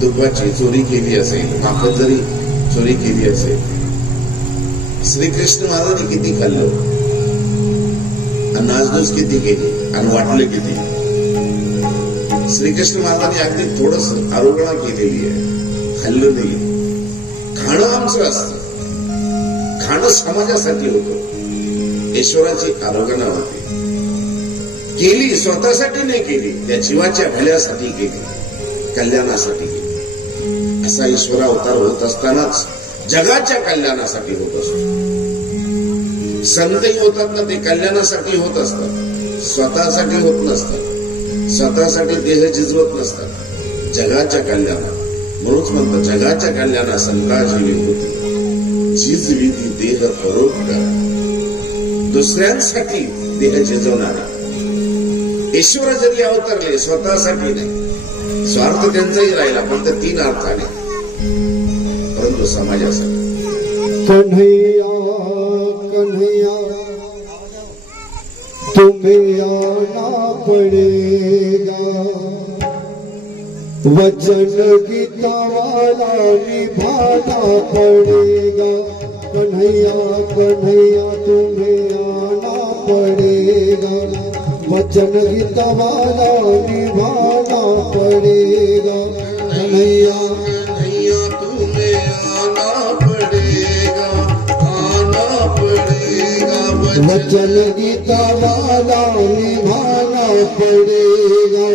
तुपाची चोरी केली असेल, माखन जरी चोरी केली असेल, श्रीकृष्ण महाराजांनी किती खाल्लं आणि नासधूस किती केली आणि वाटलं किती. श्रीकृष्ण महाराजांनी अगदी थोडस आरोग्य केलेली आहे, खाल्लं नाही. खाणं आमचं असतं, खाणं समाजासाठी होतं. ईश्वराची आरोग्य होती केली, स्वतःसाठी नाही केली, त्या जीवाच्या भल्यासाठी केली, कल्याणासाठी केली. असा ईश्वर अवतार होत असतानाच जगाच्या कल्याणासाठी होत असतो. संतही होतात ना, ते कल्याणासाठी होत असतात, स्वतःसाठी होत नसतात, स्वतःसाठी देह झिजवत नसतात, जगाच्या कल्याणा. म्हणूनच म्हणतात जगाच्या कल्याणा संताची होती, झिजविती देह परोपकार. दुसऱ्यांसाठी देह झिजवणारे ईश्वर जरी अवतरले, स्वतःसाठी नाही, स्वार्थ त्यांचाही राहिला पण त्या 3 अर्थाने, परंतु समाजासाठी. कन्हैया कन्हैया तुम्हें आना पड़ेगा, वचन गीता वाला निभाना पड़ेगा. कन्हैया कन्हैया तुम्हें आना पड़ेगा, वचन गीता वाला निभाना पड़ेगा. कन्हैया कन्हैया तुम्हें आना पड़ेगा, आना पड़ेगा, वचन गीता वाला निभाना पड़ेगा.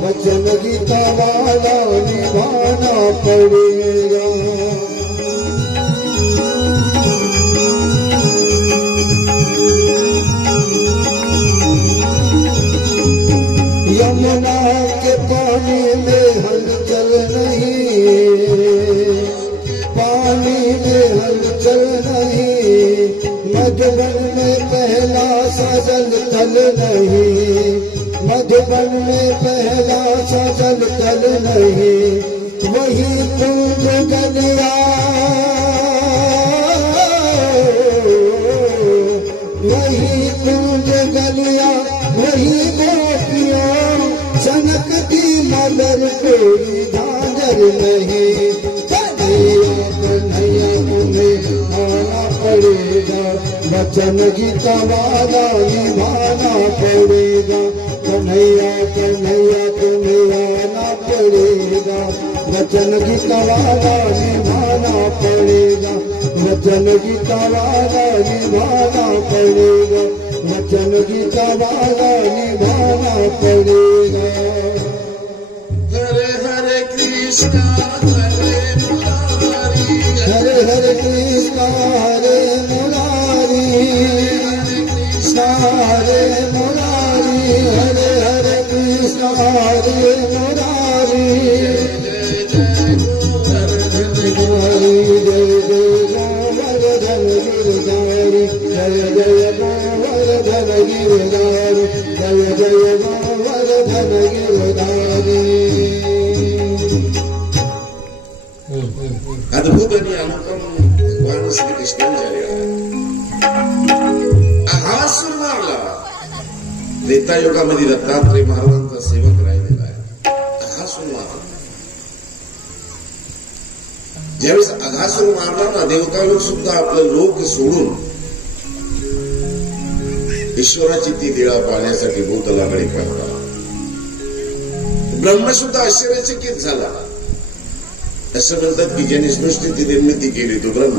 वचन गीता वाला निभाना पड़ेगा. यमुना के पानी में हलचल नहीं, पानी में हलचल नहीं, मधुबन में पहला सजल थल नहीं, मधुबन में पहला सजल थल नहीं. वही कुंज गलिया, वही कुंज गलिया, वही गोपियां सनकती मगर कोई झांझर नहीं. कन्हैया तुम्हें आना पड़ेगा, वचन गीता वाला निभाना पड़ेगा. कन्हैया कन्हैया तुम्हें आना पड़ेगा, वचन गीता वाला निभाना पड़ेगा. वचन गीता वाला निभाना पड़ेगा, वचन गीता वाला निभाना पड़ेगा. हरे हरे कृष्णा हरे मुरारी, हरे हरे कृष्णा हरे मुरारी, कृष्णा हरे मुरारी, हरे हरे कृष्णा हरे मुरारी. जय जय गोवर्धन गिरधारी, जय जय गोवर्धन गिरधारी. अद्भुत आणि अनुपम भगवान श्रीकृष्णांच्या लीला. आहासूर मारला. त्रेतायुगामध्ये दत्तात्रय महाराजांचा सेवक राहिलेला आहे. आहासूर मारला. ज्यावेळेस अघासूर मारला ना, देवतालोक सुद्धा आपलं लोक सोडून ईश्वराची ती लीला पाहण्यासाठी भूतलाकडे पाहिला. ब्रह्म सुद्धा आश्चर्यचकित झाला. असं म्हणतात की ज्याने सृष्टीची निर्मिती केली तो ब्रह्म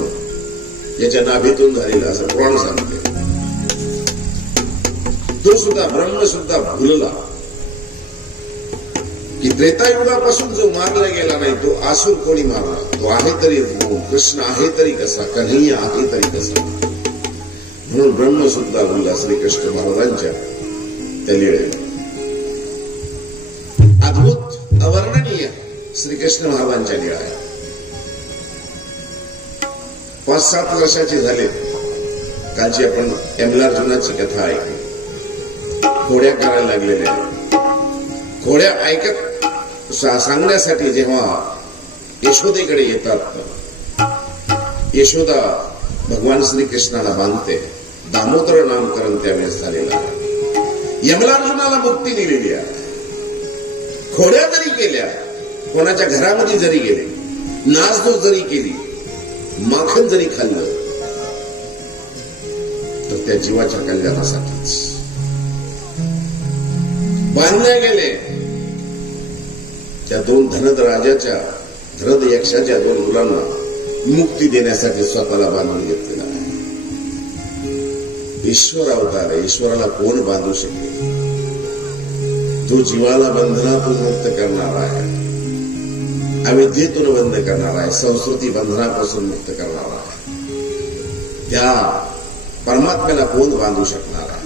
याच्या नाभीतून झालेला, असं पुराण सांगते. तो सुद्धा ब्रह्म सुद्धा भुलला. की त्रेतायुगापासून जो मारला गेला नाही तो आसूर कोणी मारला? तो आहे तरी कृष्ण आहे तरी कसा, कन्हैया आहे तरी कसा? म्हणून ब्रह्म सुद्धा बोलला श्रीकृष्ण महाराजांच्या त्या लीळेला. अद्भुत अवर्णनीय श्रीकृष्ण महाराजांच्या लीळा आहे. 5-7 वर्षाचे झाले. कालची आपण यमलार्जुनाची कथा ऐकली. घोड्या करायला लागलेल्या. घोड्या ऐकत सांगण्यासाठी जेव्हा यशोदेकडे येतात, यशोदा भगवान श्रीकृष्णाला बांधते. दामोदर नामकरण त्यावेळेस झालेलं आहे. यमलार्जुनाला मुक्ती दिलेली आहे. घोड्या जरी गेल्या, कोणाच्या घरामध्ये जरी गेले, नाचधूस जरी केली, माखन जरी खाल्लं, तर त्या जीवाच्या कल्याणासाठीच बांधल्या गेले. त्या 2 धनद राजाच्या, धनद यक्षाच्या 2 मुलांना मुक्ती देण्यासाठी स्वतःला बांधून घेतलेला आहे. ईश्वर अवतार आहे. ईश्वराला कोण बांधू शकेल? जो जीवाला बंधनातून मुक्त करणारा आहे, अविद्येतून बंद करणारा आहे, संस्कृती बंधनापासून मुक्त करणारा आहे, त्या परमात्म्याला कोण बांधू शकणार आहे?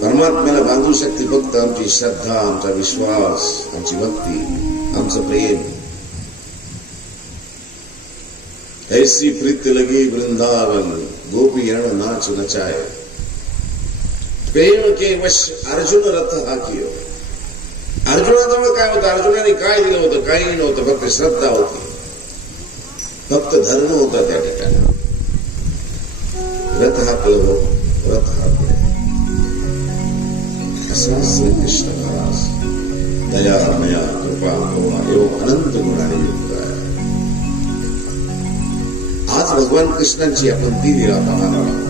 परमात्म्याला बांधू शकते फक्त आमची श्रद्धा, आमचा विश्वास, आमची भक्ती, आमचं प्रेम. ऐसी प्रीत लगी वृंदावन, गोपियण नाच नचाए. प्रेम के वश अर्जुन रथ हाकियो. अर्जुनाजवळ काय होतं? अर्जुनाने काय दिलं होतं? काही नव्हतं, फक्त श्रद्धा होती, फक्त धर्म होता त्या ठिकाणी. रथ हाकलं हो, रथ हाकलं. असा श्रीकृष्ण महाराज दया, मया, कृपा, करुणा एवढं अनंत गुणाने युक्त आहे. आज भगवान कृष्णांची आपण ती लीला पाहणार आहोत.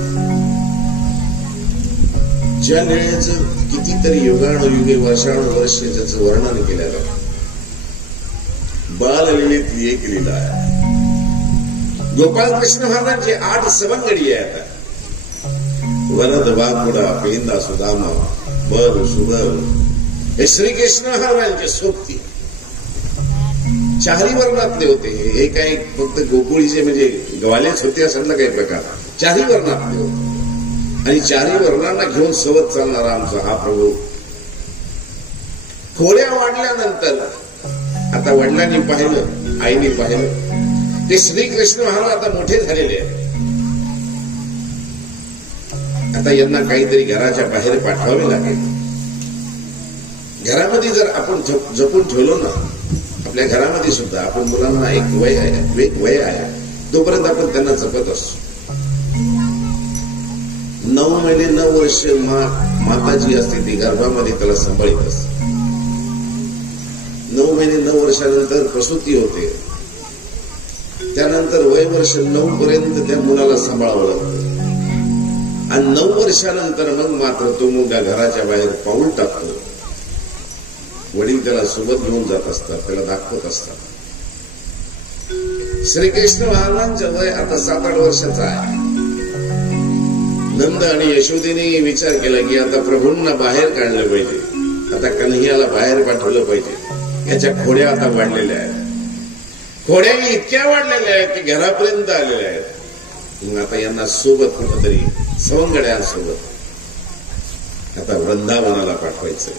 ज्या लीळेचं कितीतरी युगानुयुगे वर्षानुवर्ष त्याचं वर्णन केलं जातं. बाललीलेतली एक लीला आहे. गोपाळ कृष्ण महाराजांचे 8 सवंगडी आहेत. वरद, वाकुडा, पेंदा, सुदामा, बर, सुबर, हे श्रीकृष्ण महाराजांचे सोबती 4ही वर्णातले होते. हे काही फक्त गोकुळीचे म्हणजे गवालेच होते असं काही प्रकार. 4ही वर्णातले होते आणि 4ही वर्णांना घेऊन सोबत चालणारा आमचा हा प्रभू. घोड्या वाढल्यानंतर आता वडिलांनी पाहिलं, आईने पाहिलं, ते श्रीकृष्ण महाराज आता मोठे झालेले आहेत. आता यांना काहीतरी घराच्या बाहेर पाठवावे लागेल. घरामध्ये जर आपण जपून ठेवलो ना, आपल्या घरामध्ये सुद्धा आपण मुलांना एक वय आहे तोपर्यंत आपण त्यांना जपत असतो. 9 महिने 9 वर्ष माता जी असते ती गर्भामध्ये त्याला सांभाळीत असते. 9 महिने 9 वर्षानंतर प्रसूती होते. त्यानंतर वय वर्ष 9 पर्यंत त्या मुलाला सांभाळावं लागतं आणि 9 वर्षानंतर मग मात्र तो मुलगा घराच्या बाहेर पाऊल टाकतो. वडील त्याला सोबत घेऊन जात असतात, त्याला दाखवत असतात. श्रीकृष्ण महाराजांचं वय आता 7-8 वर्षाचं आहे. नंद आणि यशोदेने विचार केला की आता प्रभूंना बाहेर काढलं पाहिजे, आता कन्हैयाला बाहेर पाठवलं पाहिजे. याच्या खोड्या आता वाढलेल्या आहेत. खोड्या इतक्या वाढलेल्या आहेत की घरापर्यंत आलेल्या आहेत. मग आता यांना सोबत कुठंतरी सवंगड्यांसोबत आता वृंदावनाला पाठवायचंय.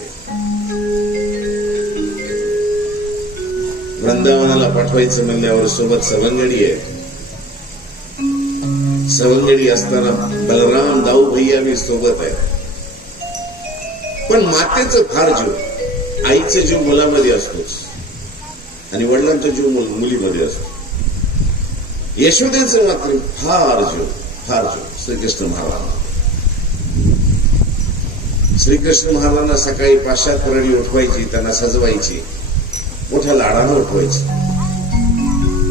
वृंदावनाला पाठवायचं म्हणल्यावर सोबत सवंगडी आहे. सवंगडी असताना बलराम, दाऊ भैया मी सोबत आहे. पण मातेचं फार जीव, आईचा जीव मुलामध्ये असतोच आणि वडिलांचा जीव मुलीमध्ये असतो. यशोदेचं मात्र फार जीव श्रीकृष्ण महाराजांना. श्रीकृष्ण महाराजांना सकाळी 5-7 परडी उठवायची, त्यांना सजवायची, मोठ्या लाडानं उठवायची.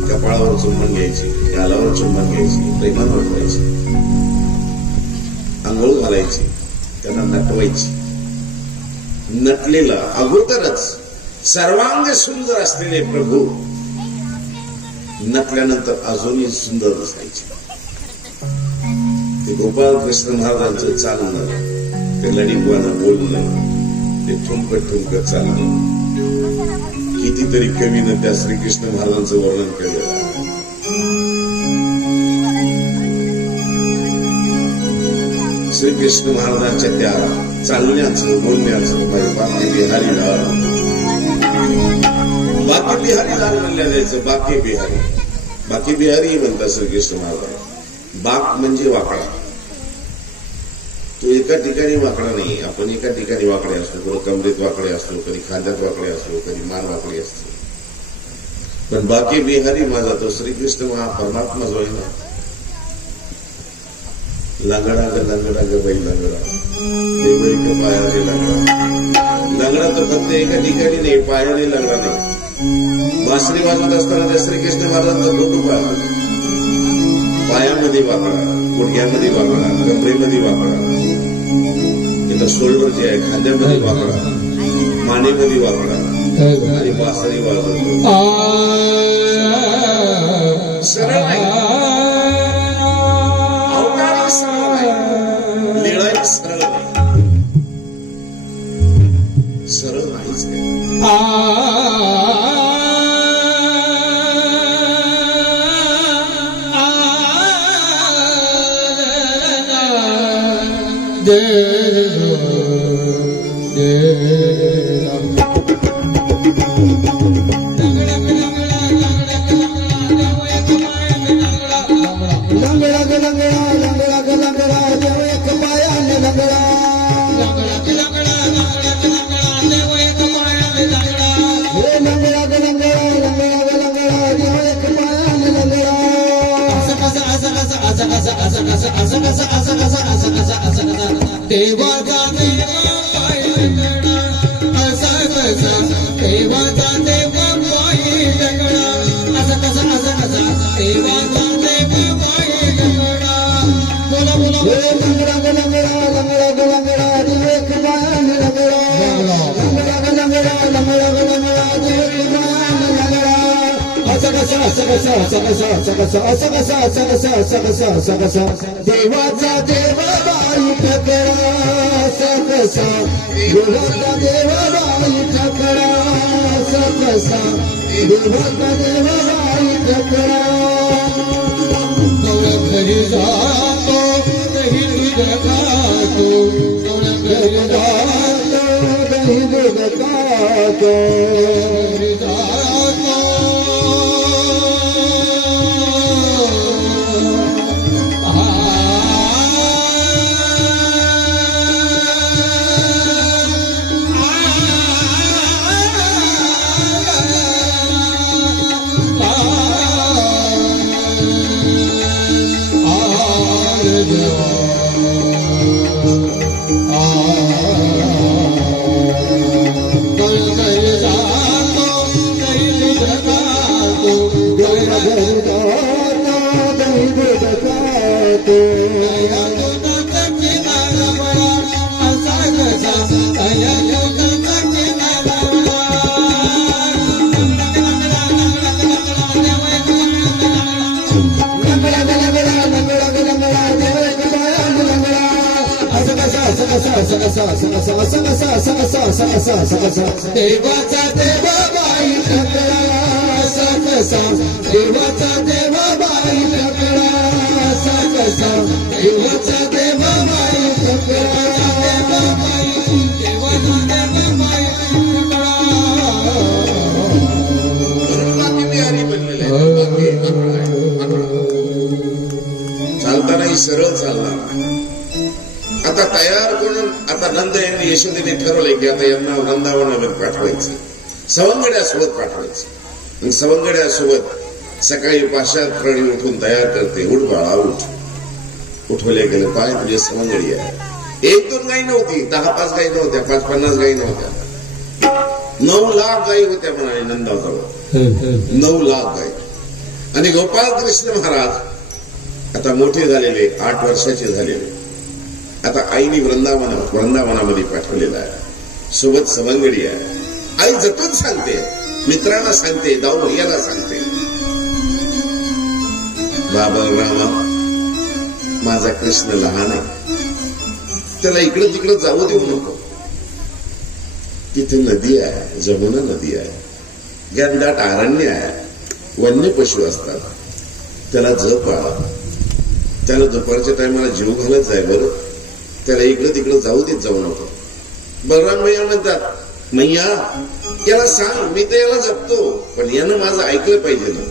कपाळावर चुंबन घ्यायची, गालावर चुंबन घ्यायची, प्रेमानं उठवायची, आंघोळ घालायची, त्यांना नटवायची. नटलेला अगोदरच सर्वांग सुंदर असलेले प्रभू नटल्यानंतर अजूनही सुंदर दिसायचे. ते गोपाळ कृष्ण महाराजांचं चालणं, ते लढीवानं बोलणं, ते ठुमकत चालणं, कितीतरी कवीनं त्या श्रीकृष्ण महाराजांचं वर्णन केलेलं आहे. श्रीकृष्ण महाराजांच्या त्या चालण्याचं बोलण्याचं बाकी बिहारी लाल, बाकी बिहारी लाल म्हणल्या जायचं. बाकी बिहारी म्हणतात श्रीकृष्ण महाराज. बाक म्हणजे वाकडा. तो एका ठिकाणी वाकडा नाही. आपण एका ठिकाणी वाकडे असतो, कधी कमरेत वाकडे असतो, कधी खांद्यात वाकडे असतो, कधी मान वाकडी असतो. पण बाकी बिहारी माझा तो श्रीकृष्ण परमात्मा जो आहे ना, लंगडा ग बाई लंगडा, देवरी का पायाने लंगडा. लंगडा तर फक्त एका ठिकाणी नाही, पायाने लंगडा नाही. बासरी वाजवत असताना त्या श्रीकृष्ण महाराजांचा फोटो पाहिला. पायामध्ये वाकडा, गुडघ्यामध्ये वाकडा, कमरेमध्ये वाकडा, इथं शोल्डर जे आहे खांद्यामध्ये वाकडा, मानेमध्ये वाकडा आणि बासरी वाजवतो. सरळ नाही, अवतारी सरळ नाही, लीळाही सरळ नाही, सरळ नाहीच नाही. देवाचा देव बाई ठकरा सकसा, देवाचा देव बाई ठकरा सकसा, देवाचा देव बाई ठकरा. घरी जातो दही दूध खातो, घरी जातो दही दूध खातो, घरी जातो देवाचा देवा बाई ठकरा सकसा, देवाचा देवा बाई ठकरा सकसा, देवाचा देवा बाई ठकरा, देवाचा देवा बाई ठकरा. बिहारी बनलेला आहे. चालतानाही सरळ चालणार. आता तयार करून आता नंद यांनी यशोदेने ठरवलंय की आता यांना वृंदावनामध्ये पाठवायचं, सवंगड्यासोबत पाठवायचं. सवंगड्यासोबत सकाळी 5 प्राणी उठून तयार करते. उठ बाळा उठ. उठवले गेले. पाय तुझे सवंगडी आहे. 1-2 गाई नव्हती, 10-5 गाई नव्हत्या, 50 गाई नव्हत्या, 9 लाख गाई होत्या म्हणाले नंदाजवळ. 9 लाख गाई. आणि गोपाळ कृष्ण महाराज आता मोठे झालेले, 8 वर्षाचे झालेले. आता आईने वृंदावनामध्ये पाठवलेला आहे. सोबत सवंगडी आहे. आई जपून सांगते, मित्रांना सांगते, जाऊ भैयाला सांगते, बाबा रामा माझा कृष्ण लहान आहे, त्याला इकडं तिकडं जाऊ देऊ नको. तिथे नदी आहे, जमुना नदी आहे. घनदाट अरण्य आहे, वन्य पशु असतात, त्याला जपा. त्याला दुपारच्या टायमाला जीव घालत जाय बरं. त्याला इकडं तिकडं जाऊ देत जाऊ नको. बलराम भैया म्हणतात, मैया याला सांग मी तर याला जपतो, पण यानं माझं ऐकलं पाहिजे ना.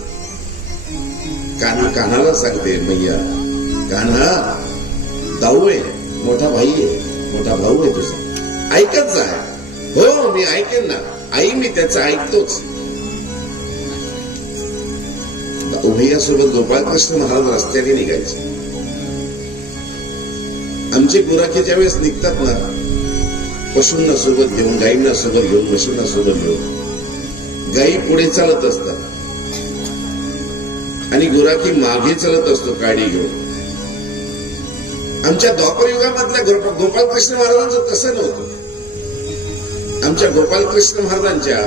कान्हाला सांगते मैया, कान्हा दाऊ आहे, मोठा भाई आहे, मोठा भाऊ आहे तुझा, ऐकत जा. हो मी ऐकेन ना आई, मी त्याचं ऐकतोच. उभय्यासोबत गोपाळकृष्ण महाराज रस्त्याने निघायचे. आमचे गुराखी ज्यावेळेस निघतात ना, पशूंना सोबत घेऊन, गायींना सोबत घेऊन, म्हशींना सोबत घेऊन, गायी पुढे चालत असतात आणि गुराखी मागे चालत असतो काडी घेऊन. आमच्या द्वापर युगामधल्या गोपाळकृष्ण महाराजांचं तसं नव्हतं. आमच्या गोपाळकृष्ण महाराजांच्या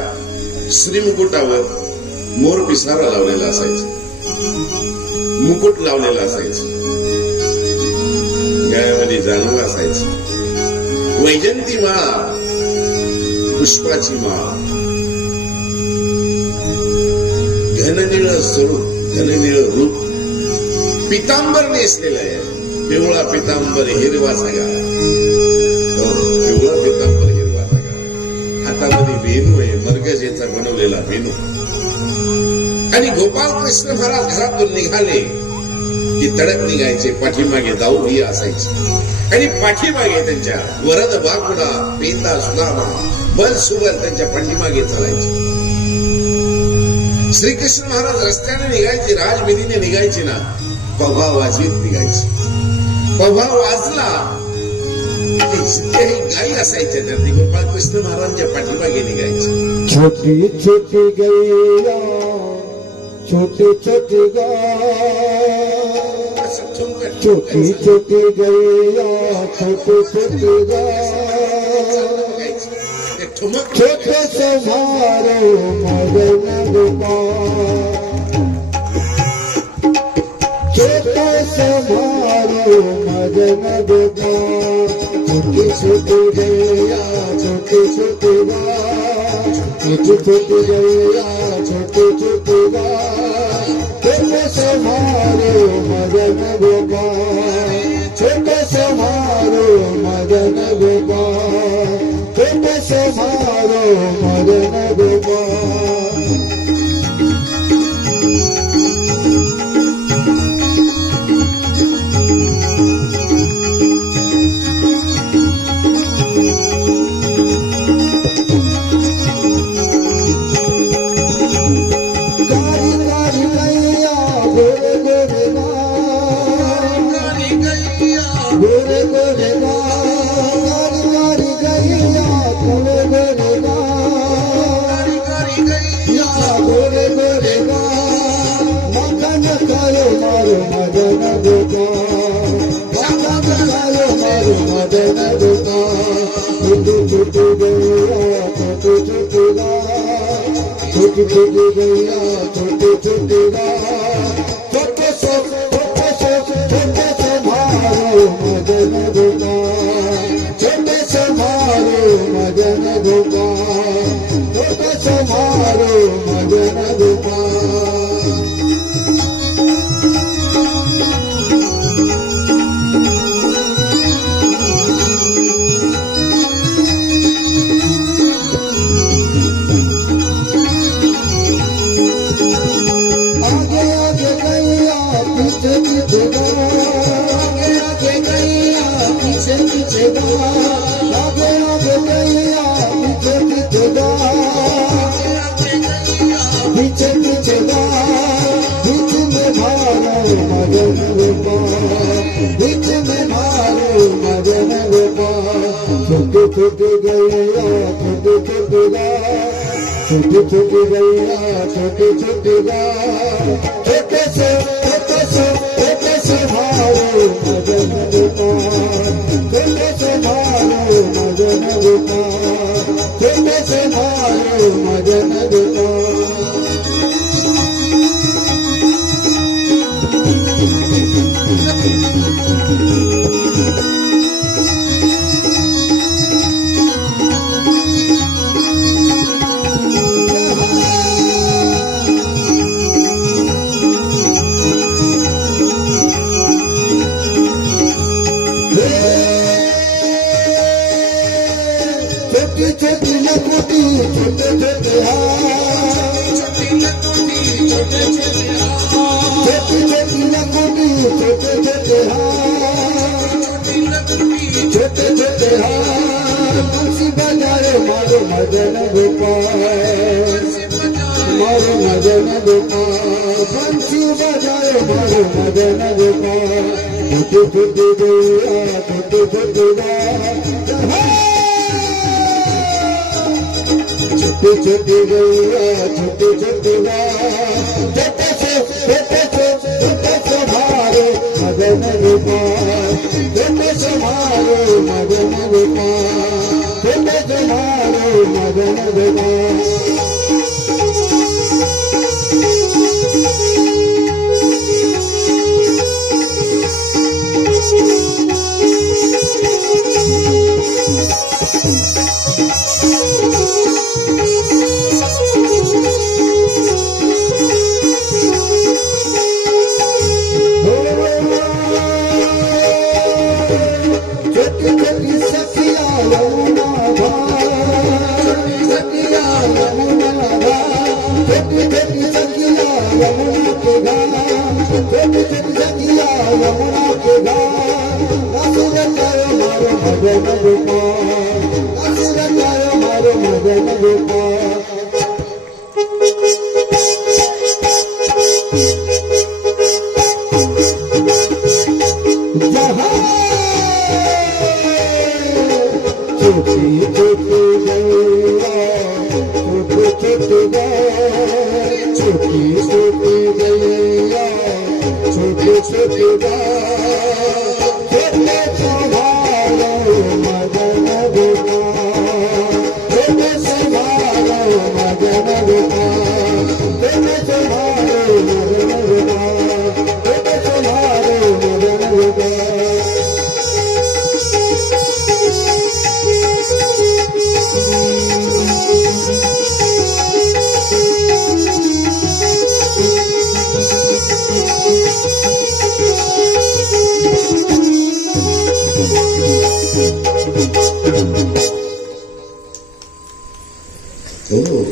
श्रीमुकुटावर मोर पिसारा लावलेला असायचा, मुकुट लावलेला असायचं, गळ्यामध्ये जानवं असायचं, वैजंती माळ, पुष्पाची माळ, घननीळ स्वरूप, घननीळ रूप, पितांबर नेसलेलं आहे. पिवळा पितांबर हिरवा सगळा, पिवळा पितांबर हिरवा सगळा. हातामध्ये वेणू आहे, मरगजेचा बनवलेला वेणू. आणि गोपाळकृष्ण महाराज घरातून निघाले की तडक निघायचे. पाठीमागे दाऊही असायची आणि पाठीमागे त्यांच्या वरद बाकुडा, पेंदा सुदामा, बल सुबल त्यांच्या पाठीमागे चालायचे. श्रीकृष्ण महाराज रस्त्याने निघायचे, राजविधीने निघायचे ना, पभा वाजवीत निघायचे. पभा वाजला की गाई असायच्या त्या, गोपाळकृष्ण महाराजांच्या पाठीमागे निघायचे. छोटी छोटी गैया, छोटी छोटी गाय, छोटी छोटी गैया, छोटी छोटी गाय, छोटे से मारो मदन गोपाल, छोटे से मारो मदन गोपाल. छोटी छोटी गैया, छोटी छोटी गाय, छोटी छोटी गैया, छोटी छोटी गाय, छोटे से मारो मदन गोपाल, छोटे से मारो मदन गोपाल, छोटे से मारो मदन गोपाल. छोटी छोटी गैया, छोटी छोटी गाय, छोटे से मारो मदन गोपाल, छोटे से मारो मदन गोपाल, छोटे से मारो मदन गोपाल. छोटी गैया, छोटी छोटी गाय, छोटी छोटी गैया, छोटी छोटी गाय, छोटे से मारो मदन गोपाल, छोटे से मारो मदन गोपाल, छोटे से मारो मदन गोपाल. छोटी छोटी लंगोटी छोटे छोटे हाथ, छोटे छोटे हाथ, बंसी बजाए मारो मदन गोपाल, मारो मदन गोपाल, बंसी बजाए मारो मदन गोपाल। छोटे छोटे गैया छोटे छोटे छोटे छोटे गैया छोटे छोटे छोटे से मारो मदन गोपाल, छोटे से मारो मदन गोपाल, छोटे से मारो मदन गोपाल।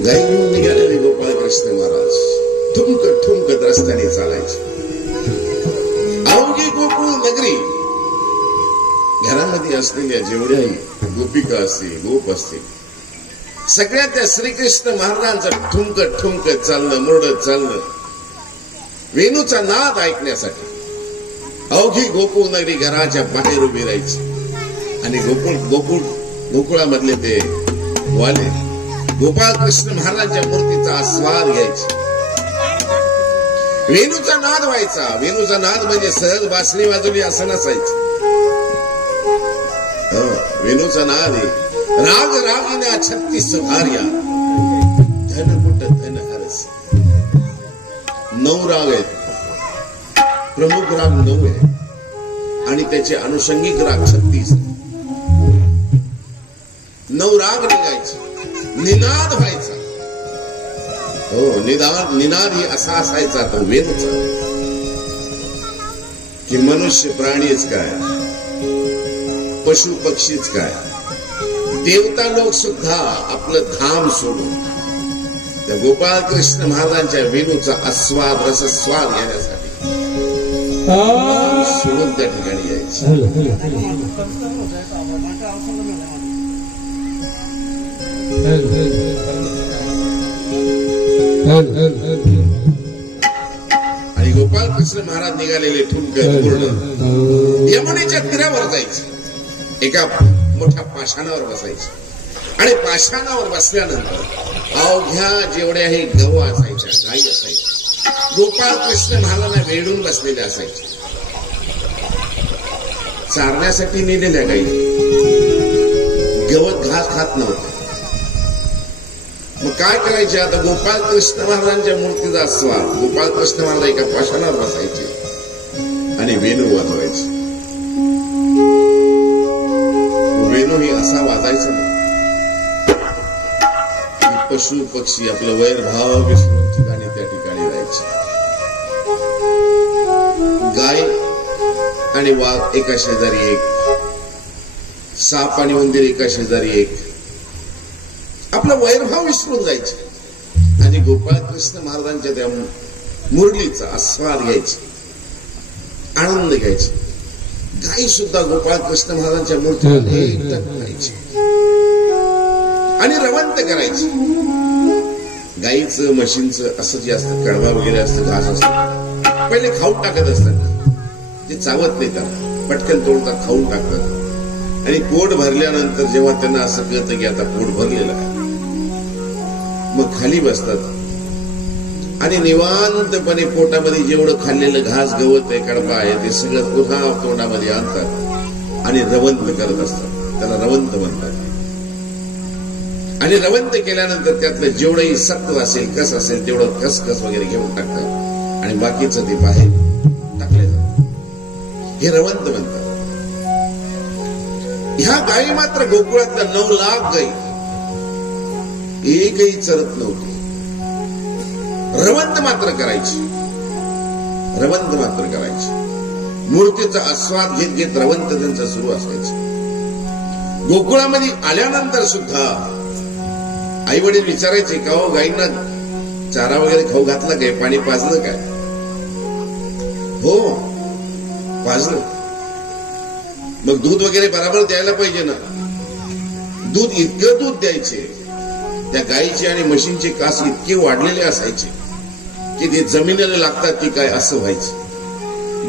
गाई घेऊन निघालेले गोपाळ कृष्ण महाराज ठुमकत ठुमकत रस्त्याने चालायचे. अवघी गोकुळ नगरी, घरामध्ये असलेल्या जेवढ्याही गोपिका असतील गोप असतील सगळ्या त्या श्रीकृष्ण महाराजांचं ठुमकत ठुमकत चालणं मुरडत चालणं वेणूचा नाद ऐकण्यासाठी अवघी गोकुळ नगरी घराच्या बाहेर उभी राहायची आणि गोकुळामधले ते वाले गोपाळ कृष्ण महाराजांच्या मूर्तीचा आस्वाद घ्यायचा. वेणूचा नाद व्हायचा. वेणूचा नाद म्हणजे सहज बासरी वाजवली असं नसायचं. वेणूचा नाद राग रागिना 36 भार्या धन कुट धन हरस. 9 राग आहेत. प्रमुख राग 9 आहे आणि त्याचे अनुषंगिक राग 36. 9 राग निघायचे. निनाद व्हायचा. हो, निनाद ही असा असायचा तो वेदचा की मनुष्य प्राणीच काय, पशु पक्षीच काय, देवता लोक सुद्धा आपलं धाम सोडून त्या गोपाळ कृष्ण महाराजांच्या वेणूचा आस्वाद रसस्वाद घेण्यासाठी सोडून त्या ठिकाणी यायचे. आणि गोपाळ कृष्ण महाराज निघालेले ठुमकत पूर्ण यमुनेच्या तीरावर जायचे. एका मोठ्या पाषाणावर बसायचे आणि पाषाणावर बसल्यानंतर अवघ्या जेवढ्याही गव असायच्या गायी असायच्या गोपाळ कृष्ण महाराजांना वेढून बसलेल्या असायच्या. चारण्यासाठी नेलेल्या गायी गवत घास खात नव्हत्या. मग काय करायचे आता गोपाळ कृष्ण महाराजांच्या मूर्तीचा आस्वाद गोपाळ कृष्ण महाराज एका पाषाणावर बसायचे आणि वेणू वाजवायचे. वेणू ही असा वाजायचा ना पशु पक्षी आपलं वैरभाव विसरून ठिकाणी त्या ठिकाणी राहायचे. गाय आणि वाघ एका शेजारी एक, साप आणि उंदीर एका शेजारी एक, आपला वैरभाव विसरून जायचे. आणि गोपाळ कृष्ण महाराजांच्या त्या मुरलीचा आस्वाद घ्यायची, आनंद घ्यायची. गाई सुद्धा गोपाळ कृष्ण महाराजांच्या मूर्तीमध्ये घालायची आणि रवंत करायची. गाईचं म्हशींचं असं जे असतं, कडवा वगैरे असतं, घास असतं, पहिले खाऊन टाकत असतात. ते चावत नाही, त्याला पटकन तोडतात, खाऊन टाकतात. आणि पोट भरल्यानंतर जेव्हा त्यांना असं कळतं की आता पोट भरलेलं आहे, मग खाली बसतात आणि निवांतपणे पोटामध्ये जेवढं खाल्लेलं घास, गवत आहे, कडबा आहे, ते सगळं पुन्हा तोंडामध्ये आणतात आणि रवंत करत असतात. त्याला रवंत म्हणतात. आणि रवंत केल्यानंतर त्यातलं जेवढंही सत्व असेल, कस असेल, तेवढं कसकस वगैरे घेऊन टाकतात आणि बाकीचं ते बाहेर टाकले जातात. हे रवंत म्हणतात. ह्या गायी मात्र गोकुळातल्या 9 लाख गायी एकही चरत नव्हती. रवंत मात्र करायची, रवंत मात्र करायची. मूर्तीचा आस्वाद घेत घेत रवंत त्यांचं सुरू असायचं. गोकुळामध्ये आल्यानंतर सुद्धा आई वडील विचारायचे का हो गाईंना चारा वगैरे खाऊ घातला काय, पाणी पाजलं काय? हो, पाजलं. मग दूध वगैरे बराबर द्यायला पाहिजे ना. दूध, इतकं दूध द्यायचे. त्या गायीचे आणि म्हशींचे कास इतके वाढलेले असायचे की ते जमिनीला लागतात की काय असं व्हायचं.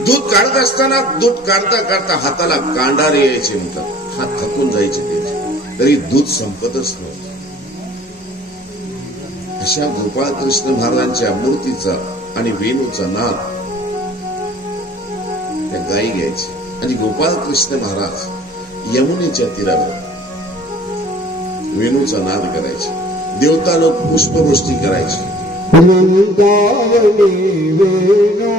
दूध काढत असताना दूध काढता काढता हाताला कांडारे यायचे, म्हणतात हात थकून जायचे त्याचे, तरी दूध संपतच नव्हतं. अशा गोपाळ कृष्ण महाराजांच्या मूर्तीचा आणि वेणूचा नाद त्या गायी घ्यायचे. आणि गोपाळ कृष्ण महाराज यमुनेच्या तीरावर वेणूचा नाद करायचे. देवता लोक पुष्पवृष्टी करायची. वृंदावनी वेणू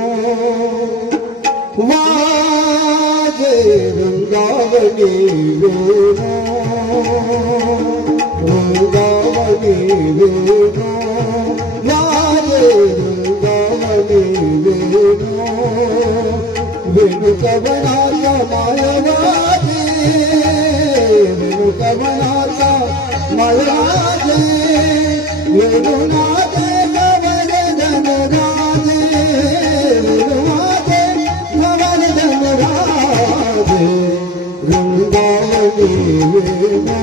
वाजे, वृंदावनी वेणू, वृंदावनी वेणू वाजे, वृंदावनी वेणू. वेणू कवनाचा मायवाजे, वेणू कवनाचा मायवाजे. वेणू नादे गवर्धन राजे, वेणू नादे गवर्धन राजे. वृंदावनी वेणू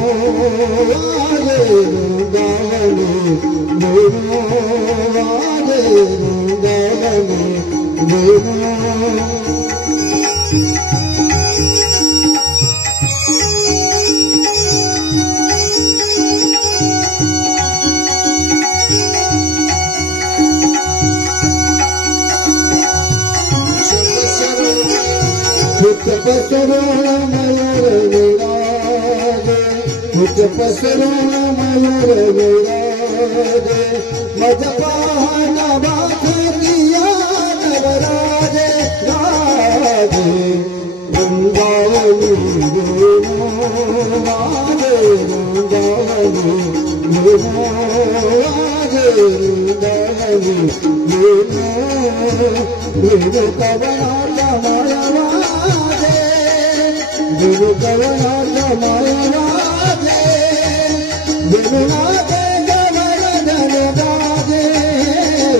वाजे, वृंदावनी वेणू वाजे, वृंदावनी वेणू. पसरोण मयूर विराजे, पसरोण मयूर विराजे. मजपान बाधिया नवराजे राजे. वृंदावनी वेणू वाजे, वृंदावनी वेणू वाजे, वृंदावनी वेणू. वेणू कवनाचा मायवाजे, वेणू कवनाचा मायवाजे. वेणू नादे गवर्धन गाजे,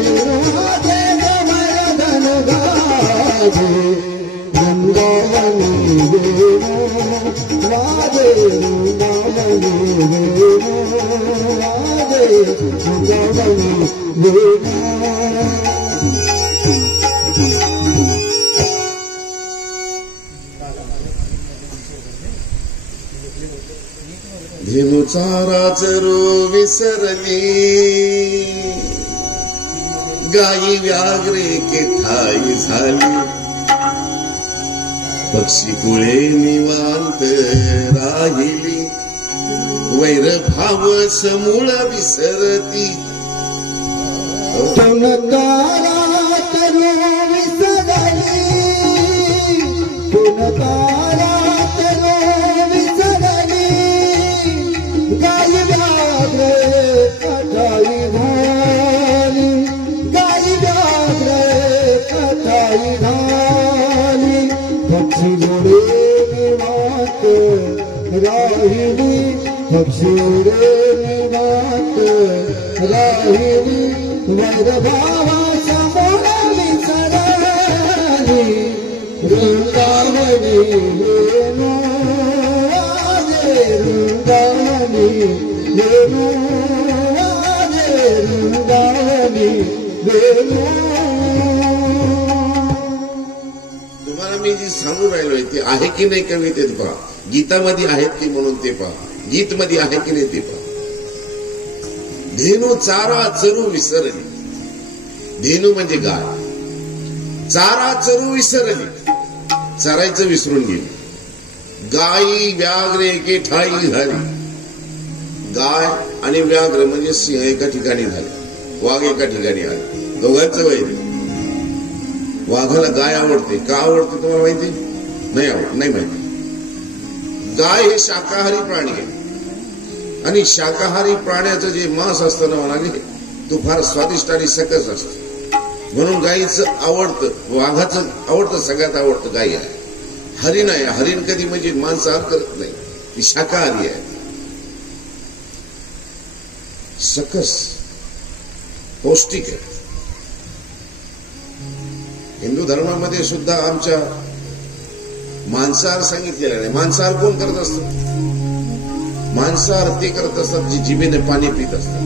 वेणू नादे गवर्धन गाजे. वृंदावनी वेणू वाजे, वृंदावनी वेणू वाजे, वृंदावनी वेणू. धेनुचारा चरू विसरली, गायी व्याघ्रे के ठाई झाली. पक्षी कुळे निवांत राहिली, वैर भाव समूळ विसरती. पुनतारा तरू विसरली, पुनतारा तरू विसरली. गायी व्याघ्रे कठाई झाली, गायी व्याघ्रे कठाई झाली. पक्षी जोडे निवांत राहिली, पक्षी उडे निवांत राहिली. वैरभावा समोर वृंदावनी वेणू वाजे वृंदावनी वेणू वाजे वृंदावनी वेणू. तुम्हाला मी जी सांगू राहिलोय ती आहे की नाही कवितेत पहा, गीतामध्ये आहेत की म्हणून ते पहा, गीत मध्ये आहे की नाही ते पहा. धेनू चारा चरू विसरली, धेनू म्हणजे गाय, चारा चरू विसरली, चरायचं विसरून गेली. गाई व्याघ्र एके ठाई झाली, गाय आणि व्याघ्र म्हणजे सिंह एका ठिकाणी झाले, वाघ एका ठिकाणी आले, दोघांचं वैर. वाघाला गाय आवडते, का आवडते तुम्हाला माहिती नाही माहिती. गाय हे शाकाहारी प्राणी आहे आणि शाकाहारी प्राण्याचं जे मांस असतं ना म्हणाले तो फार स्वादिष्ट आणि सकस असतं, म्हणून गायीचं आवडतं, वाघाचं आवडतं, सगळ्यात आवडतं गाय आहे. हरिण आहे, हरिण कधी म्हणजे मांसाहार करत नाही, ती शाकाहारी आहे, सकस पौष्टिक आहे. हिंदू धर्मामध्ये सुद्धा आमच्या मांसाहार सांगितलेला नाही. मांसाहार कोण करत असतं? मांसाहार ते करत असतात जी जिभेने पाणी पित असतात.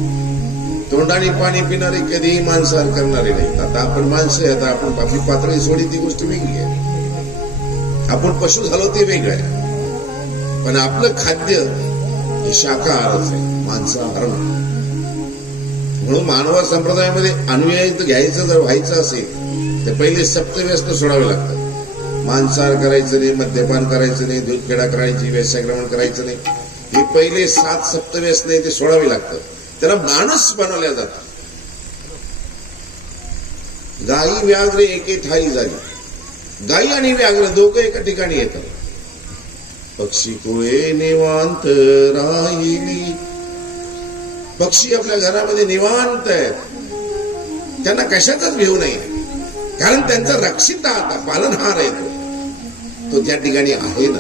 तोंडाने पाणी पिणारे कधीही मांसाहार करणारे नाहीत. आता आपण माणसं आहे, आता आपण आपली पातळी सोडी ती गोष्ट वेगळी आहे, आपण पशु झालो ते वेगळं आहे, पण आपलं खाद्य हे शाकाहारच आहे, मांसाहार नाही. म्हणून मानव संप्रदायामध्ये अनुयायी घ्यायचं जर व्हायचं असेल तर पहिले सप्तव्यसन सोडावे लागतात. मांसाहार करायचं नाही, मद्यपान करायचं नाही, दूध खेळा करायची, वेश्याग्रमण करायचं नाही, हे पहिले 7 सप्तव्यसने ते सोडावी लागतात. त्याला माणूस बनवल्या जातात. गाई व्याघ्र एके ठाई झाली, गाई आणि व्याघ्र दोघं एका ठिकाणी येतात. पक्षी कुळे निवांत राहिली, पक्षी आपल्या घरामध्ये निवांत आहेत, त्यांना कशाचाच भेव नाही, कारण त्यांचा रक्षित आता पालनहार आहे तो त्या ठिकाणी आहे ना.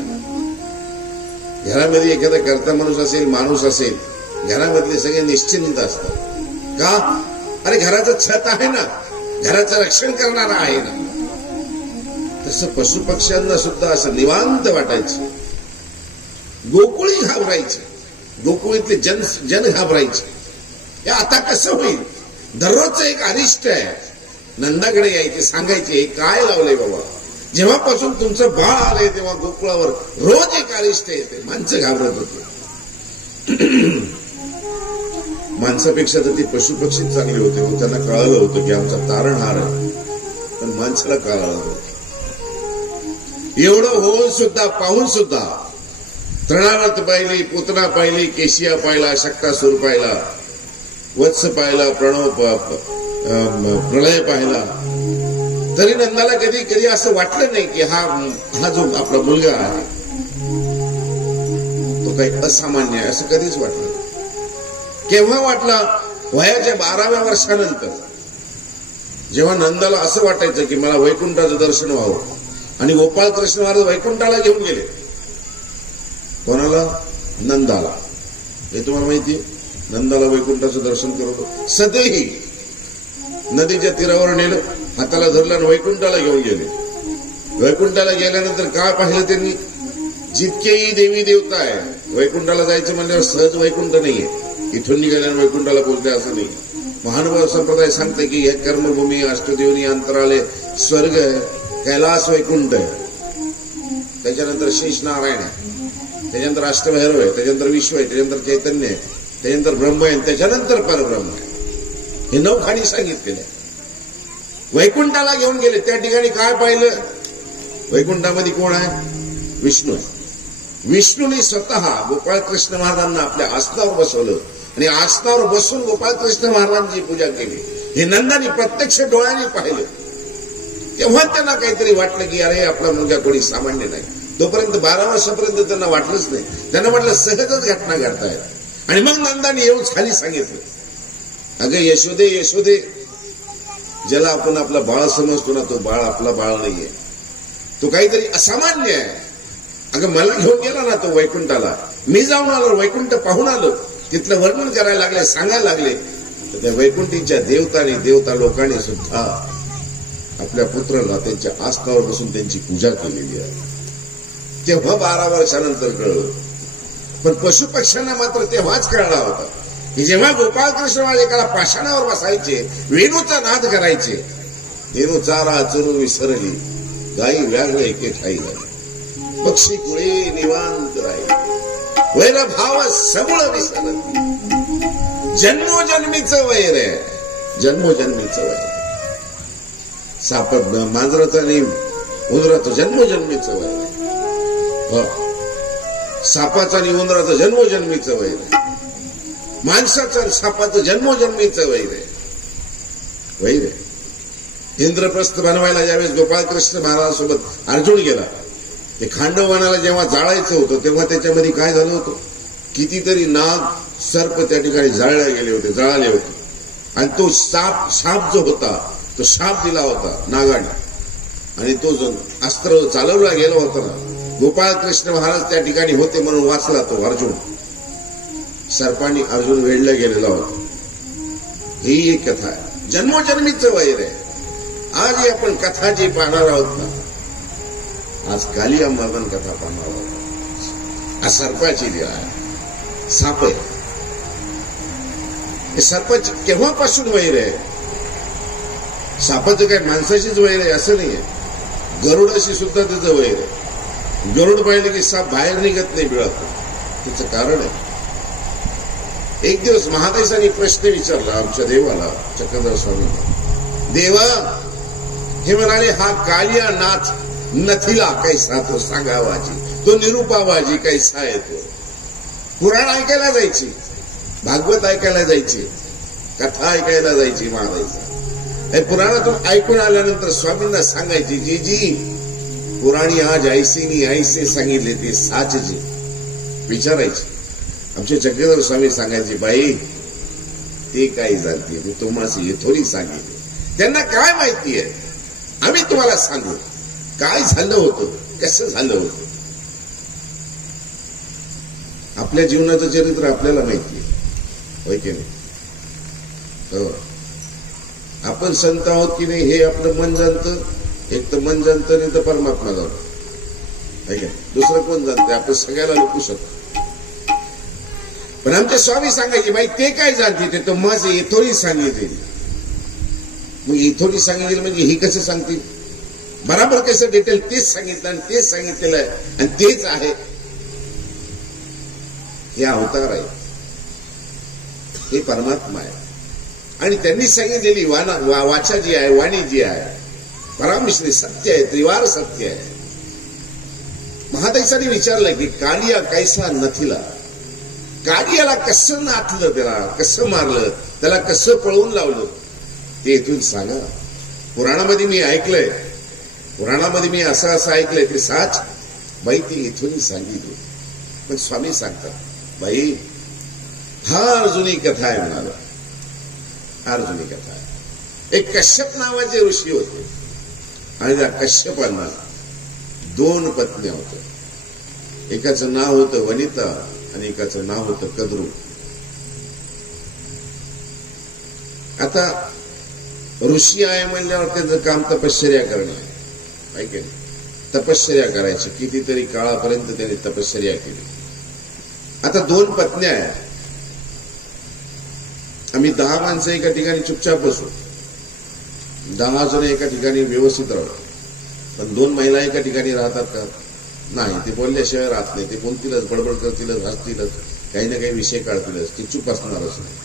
घरामध्ये एखादा कर्ता माणूस असेल, माणूस असेल, घरामधले सगळे निश्चिंत असतात. का? अरे घराचं छत आहे ना, घराचं रक्षण करणारा आहे ना. तसं पशुपक्ष्यांना सुद्धा असं निवांत वाटायचं. गोकुळी घाबरायची, गोकुळीतले जन घाबरायचे. हे आता कसं होईल? दररोजचं एक अरिष्ट आहे. नंदाकडे यायचे, सांगायचे हे काय लावलंय बाबा, जेव्हापासून तुमचं बाळ आलंय तेव्हा गोकुळावर रोज एक अरिष्ट येते. माणसं घाबरत होते. माणसापेक्षा तर ती पशुपक्षी चांगली होते. त्यांना कळालं होतं की आमचा तारणहार आहे, पण माणसाला कळालं होतं. एवढं होऊन सुद्धा, पाहून सुद्धा, तृणावर्त पाहिली, पुतना पाहिली, केशिया पाहिला, शक्तासूर पाहिला, वत्स पाहिला, प्रलय पाहिला, तरी नंदाला कधी कधी असं वाटलं नाही की हा जो आपला मुलगा आहे तो काही असामान्य आहे, असं कधीच वाटलं. केव्हा वाटला? वयाच्या 12व्या वर्षानंतर, जेव्हा नंदाला असं वाटायचं की मला वैकुंठाचं दर्शन व्हावं, आणि गोपाळ कृष्ण महाराज वैकुंठाला घेऊन गेले. कोणाला? नंदाला. हे तुम्हाला माहिती आहे, नंदाला वैकुंठाचं दर्शन करवलं. सदैही नदीच्या तीरावर नेलं, हाताला धरलं आणि वैकुंठाला घेऊन गेले. वैकुंठाला गेल्यानंतर काय पाहिलं त्यांनी? जितकेही देवी देवता आहे, वैकुंठाला जायचं म्हणल्यावर सहज वैकुंठ नाहीये, इथून निघाल्यानं वैकुंठाला पोहोचले असं नाही. महानुभाव संप्रदाय सांगते की हे कर्मभूमी, अष्टदेवनी, अंतरालय, स्वर्ग, कैलास, वैकुंठ आहे, त्याच्यानंतर शेष नारायण आहे, त्याच्यानंतर अष्टभैरव आहे, त्याच्यानंतर विश्व आहे, त्याच्यानंतर चैतन्य आहे, त्याच्यानंतर ब्रह्म आहे, त्याच्यानंतर परब्रह्म आहे. हे 9 खाणी सांगितलेलं. वैकुंठाला घेऊन गेले, त्या ठिकाणी काय पाहिलं? वैकुंठामध्ये कोण आहे? विष्णू आहे. विष्णूने स्वतः गोपाळ कृष्ण महाराजांना आपल्या आसनावर बसवलं आणि आसनावर बसून गोपाळ कृष्ण महाराजांची पूजा केली. हे नंदाने प्रत्यक्ष डोळ्याने पाहिलं. तेव्हा त्यांना काहीतरी वाटलं की अरे आपला मुलगा कोणी सामान्य नाही. तोपर्यंत 12 वर्षापर्यंत त्यांना वाटलंच नाही. त्यांना वाटलं सहजच घटना घडतायत. आणि मग नंदाने येऊन खाली सांगितलं, अगं यशोदे, यशोदे, ज्याला आपण आपला बाळ समजतो ना, तो बाळ आपला बाळ नाहीये, तो काहीतरी असामान्य आहे. अगं मला घेऊन गेला ना तो वैकुंठाला, मी जाऊन आलो, वैकुंठ पाहून आलो, तिथलं वर्णन करायला लागले, सांगायला लागले. तर त्या वैकुंठीच्या देवता लोकांनी सुद्धा आपल्या पुत्राला त्यांच्या आसनावर बसून त्यांची पूजा केलेली आहे. तेव्हा 12 वर्षानंतर कळलं. पण पशुपक्ष्यांना मात्र तेव्हाच कळला होता की जेव्हा गोपाळकृष्ण महाराज एकाला पाषाणावर बसायचे, वेणूचा नाद करायचे, वेणू चारा चरू विसरली, गाई व्याघ्र एके ठाई झाली, पक्षी कुळे निवांत राहिले, वैरभाव समूळ विसरली. जन्मोजन्मीचं वैर आहे, जन्मोजन्मीचं वैर. साप मांजराचं आणि उंदराचं जन्मोजन्मीचं वैर आहे. सापाचं आणि उंदराचं जन्मोजन्मीचं वैर आहे. माणसाचं आणि सापाचं जन्मोजन्मीचं वैर आहे. वैर आहे. इंद्रप्रस्थ बनवायला ज्यावेळेस गोपाळकृष्ण महाराजांसोबत अर्जुन गेला, ते खांडवनाला जेव्हा जाळायचं होतं तेव्हा त्याच्यामध्ये काय झालं होतं, कितीतरी नाग सर्प त्या ठिकाणी जाळले गेले होते, जळाले होते. आणि तो साप जो होता तो शाप दिला होता नागाने, आणि तो जो अस्त्र चालवला गेला होता ना, गोपाळकृष्ण महाराज त्या ठिकाणी होते म्हणून वाचला तो अर्जुन. सर्पांनी अर्जुन वेढला गेलेला होता. ही एक कथा आहे, जन्मोजन्मीचं वैर आहे. आज आपण कथा जी पाहणार आहोत ना, आज कालिया मर्दन कथा पाहणार आहोत. आज सर्पाची लीला आहे, साप आहे. हे सर्पाची केव्हापासून वैर आहे? सापाचं काय माणसाशीच वैर आहे असं नाहीये. गरुडाशी सुद्धा त्याचं वैर आहे. गरुड पाहिलं की साप बाहेर निघत नाही बिळात. त्याचं कारण आहे, एक दिवस महादेशांनी प्रश्न विचारला आमच्या देवाला, चक्रधर स्वामी. देवा, हे म्हणाले, हा कालिया नाथ नथिला कैसा तो सांगावाजी, तो निरूपावाजी कैसा आहे तो. पुराण ऐकायला जायची, भागवत ऐकायला जायची, कथा ऐकायला जायची महाराज. पुराणातून ऐकून आल्यानंतर स्वामींना सांगायची, जी जी पुराणी आज ऐसीनी ऐसे सांगितले ते साचजी. विचारायची. आमचे चक्रधर स्वामी सांगायचे, बाई ते काय जाणते, ते तुम्हाला येथोरी सांगितले. त्यांना काय माहिती आहे, आम्ही तुम्हाला सांगू काय झालं होतं, कसं झालं होतं. आपल्या जीवनाचं चरित्र आपल्याला माहिती आहे, होय की नाही? हो. आपण संत आहोत की नाही हे आपलं मन जाणतं. एक तर मन जाणतं, नाही तर परमात्मा जाणतो. दुसरं कोण जाणतं? आपण सगळ्याला लुकू शकतो. पण आमचे स्वामी सांगायचे, बाई ते काय जाणते, ते तो माझं येथोरी सांगितले. मग येथोरी सांगितलं म्हणजे ही कसं सांगतील? बराबर कसं डिटेल तेच सांगितलं आणि तेच सांगितलेलं आहे आणि तेच आहे. हे अवतार आहे, हे परमात्मा आहे. आणि त्यांनी सांगितलेली वाचा जी आहे, वाणी जी आहे, परामिश्री सत्य आहे, त्रिवार सत्य आहे. महादेशाने विचारलं की कालिया कैसा नथिला, कालियाला कसं नाथलं, त्याला कसं मारलं, त्याला कसं पळवून लावलं, ते इथून सांगा. पुराणामध्ये मी ऐकलंय, पुराणामध्ये मी असं ऐकलंय ते साच. बाई ती इथून सांगितली. पण स्वामी सांगतात, बाई फार जुनी कथा आहे म्हणाला, फार जुनी कथा आहे. एक कश्यप नावाचे ऋषी होते आणि त्या कश्यपांना 2 पत्न्या होत्या. एकाचं नाव होतं वनिता आणि एकाचं नाव होतं कद्रू. आता ऋषी आहे म्हणल्यावर त्याचं काम तपश्चर्या करणे आहे की नाही? तपश्चर्या करायची. कितीतरी काळापर्यंत त्यांनी तपश्चर्या केली. आता 2 पत्न्या आहेत. आम्ही 10 माणसं एका ठिकाणी चुपचाप बसू, 10 जण एका ठिकाणी व्यवस्थित राहू. पण 2 महिला एका ठिकाणी राहतात का? नाही. ते बोलल्याशिवाय राहत नाही. ते बोलतीलच, बडबड करतीलच, हसतीलच, काही ना काही विषय काढतीलच. ती चूप असणारच नाही.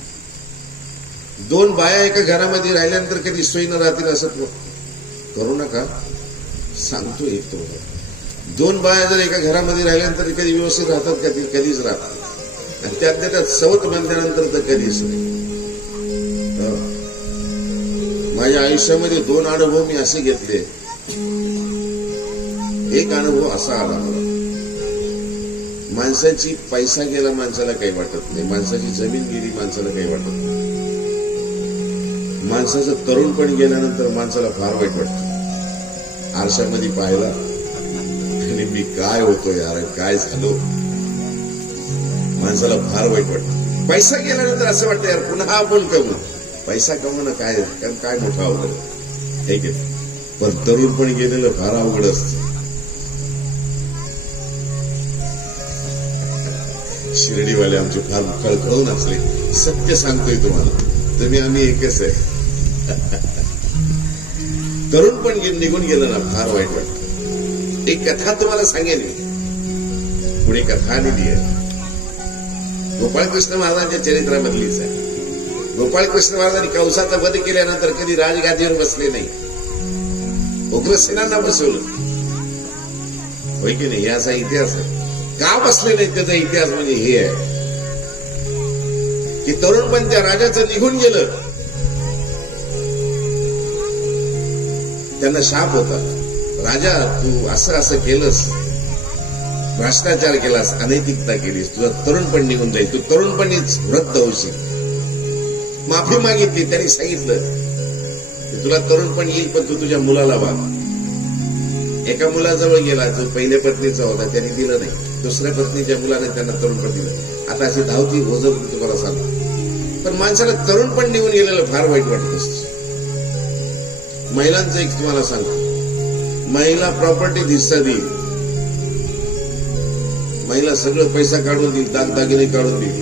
2 बाया एका घरामध्ये राहिल्यानंतर कधी सोयीनं राहतील असं करू नका, सांगतो एक तो. 2 बाया जर एका घरामध्ये राहिल्यानंतर कधी व्यवस्थित राहतात का? कधीच राहतात. आणि त्यात सवत बांधल्यानंतर तर कधीच नाही. माझ्या आयुष्यामध्ये 2 अनुभव मी असे घेतले. एक अनुभव असा आला मला, माणसाची पैसा गेला माणसाला काही वाटत नाही, माणसाची जमीन गेली माणसाला काही वाटत नाही. माणसाचं तरुणपण गेल्यानंतर माणसाला फार वाईट वाटतं. आरशामध्ये पाहिला आणि मी काय होतो यार, काय झालो, माणसाला फार वाईट वाटतं. पैसा गेल्यानंतर असं वाटतं यार पुन्हा आपण कमवू. पैसा कमवणं काय मोठं अवघड आहे. पण तरुणपणी गेलेलं फार अवघड असतं. शिर्डीवाले आमचे फार खळखळून असले, सत्य सांगतोय तुम्हाला, तुम्ही आम्ही एकच आहे. तरुणपण निघून गेलं ना फार वाईट वाटतं. एक कथा तुम्हाला सांगेन, पुढे कथा आलेली आहे, गोपाळकृष्ण महाराजांच्या चरित्रामधलीच आहे. गोपाळकृष्ण महाराजांनी कंसाचा वध केल्यानंतर कधी राजगादीवर बसले नाही, उग्रसेनांना बसवलं, होय की नाही? याचा इतिहास आहे. का बसले नाही त्याचा इतिहास म्हणजे हे आहे की तरुणपण त्या राजाचं निघून गेलं. त्यांना शाप होता, राजा तू असं असं केलंस, भ्रष्टाचार केलास, अनैतिकता केलीस, तुझा तरुणपण निघून जाईल, तू तरुणपणीच वृद्ध होशील. माफी मागितली. त्यांनी सांगितलं की तुला तरुणपण येईल, पण तू तुझ्या मुलाला वाग. एका मुलाजवळ गेला, जो पहिल्या पत्नीचा होता, त्यांनी दिलं नाही. दुसऱ्या पत्नीच्या मुलाने त्यांना तरुणपण दिलं. आता अशी धावती ओझर तुम्हाला सांगतो. पण माणसाला तरुणपण निघून गेलेलं फार वाईट वाटत असतं. महिलांचं एक तुम्हाला सांगतो, महिला प्रॉपर्टी हिस्सा देईल, महिला सगळं पैसा काढून देईल, दागदागिने काढून देईल,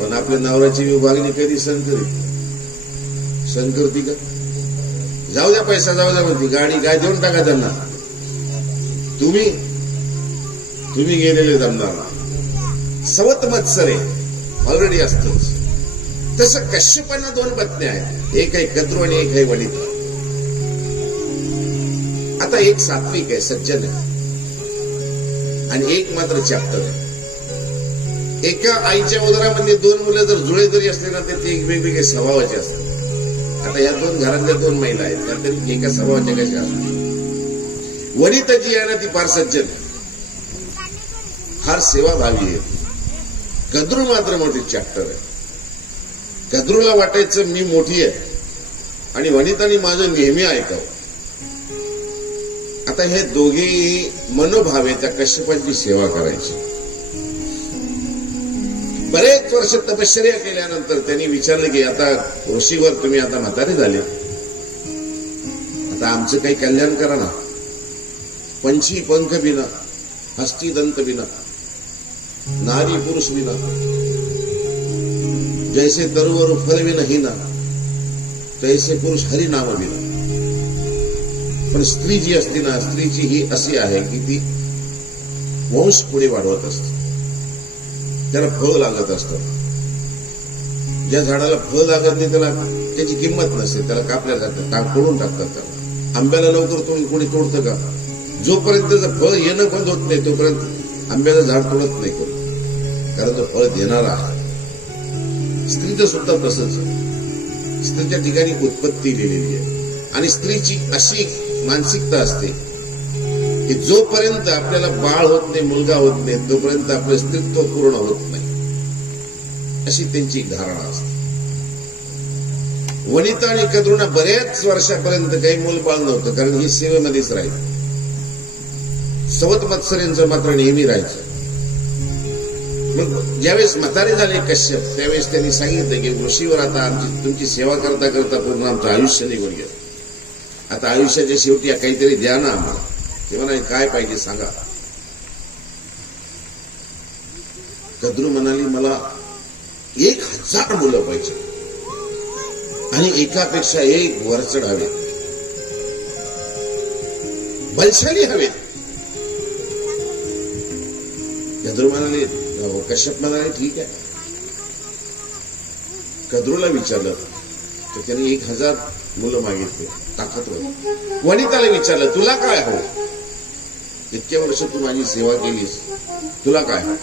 पण आपल्या नवऱ्याची विभागणी कधी सण करती का? जाऊ द्या पैसा, जाऊ द्या म्हणती, गाडी काय देऊन टाका त्यांना, तुम्ही गेलेले जमणार. सवत मत्सरे ऑलरेडी असतोच. तसं कश्यपांना 2 पत्नी आहेत, एक आहे कद्रू आणि एक आहे वनिता. आता एक सात्विक आहे, सज्जन आहे, आणि एक मात्र चॅप्टर आहे. एका आईच्या उदरामध्ये 2 मुलं जर जुळे जरी असले ना, ते एक वेगवेगळे स्वभावाचे असतात. आता या 2 घरातल्या 2 महिला आहेत, त्यातरी एका स्वभावाच्या कशा असतात. वनिता जी आहे ना, ती फार सज्जन, फार सेवाभावी आहे. कद्रू मात्र मोठी चॅप्टर आहे. कद्रूला वाटायचं मी मोठी आहे आणि वनितांनी माझं नेहमी ऐकावं. आता हे दोघेही मनोभावे त्या कश्यपाची सेवा करायची. बरेच वर्ष तपश्चर्या केल्यानंतर त्यांनी विचारलं की आता ऋषीवर तुम्ही आता म्हातारे झाले, आता आमचं काही कल्याण करा ना. पंची पंख बिना, हस्ती दंत बिना, नारी पुरुष बिना, जैसे तरुवर फल विना हिना, तैसे पुरुष हरिनाम बिना. पण स्त्री जी असते ना, स्त्रीची ही अशी आहे की ती वंश पुढे वाढवत असते, त्याला फळ लागत असतं. ज्या झाडाला फळ लागत नाही त्याला त्याची किंमत नसते, त्याला कापल्या जातं, तोडून टाकतात. त्याला आंब्याला लवकर कोणी तोडतं का? जोपर्यंत फळ येणं बंद होत नाही तोपर्यंत आंब्याचं झाड तोडत नाही कोणी, कारण तो फळ देणारा आहे. स्त्रीचं सुद्धा तसंच, स्त्रीच्या ठिकाणी उत्पत्ती लिहिलेली आहे. आणि स्त्रीची अशी मानसिकता असते की जोपर्यंत आपल्याला बाळ होत नाही, मुलगा होत नाही, तोपर्यंत आपलं स्त्रीत्व पूर्ण होत नाही, अशी त्यांची धारणा असते. वनिता आणि कद्रूंना बऱ्याच वर्षापर्यंत काही मूलबाळ नव्हतं, कारण ही सेवेमध्येच राहिली. सवत मत्सरेंचं मात्र नेहमी राहायचं. मग ज्यावेळेस म्हातारे झाले कश्यप, त्यावेळेस त्यांनी सांगितलं की ऋषीवर आता तुमची सेवा करता करता पूर्ण आमचं आयुष्य निघून गेलं, आता आयुष्याच्या शेवटी काहीतरी द्या ना आम्हाला. ते म्हणाले काय पाहिजे सांगा. कद्रू म्हणाली मला 1000 मुलं पाहिजे आणि एकापेक्षा एक वरचढ हवे, बलशाली हवे. कद्रू म्हणाले, कश्यप म्हणाले ठीक आहे. कद्रूला विचारलं तर त्यांनी 1000 मुलं मागितले, ताकदवर. वनिताला विचारलं तुला काय हवं, इतक्या वर्ष तू माझी सेवा केलीस, तुला काय हवं?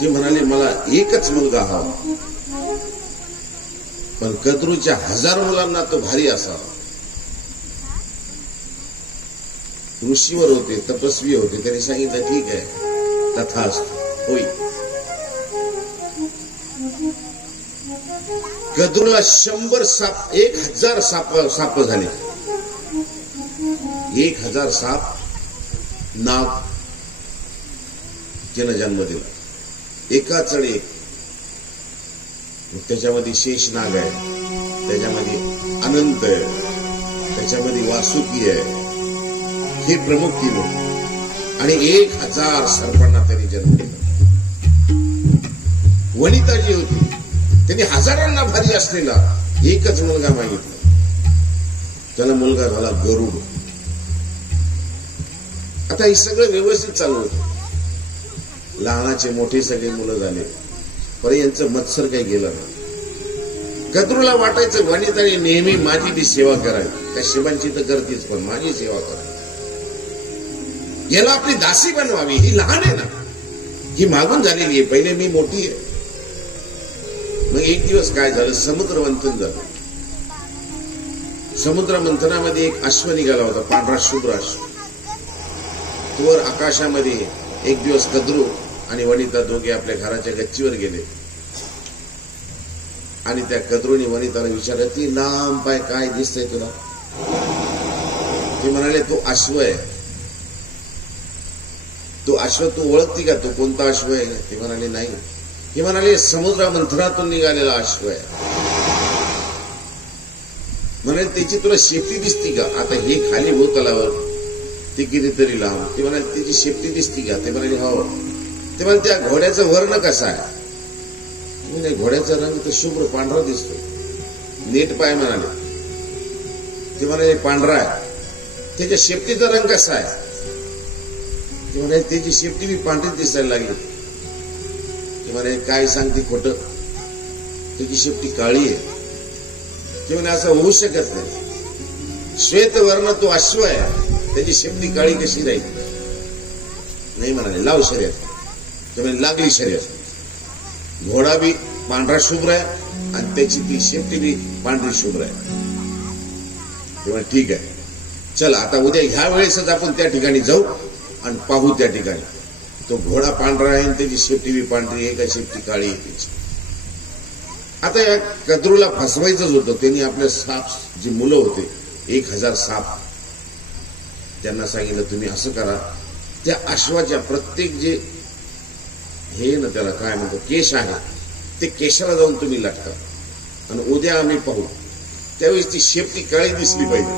ते म्हणाले मला एकच मुलगा हवा, पण कद्रूच्या 1000 मुलांना तो भारी असावा. ऋषीवर होते, तपस्वी होते, त्यांनी सांगितलं ठीक आहे, तथास्तु होईल. कद्रूला 100 साप, 1000 साप झाले, 1000 साप नाग ज्यानं जन्म दिला, एका चढ एक. त्याच्यामध्ये शेष नाग आहे, त्याच्यामध्ये अनंत आहे, त्याच्यामध्ये वासुकी आहे, हे प्रमुख तीन होते आणि 1000 सर्पांना त्यांनी जन्म दिला. वनिता जी होती त्यांनी हजारांना भारी असलेला एकच मुलगा मागितला. त्याला मुलगा झाला गरुड. आता हे सगळं व्यवस्थित चालू होतं. लहानाचे मोठे सगळे मुलं झाले, पण यांचं मत्सर काही गेलं नाही. गरुडला वाटायचं वनिताने नेहमी माझी बी सेवा करावी. त्या शिवांची तर करतीच, पण माझी सेवा करावी, याला आपली दासी बनवावी. ही लहान आहे ना, ही मागून झालेली आहे, पहिले मी मोठी आहे. मग एक दिवस काय झालं, समुद्र मंथन झालं. समुद्र मंथनामध्ये एक अश्व निघाला होता, पांढरा शुभ्र अश्व. तोवर आकाशामध्ये एक दिवस कद्रू आणि वनिता दोघे आपल्या घराच्या गच्चीवर गेले आणि त्या कद्रूनी वनिताला विचारलं, ती लांब पाय काय दिसतंय तुला? ते म्हणाले, तो अश्व आहे. तो अश्व तू ओळखती का? तो कोणता अश्व आहे? ते म्हणाले, नाही. हे म्हणाले, समुद्र मंथनातून निघालेला अश्व आहे. म्हणाले, त्याची तुला शेपटी दिसती का? आता हे खाली भूतलावर ते कितीतरी लांब. ते म्हणाले, त्याची शेपटी दिसती का? ते म्हणाले, हो. ते म्हणाले, त्या घोड्याचा वर्ण कसा आहे? म्हणजे घोड्याचा रंग तर शुभ्र पांढरा दिसतो. नीट पाय म्हणाले. ते म्हणाले, पांढरा आहे. त्याच्या शेपटीचा रंग कसा आहे? ते म्हणाले, त्याची शेपटी बी पांढरी दिसायला लागली. ते म्हणाले, काय सांगते खोटं? त्याची शेपटी काळी आहे. ते म्हणे, असं होऊ शकत नाही. श्वेत वर्ण तो अश्व आहे, त्याची शेपटी काळी कशी राहील? नाही म्हणाले, लाव शर्यत. ते म्हणे, लागली शर्यत. घोडा बी पांढरा शुभ्र आहे आणि त्याची ती शेपटी बी पांढरी शुभ्र आहे. तेव्हा ठीक आहे, चल आता उद्या ह्या वेळेसच आपण त्या ठिकाणी जाऊ आणि पाहू. त्या ठिकाणी तो घोडा पांढरा आहे आणि त्याची शेपटी बी पांढरी आहे, का शेपटी काळी आहे त्याची. आता या कद्रूला फसवायचंच होतं. त्यांनी आपल्या साप जी मुलं होते 1000 साप, त्यांना सांगितलं, तुम्ही असं करा, त्या अश्वाच्या प्रत्येक जे हे ना त्याला काय म्हणतो केश आहे, ते केशाला जाऊन तुम्ही लटका आणि उद्या आम्ही पाहू. त्यावेळेस ती शेपटी काळी दिसली पाहिजे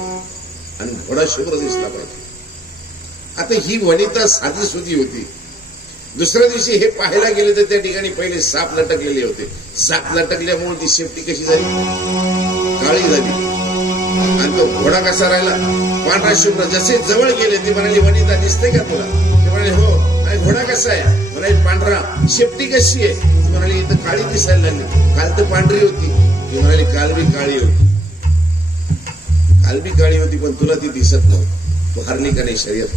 आणि घोडा शुभ्र दिसला पाहिजे. आता ही वनिता साधी सुधी होती. दुसऱ्या दिवशी हे पाहायला गेले तर त्या ठिकाणी पहिले साप लटकलेले होते. साप लटकल्यामुळे ती शेपटी कशी झाली? काळी झाली. आणि तो घोडा कसा राहिला? पांढरा शुभ्र. जसे जवळ गेले ते म्हणाले, वनिता दिसते का तुला? ते म्हणाले, हो. आणि घोडा कसा आहे? म्हणाले, पांढरा. शेपटी कशी आहे? ती म्हणाली, इथं काळी दिसायला लागली. काल तर पांढरी होती. ती म्हणाली, काल बी काळी होती. काल बी काळी होती, पण तुला ती दिसत नव्हती. तू हारली का नाही शर्यत?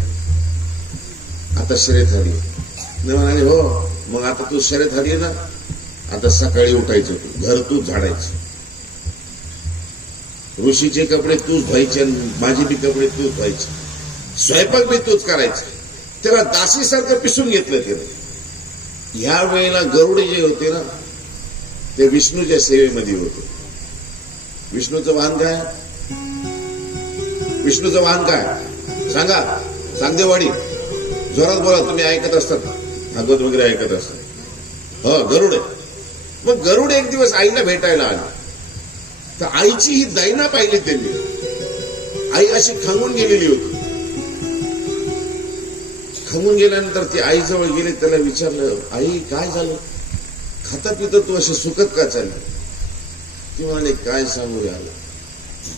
आता शर्यत हरली. नाही म्हणाले, हो. मग आता तू शर्यत हरली ना, आता सकाळी उठायचं, तू घर तूच झाडायचं, ऋषीचे कपडे तूच धुवायचे, माझे बी कपडे तूच धुवायचे, स्वयंपाक बी तूच करायचं. तेव्हा दासीसारखं पिसून घेतलं त्यानं. ह्या वेळेला गरुड जे होते ना, ते विष्णूच्या सेवेमध्ये होते. विष्णूचं वाहन काय? विष्णूचं वाहन काय सांगा? चांदेवाडी. जोरात बोला, तुम्ही ऐकत असतात, भागवत वगैरे ऐकत असतात. हो, गरुड आहे. मग गरुड एक दिवस आईला भेटायला आले. तर आईची ही दैना पाहिली त्यांनी. आई अशी खंगून गेलेली होती. खंगून गेल्यानंतर ती आईजवळ गेले. त्याला विचारलं, आई काय झालं? खाता पिता तू अशी सुखत का चालली? ती म्हणाले, काय सांगू याला,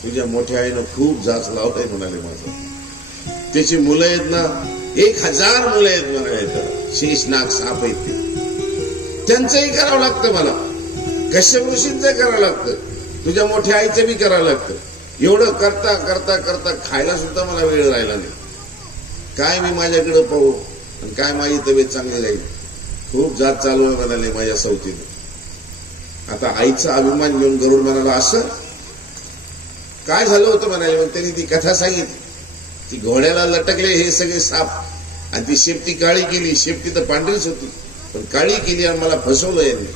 तुझ्या मोठ्या आईनं खूप जाच लावताय म्हणाले माझं. त्याची मुलं आहेत ना, 1000 मुलं आहेत म्हणाले. शेष नाग साप आहेत ते. त्यांचंही करावं लागतं मला, कश्यप ऋषींचं करावं लागतं, तुझ्या मोठ्या आईचं बी करावं लागतं. एवढं करता करता करता खायला सुद्धा मला वेळ राहिला नाही. काय मी माझ्याकडे पाहू आणि काय माझी तब्येत चांगली राहील? खूप जात चालू आहे म्हणाले माझ्या सवतीने. आता आईचा अभिमान घेऊन गरुड म्हणाला, असं काय झालं होतं म्हणाले. मग त्यांनी ती कथा सांगितली. ती घोड्याला लटकले हे सगळे साप आणि ती शेपटी काळी केली. शेपटी तर पांढरीच होती, पण काळी केली आणि मला फसवलं यांनी.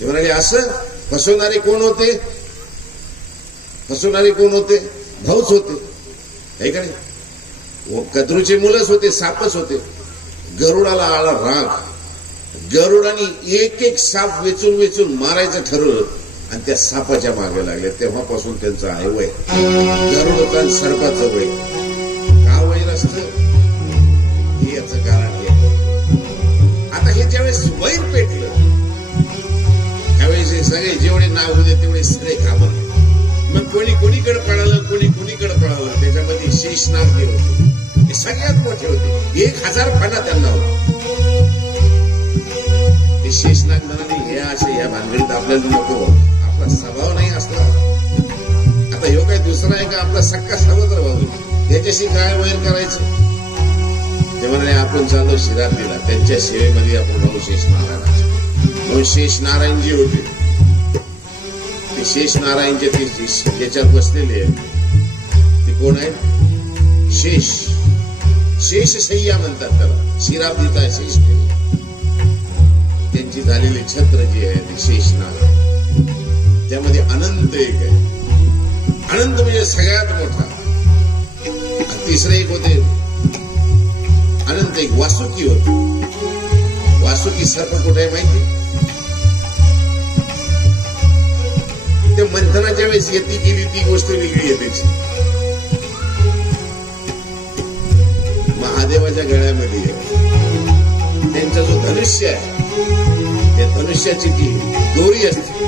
ते म्हणाले, असं फसवणारे कोण होते? फसवणारे कोण होते? भाऊच होते, आहे का नाही? कद्रूचे मुलंच होते, सापच होते. गरुडाला आला राग. गरुडाने एक एक साप वेचून वेचून मारायचं ठरवलं आणि त्या सापाच्या मागे लागले. तेव्हापासून त्यांचं आहे वय गरुडकान सर्पाचं वय. का वैर असतं हे याचं कारण हे. आता हे ज्यावेळेस वैर पेटलं त्यावेळेस हे सगळे जेवढे नाव होते तेवढे सगळे घाबरले. मग कोणी कोणीकडे पळालं, कोणी कोणीकडे पळालं. त्याच्यामध्ये शेषनाग जे होते ते सगळ्यात मोठे होते. 1000 फणा त्यांना होता. ते शेषनाग म्हणाले हे असे या भानगडीत आपल्याला नको, आपला स्वभाव नाही असला. आता ह्यो काय दुसरा आहे का आपला सक्का सावत्र भाऊ, त्याच्याशी काय वैर करायचं. ते म्हणाले आपण चाललो शिरातीला, त्यांच्या सेवेमध्ये आपण राहू शेषनारायणाच्या. म्हणून शेषनारायण जे होते ते शेषनारायणचे ते ज्याच्यात बसलेले आहेत ते कोण आहे? शेष. शेषशय्या म्हणतात त्याला. शिराब्दीचा शेष त्यांची झालेले छत्र जे आहे ते शेषनाग. त्यामध्ये अनंत एक आहे. अनंत म्हणजे सगळ्यात मोठा. तिसरे एक होते अनंत एक वासुकी होते. वासुकी सर्प कुठे आहे माहिती? ते मंथनाच्या वेळेस येती गेली ती गोष्ट वेगळी आहे त्याची. महादेवाच्या गळ्यामध्ये त्यांचा जो धनुष्य आहे त्या धनुष्याची जी दोरी असते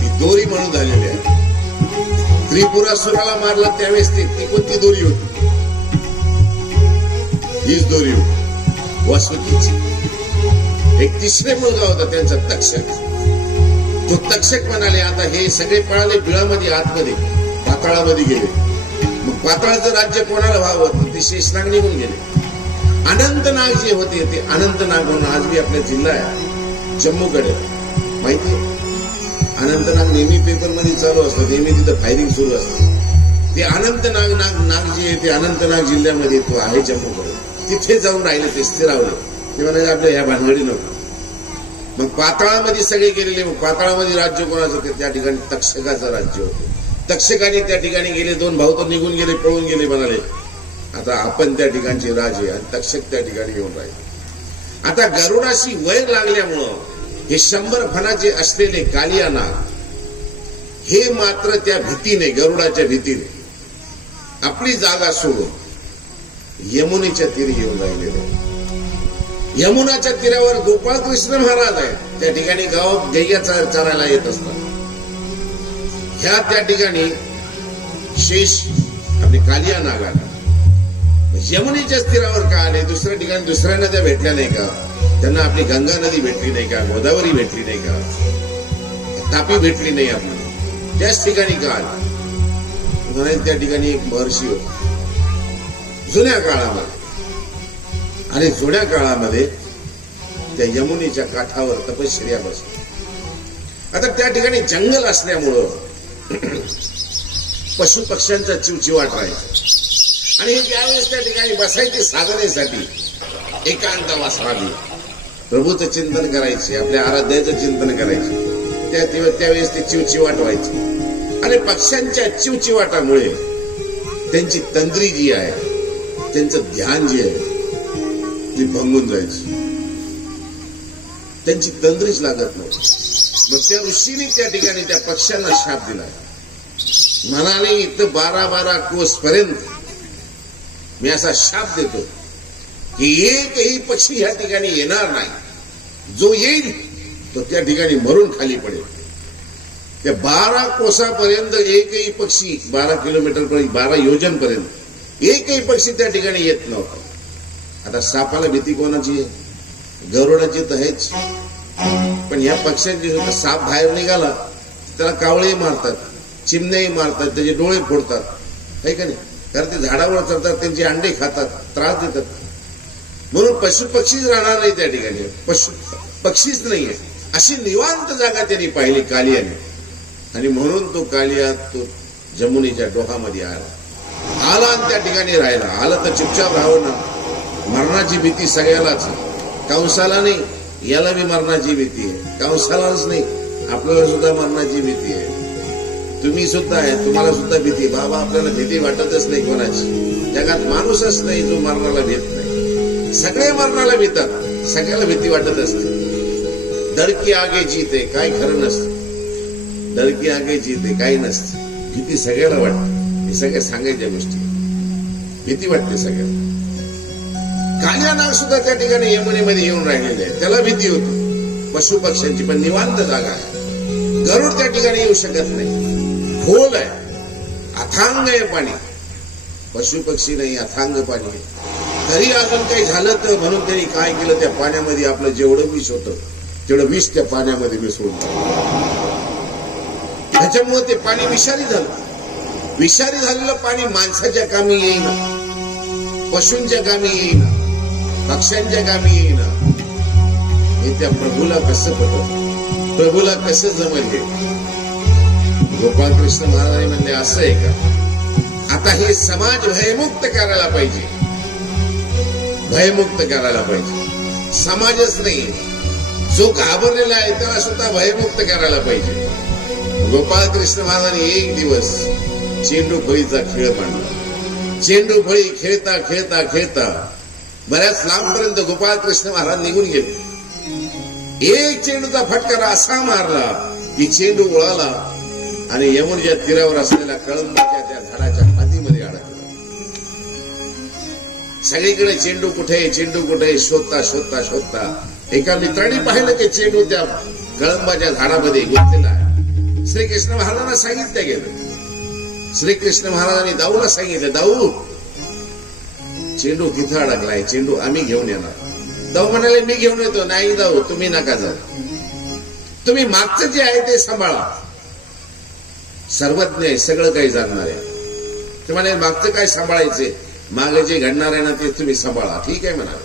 ती दोरी म्हणून झालेली आहे. त्रिपुरासुराला मारला त्यावेळेस ती कोणती दोरी होती? हीच दोरी होती वासुकीची. एक तिसरे मुलगा होता त्यांचा तक्षक. तो तक्षक म्हणाले आता हे सगळे पळाले बिळामध्ये, आतमध्ये पाताळामध्ये गेले. मग पाताळाचं राज्य कोणाला व्हावं ते शेषनाग निघून गेले. अनंतनाग जे होते ते अनंतनाग म्हणून आज बी आपला जिल्हा आहे जम्मूकडे माहिती. अनंतनाग नेहमी पेपरमध्ये चालू असतं, नेहमी तिथं फायरिंग सुरू असतं. ते अनंतनाग नाग जे आहे ते अनंतनाग जिल्ह्यामध्ये तो आहे जम्मूकडे. तिथे जाऊन राहिले, ते स्थिरावले. ते म्हणाले आपल्या ह्या भानगडी नको. मग पाताळामध्ये सगळे गेलेले. मग पाताळामध्ये राज्य कोणाचं होतं? त्या ठिकाणी तक्षकाचं राज्य होतं. तक्षकाने त्या ठिकाणी गेले. 2 भाऊ तर निघून गेले, पळून गेले. म्हणाले आता आपण त्या ठिकाणचे राजे आणि तक्षक त्या ठिकाणी येऊन राहिले. आता गरुडाशी वैर लागल्यामुळं हे 100 फणाचे असलेले कालिया नाग हे मात्र त्या भीतीने, गरुडाच्या भीतीने आपली जागा सोडून यमुनेच्या तीरी येऊन राहिलेले. यमुनाच्या तीरावर गोपाळ कृष्ण महाराज आहे. त्या ठिकाणी गाव गैया चारायला येत असतात. ह्या त्या ठिकाणी शेष आपले कालिया नाग आला. यमुनेच्या तीरावर का आले? दुसऱ्या ठिकाणी दुसऱ्या नद्या भेटल्या नाही का? त्यांना आपली गंगा नदी भेटली नाही का? गोदावरी भेटली नाही का? तापी भेटली नाही आपली? त्याच ठिकाणी का आले? म्हणाले त्या ठिकाणी एक महर्षी होता जुन्या काळामध्ये. आणि जुन्या काळामध्ये त्या यमुनेच्या काठावर तपश्चर्या बसली. आता त्या ठिकाणी जंगल असल्यामुळं पशु पक्ष्यांचा चिवचिवाट राहायचा. आणि हे ज्यावेळेस त्या ठिकाणी बसायचे साधनेसाठी एकांतवासादी प्रभूचं चिंतन करायचे, आपल्या आराध्याचं चिंतन करायचे, त्यावेळेस ते चिवचिवाट व्हायचे. आणि पक्ष्यांच्या चिवचिवाटामुळे त्यांची तंद्री जी आहे, त्यांचं ध्यान जे आहे ती भंगून जायची. त्यांची तंद्रीच लागत नव्हती. मग त्या ऋषीने त्या ठिकाणी त्या पक्ष्यांना शाप दिला. म्हणाले इथं 12 कोस पर्यंत मी असा शाप देतो की एकही पक्षी ह्या ठिकाणी येणार नाही. जो येईल तो त्या ठिकाणी मरून खाली पडेल. त्या 12 कोसापर्यंत एकही पक्षी 12 किलोमीटर पर्यंत 12 योजनपर्यंत एकही पक्षी त्या ठिकाणी येत नव्हता. आता सापाला भीती कोणाची आहे? गरुडाची तर आहेच. पण या पक्ष्यांची सुद्धा साप बाहेर निघाला त्याला कावळे मारतात, चिमण्याही मारतात, त्याचे डोळे फोडतात, आहे का नाही? कारण ते झाडावर चढतात, त्यांची अंडे खातात, त्रास देतात. म्हणून पशु पक्षीच राहणार नाही त्या ठिकाणी. पक्षीच नाहीये अशी निवांत जागा त्यांनी पाहिली कालियाने. आणि म्हणून तो कालिया तो जमुनेच्या डोहामध्ये आला आणि त्या ठिकाणी राहिला. आला तर चुपचाप राहावं ना. मरणाची भीती सगळ्यालाच. कंसाला नाही, याला बी मरणाची भीती आहे. कंसालाच नाही, आपल्याला सुद्धा मरणाची भीती आहे. तुम्ही सुद्धा आहे, तुम्हाला सुद्धा भीती. बाबा आपल्याला भीती वाटतच नाही कोणाची. जगात माणूसच नाही जो मरणाला भीत नाही. सगळे मरणाला भीतात, सगळ्याला भीती वाटत असते. डर की आगे जीते, काय खरं नसतं. लडकी आगायची ते काही नसते. भीती सगळ्याला वाटते. हे सगळ्या सांगायच्या गोष्टी. भीती वाटते सगळ्याला. कालिया नाग सुद्धा त्या ठिकाणी यमुनेमध्ये येऊन राहिलेले आहे. त्याला भीती होती पशु पक्ष्यांची, पण निवांत जागा आहे. गरुड त्या ठिकाणी येऊ शकत नाही. खोल आहे, अथांग आहे पाणी. पशु पक्षी नाही, अथांग पाणी आहे. तरी अजून काही झालं तर म्हणून त्यांनी काय केलं, त्या पाण्यामध्ये आपलं जेवढं विष होतं तेवढं विष त्या पाण्यामध्ये मिसळून त्याच्यामुळे ते पाणी विषारी झालं. विषारी झालेलं पाणी माणसाच्या कामी येईना, पशूंच्या कामी येईना, पक्ष्यांच्या कामी येईना. हे त्या प्रभूला कसं पटत, प्रभूला कसं जमले. गोपाळकृष्ण महाराजांनी म्हणले असं आहे का, आता हे समाज भयमुक्त करायला पाहिजे. भयमुक्त करायला पाहिजे. समाजच नाही, जो घाबरलेला आहे त्याला सुद्धा भयमुक्त करायला पाहिजे. गोपाळकृष्ण महाराजांनी एक दिवस चेंडू फळीचा खेळ मांडला. चेंडू फळी खेळता खेळता खेळता बऱ्याच लांबपर्यंत गोपाळकृष्ण महाराज निघून गेले. एक चेंडूचा फटकारा असा मारला की चेंडू वळाला आणि यमुनेच्या तीरावर असलेल्या कळंबाच्या त्या झाडाच्या मातीमध्ये अडकला. सगळीकडे चेंडू कुठे, चेंडू कुठे शोधता शोधता शोधता एका मित्राने पाहिलं की चेंडू त्या कळंबाच्या झाडामध्ये गुंतलेला आहे. श्रीकृष्ण महाराजांना सांगितलं गेलं. श्रीकृष्ण महाराजांनी दाऊला सांगितलं, दाऊ चेंडू तिथं अडकलाय, चेंडू आम्ही घेऊन येणार. दाऊ म्हणाले मी घेऊन येतो. नाही दाऊ, तुम्ही नका जाऊ, तुम्ही मागचं जे आहे ते सांभाळा. सर्वज्ञ आहे, सगळं काही जाणणार आहे. ते म्हणाले मागचं काय सांभाळायचे, मागे जे घडणार आहे ना ते तुम्ही सांभाळा. ठीक आहे म्हणाले.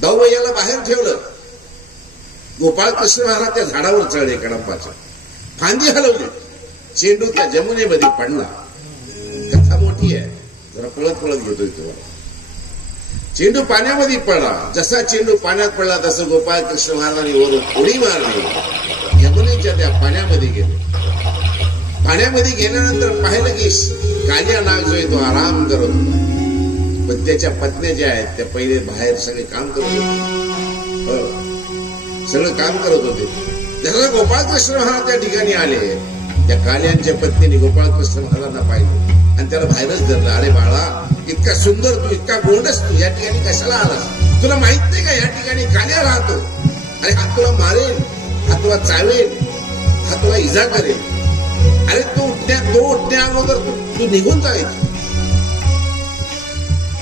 दाऊ याला बाहेर ठेवलं. गोपाळकृष्ण महाराज त्या झाडावर चढले, कळंबाच्या फांदी हलवली. चेंडू त्या जमुनेमध्ये पडला. कथा मोठी आहे, जरा पळत पळत घेतोय तुम्हाला. चेंडू पाण्यामध्ये पडला. जसा चेंडू पाण्यात पडला तसं गोपाळकृष्ण महाराजांनी वरून उडी मारली. यमुनेच्या त्या पाण्यामध्ये गेले. पाण्यामध्ये गेल्यानंतर पाहिलं की कालिया नाग जो आहे तो आराम करत होता. पण त्याच्या पत्न्या ज्या आहेत त्या पहिले बाहेर सगळे काम करत होते. सगळं काम करत होते. त्याला गोपाळकृष्ण महाराज त्या ठिकाणी आले. त्या कालियांच्या पत्नीने गोपाळकृष्ण महाराजांना पाहिलं आणि त्याला बाहेरच धरलं. अरे बाळा, इतका सुंदर तू, इतका गोंडस तू, या ठिकाणी कशाला आलास? तुला माहित नाही का या ठिकाणी कालिया राहतो आणि हा तुला मारेल, हा तुला चावेल, हा तुला इजा करेल. अरे तो उठण्या अगोदर तू निघून जायचं.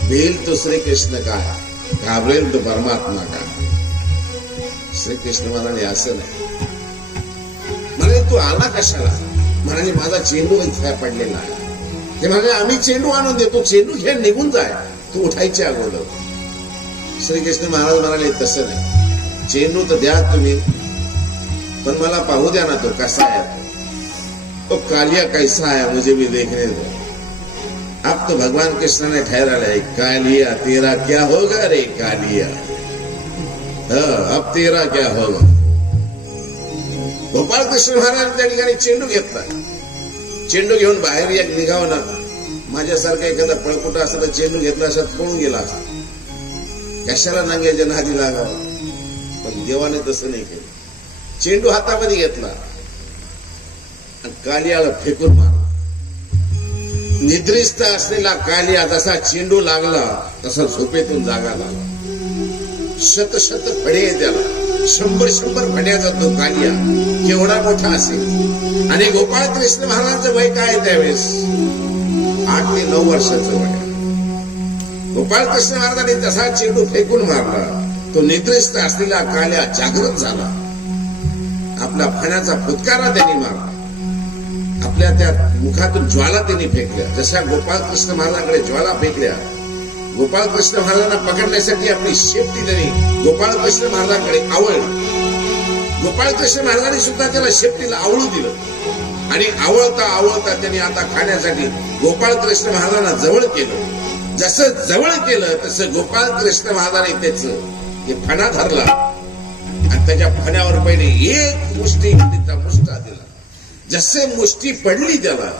भेल तो श्रीकृष्ण काय, घाबरेल तो परमात्मा का. श्रीकृष्ण म्हणाले असं नाही. म्हणाले तू आला कशाला? म्हणाले माझा चेंडू इथे पडलेला आहे. ते म्हणाले आम्ही चेंडू आणून देतो, चेंडू घे, निघून जाय, तू उठायच्या अगोदर. श्रीकृष्ण महाराज म्हणाले तसं नाही, चेंडू तर द्या तुम्ही, पण मला पाहू द्या ना तो कसा आहे. तो कालिया कैसा है मुझे भी देखने दो. अब तो भगवान कृष्ण ने ठहरा है, कालिया तेरा क्या होगा रे कालिया, अब तेरा क्या होगा. गोपाळकृष्ण महाराज त्या ठिकाणी चेंडू घेतला. चेंडू घेऊन बाहेर एक निघावं ना. माझ्यासारखा एखादा पळकुटा असता तर चेंडू घेतला असता पळून गेला असता. कशाला नांग्याच्या नादी लागावा. पण देवाने तसं नाही केलं. चेंडू हातामध्ये घेतला आणि कालियाला फेकून मारला. निद्रिस्त असलेला कालिया जसा चेंडू लागला तसा झोपेतून जागा लागला. शत फडे त्याला, 100 फड्याचा तो कालिया केवढा मोठा असेल. आणि गोपाळकृष्ण महाराजांचं वय काय त्यावेळेस? 8 ते 9 वर्षाचं वय. गोपाळकृष्ण महाराजांनी तसा चेंडू फेकून मारला. तो निद्रिस्त असलेला कालिया जागृत झाला. आपला फण्याचा फुटकारा त्यांनी मारला. आपल्या त्या मुखातून ज्वाला त्यांनी फेकल्या. जशा गोपाळकृष्ण महाराजांकडे ज्वाला फेकल्या, गोपाळकृष्ण महाराजांना पकडण्यासाठी आपली शेपटी त्यांनी गोपाळकृष्ण महाराजांकडे आवळली. गोपाळकृष्ण महाराजांनी सुद्धा त्याला शेपटीला आवळू दिलं आणि आवळता आवळता त्यांनी आता खाण्यासाठी गोपाळकृष्ण महाराजांना जवळ केलं. जसं जवळ केलं तसं गोपाळकृष्ण महाराजांनी त्याचं फणा धरला आणि त्याच्या फण्यावर पहिले एक मुष्टी तिचा मुष्टा दिला. जसे मुष्टी पडली त्याला,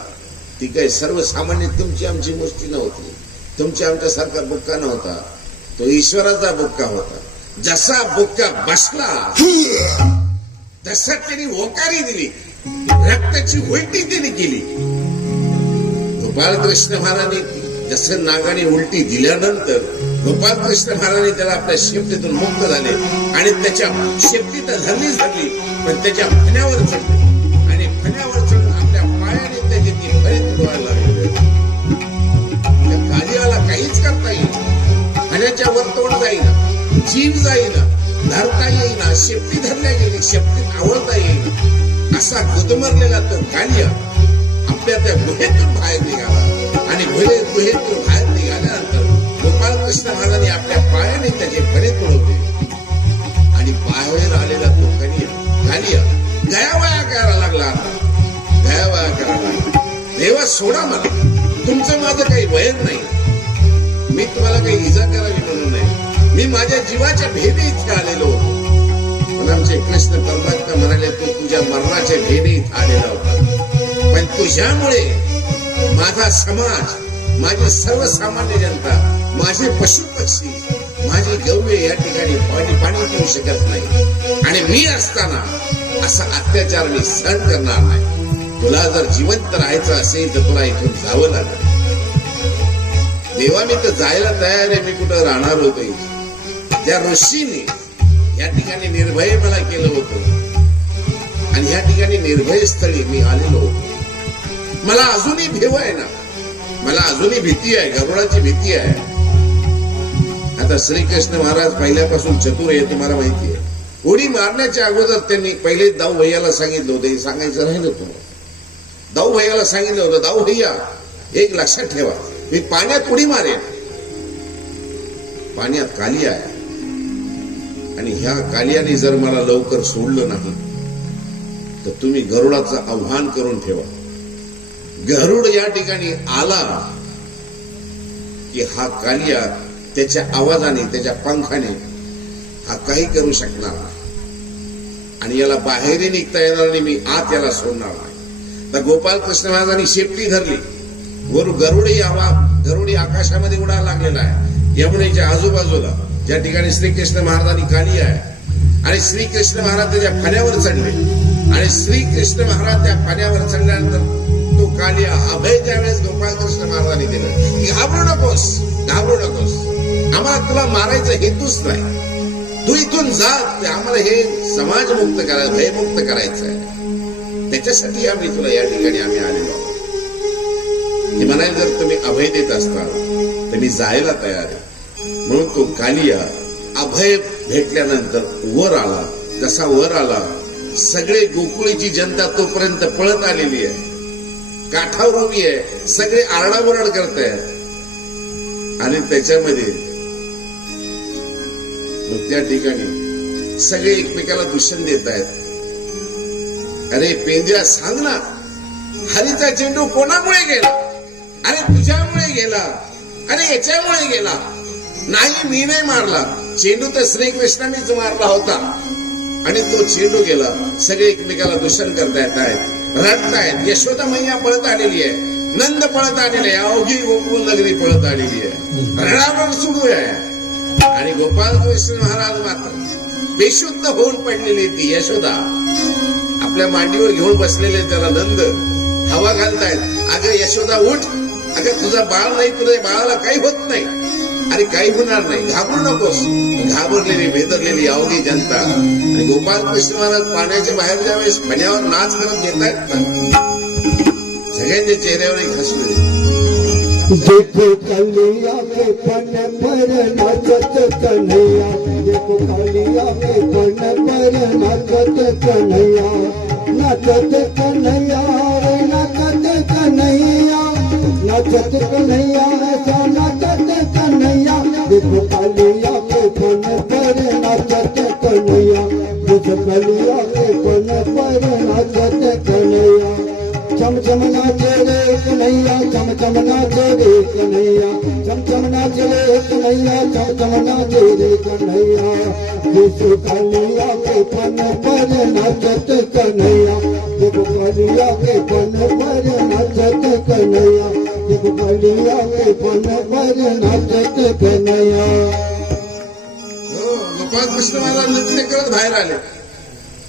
ती काही सर्वसामान्य तुमची आमची मुष्टी नव्हती. तुमच्या आमच्यासारखा बुक्का नव्हता, तो ईश्वराचा बुक्का होता. जसा बुक्का बसला तसा त्यांनी होकारी दिली. रक्ताची उलटी त्याने केली. गोपालकृष्ण महाराजांनी जसं नागाने उलटी दिल्यानंतर गोपालकृष्ण महाराजांनी त्याला आपल्या शेपटीतून मुक्त झाले आणि त्याच्या शेपटीत धरलीच धरली, पण त्याच्या फण्यावर चढली आणि फण्यावर चढून आपल्या पायाने त्याची ती फळी तुडवायला लागली. त्या कालियाला काहीच करता येईल, फण्याच्या वर तोंड जाईना, जीव जाईना, धरता येईना, शेपटी धरल्या गेली, शेपटीत आवडता येईना, असा गुदमरलेला तो कालिया आपल्या त्या गुहेतून बाहेर निघाला आणि गुहेतून बाहेर निघाल्यानंतर गोपालकृष्ण महाराजांनी आपल्या पायाने त्याचे फणे तोडवले आणि बाहेर आलेला तो कालिया गयावया करायला लागला. आता गयावया करायला लागला, देवा सोडा मला, तुमचं माझं काही वैर नाही, मी तुम्हाला काही इजा करावी म्हणून नाही, मी माझ्या जीवाच्या भेदे इथे आलेलो होतो. पण आमचे कृष्ण परमात्मा म्हणाले, तू तुझ्या मरणाच्या भेदे इथे आलेला होता, पण तुझ्यामुळे माझा समाज, माझी सर्वसामान्य जनता, माझे पशु पक्षी, माझी गव्य या ठिकाणी पाणी पिऊ शकत नाही आणि मी असताना असा अत्याचार मी सहन करणार नाही. तुला जर जिवंत राहायचं असेल तर तुला इथून जावं लागेल. देवा मी तर जायला तयार आहे, मी कुठं राहणार होतो. त्या ऋषीने या ठिकाणी निर्भय मला केलं होतं आणि या ठिकाणी निर्भय स्थळी मी आलेलो होतो. मला अजूनही भेव आहे ना, मला अजूनही भीती आहे, गरुडाची भीती आहे. आता श्रीकृष्ण महाराज पहिल्यापासून चतुर आहे, तुम्हाला माहिती आहे. उडी मारण्याच्या अगोदर त्यांनी पहिले दाऊ भैयाला सांगितलं होतं, हे सांगायचं राहिलं तुम्हाला. दाऊ भैयाला सांगितलं होतं, दाऊ भैया एक लक्षात ठेवा, मी पाण्यात उडी मारेन, पाण्यात कालिया आहे आणि ह्या कालियाने जर मला लवकर सोडलं नाही तर तुम्ही गरुडाचं आव्हान करून ठेवा. गरुड या ठिकाणी आला की हा कालिया त्याच्या आवाजाने, त्याच्या पंखाने हा काही करू शकणार नाही आणि याला बाहेरही निघता येणार नाही, मी आत याला सोडणार नाही. तर गोपालकृष्ण महाराजांनी शेपटी धरली, वर गरुडी आकाशामध्ये उडायला लागलेला आहे. यमुनेच्या आजूबाजूला ज्या ठिकाणी श्रीकृष्ण महाराजांनी कालिया आहे आणि श्रीकृष्ण महाराज त्याच्या फण्यावर चढले आणि श्रीकृष्ण महाराज त्या फण्यावर चढल्यानंतर तो कालिया अभय त्यावेळेस गोपालकृष्ण महाराजांनी दिलं की घाबरू नकोस, घाबरू नकोस, आम्हाला तुला मारायचा हेतूच नाही, तू इथून जा, आम्हाला हे समाजमुक्त करायचं, भयमुक्त करायचं आहे, त्याच्यासाठी आम्ही तुला या ठिकाणी आम्ही आलेलो आहोत. हे म्हणाले, जर तुम्ही अभय देत असताल तर मी जायला तयार आहे. म्हणून तो कालिया अभय भेटल्यानंतर वर आला. जसा वर आला, सगळे गोकुळीची जनता तोपर्यंत पळत आलेली आहे, काठावर उभी आहे, सगळे आरडाओरड करतायत आणि त्याच्यामध्ये मग त्या ठिकाणी सगळे एकमेकाला दूषण देत आहेत. अरे पेंद्या सांग ना, हरीचा चेंडू कोणामुळे गेला? अरे तुझ्यामुळे गेला, अरे याच्यामुळे गेला. नाही, मी नाही मारला, चेंडू तर श्रीकृष्णानेच मारला होता आणि तो चेंडू गेला. सगळे एकमेकाला दूषण करतायत आहेत, रडतायत. यशोदा मैया पळत आलेली आहे, नंद पळत आलेले आहे, अवघी गोकुळ नगरी पळत आलेली आहे, रडारड सुरू आहे आणि गोपालकृष्ण महाराज मात्र बेशुद्ध होऊन पडलेली ती यशोदा आपल्या मांडीवर घेऊन बसलेले, त्याला नंद हवा घालतायत. अगं यशोदा उठ, अगं तुझा बाळ नाही, तुझ्या बाळाला काही होत नाही, अरे काही होणार नाही, घाबरू नकोस. घाबरलेली भेदरलेली अवघी जनता आणि गोपालकृष्ण महाराज पाण्याच्या बाहेर ज्यावेळेस फण्यावर नाच करत येत आहेत ना, सगळ्यांच्या चेहऱ्यावर एक हसू. देखो कालिया के फन पर नाचत कन्हैया, देखो कालिया के फन पर नाचत कन्हैया, नाचत कन्हैया रे नाचत कन्हैया, नाचत कन्हैया ऐसा नाचत कन्हैया. देखो कालिया के फन पर नाचत कन्हैया, देखो कालिया के फन पर नाचत कन्हैया. चम चम नाचे रे कन्हैया, चम चम नाचे रे कन्हैया, चम चम नाचे रे कन्हैया, चम चम नाचे रे कन्हैया. देखो कालिया के फन पर नाचत कन्हैया, देखो कालिया के फन पर नाचत कन्हैया, देखो कालिया के फन पर नाचत कन्हैया. गोपालकृष्ण महाराज नृत्य करत बाहेर आले.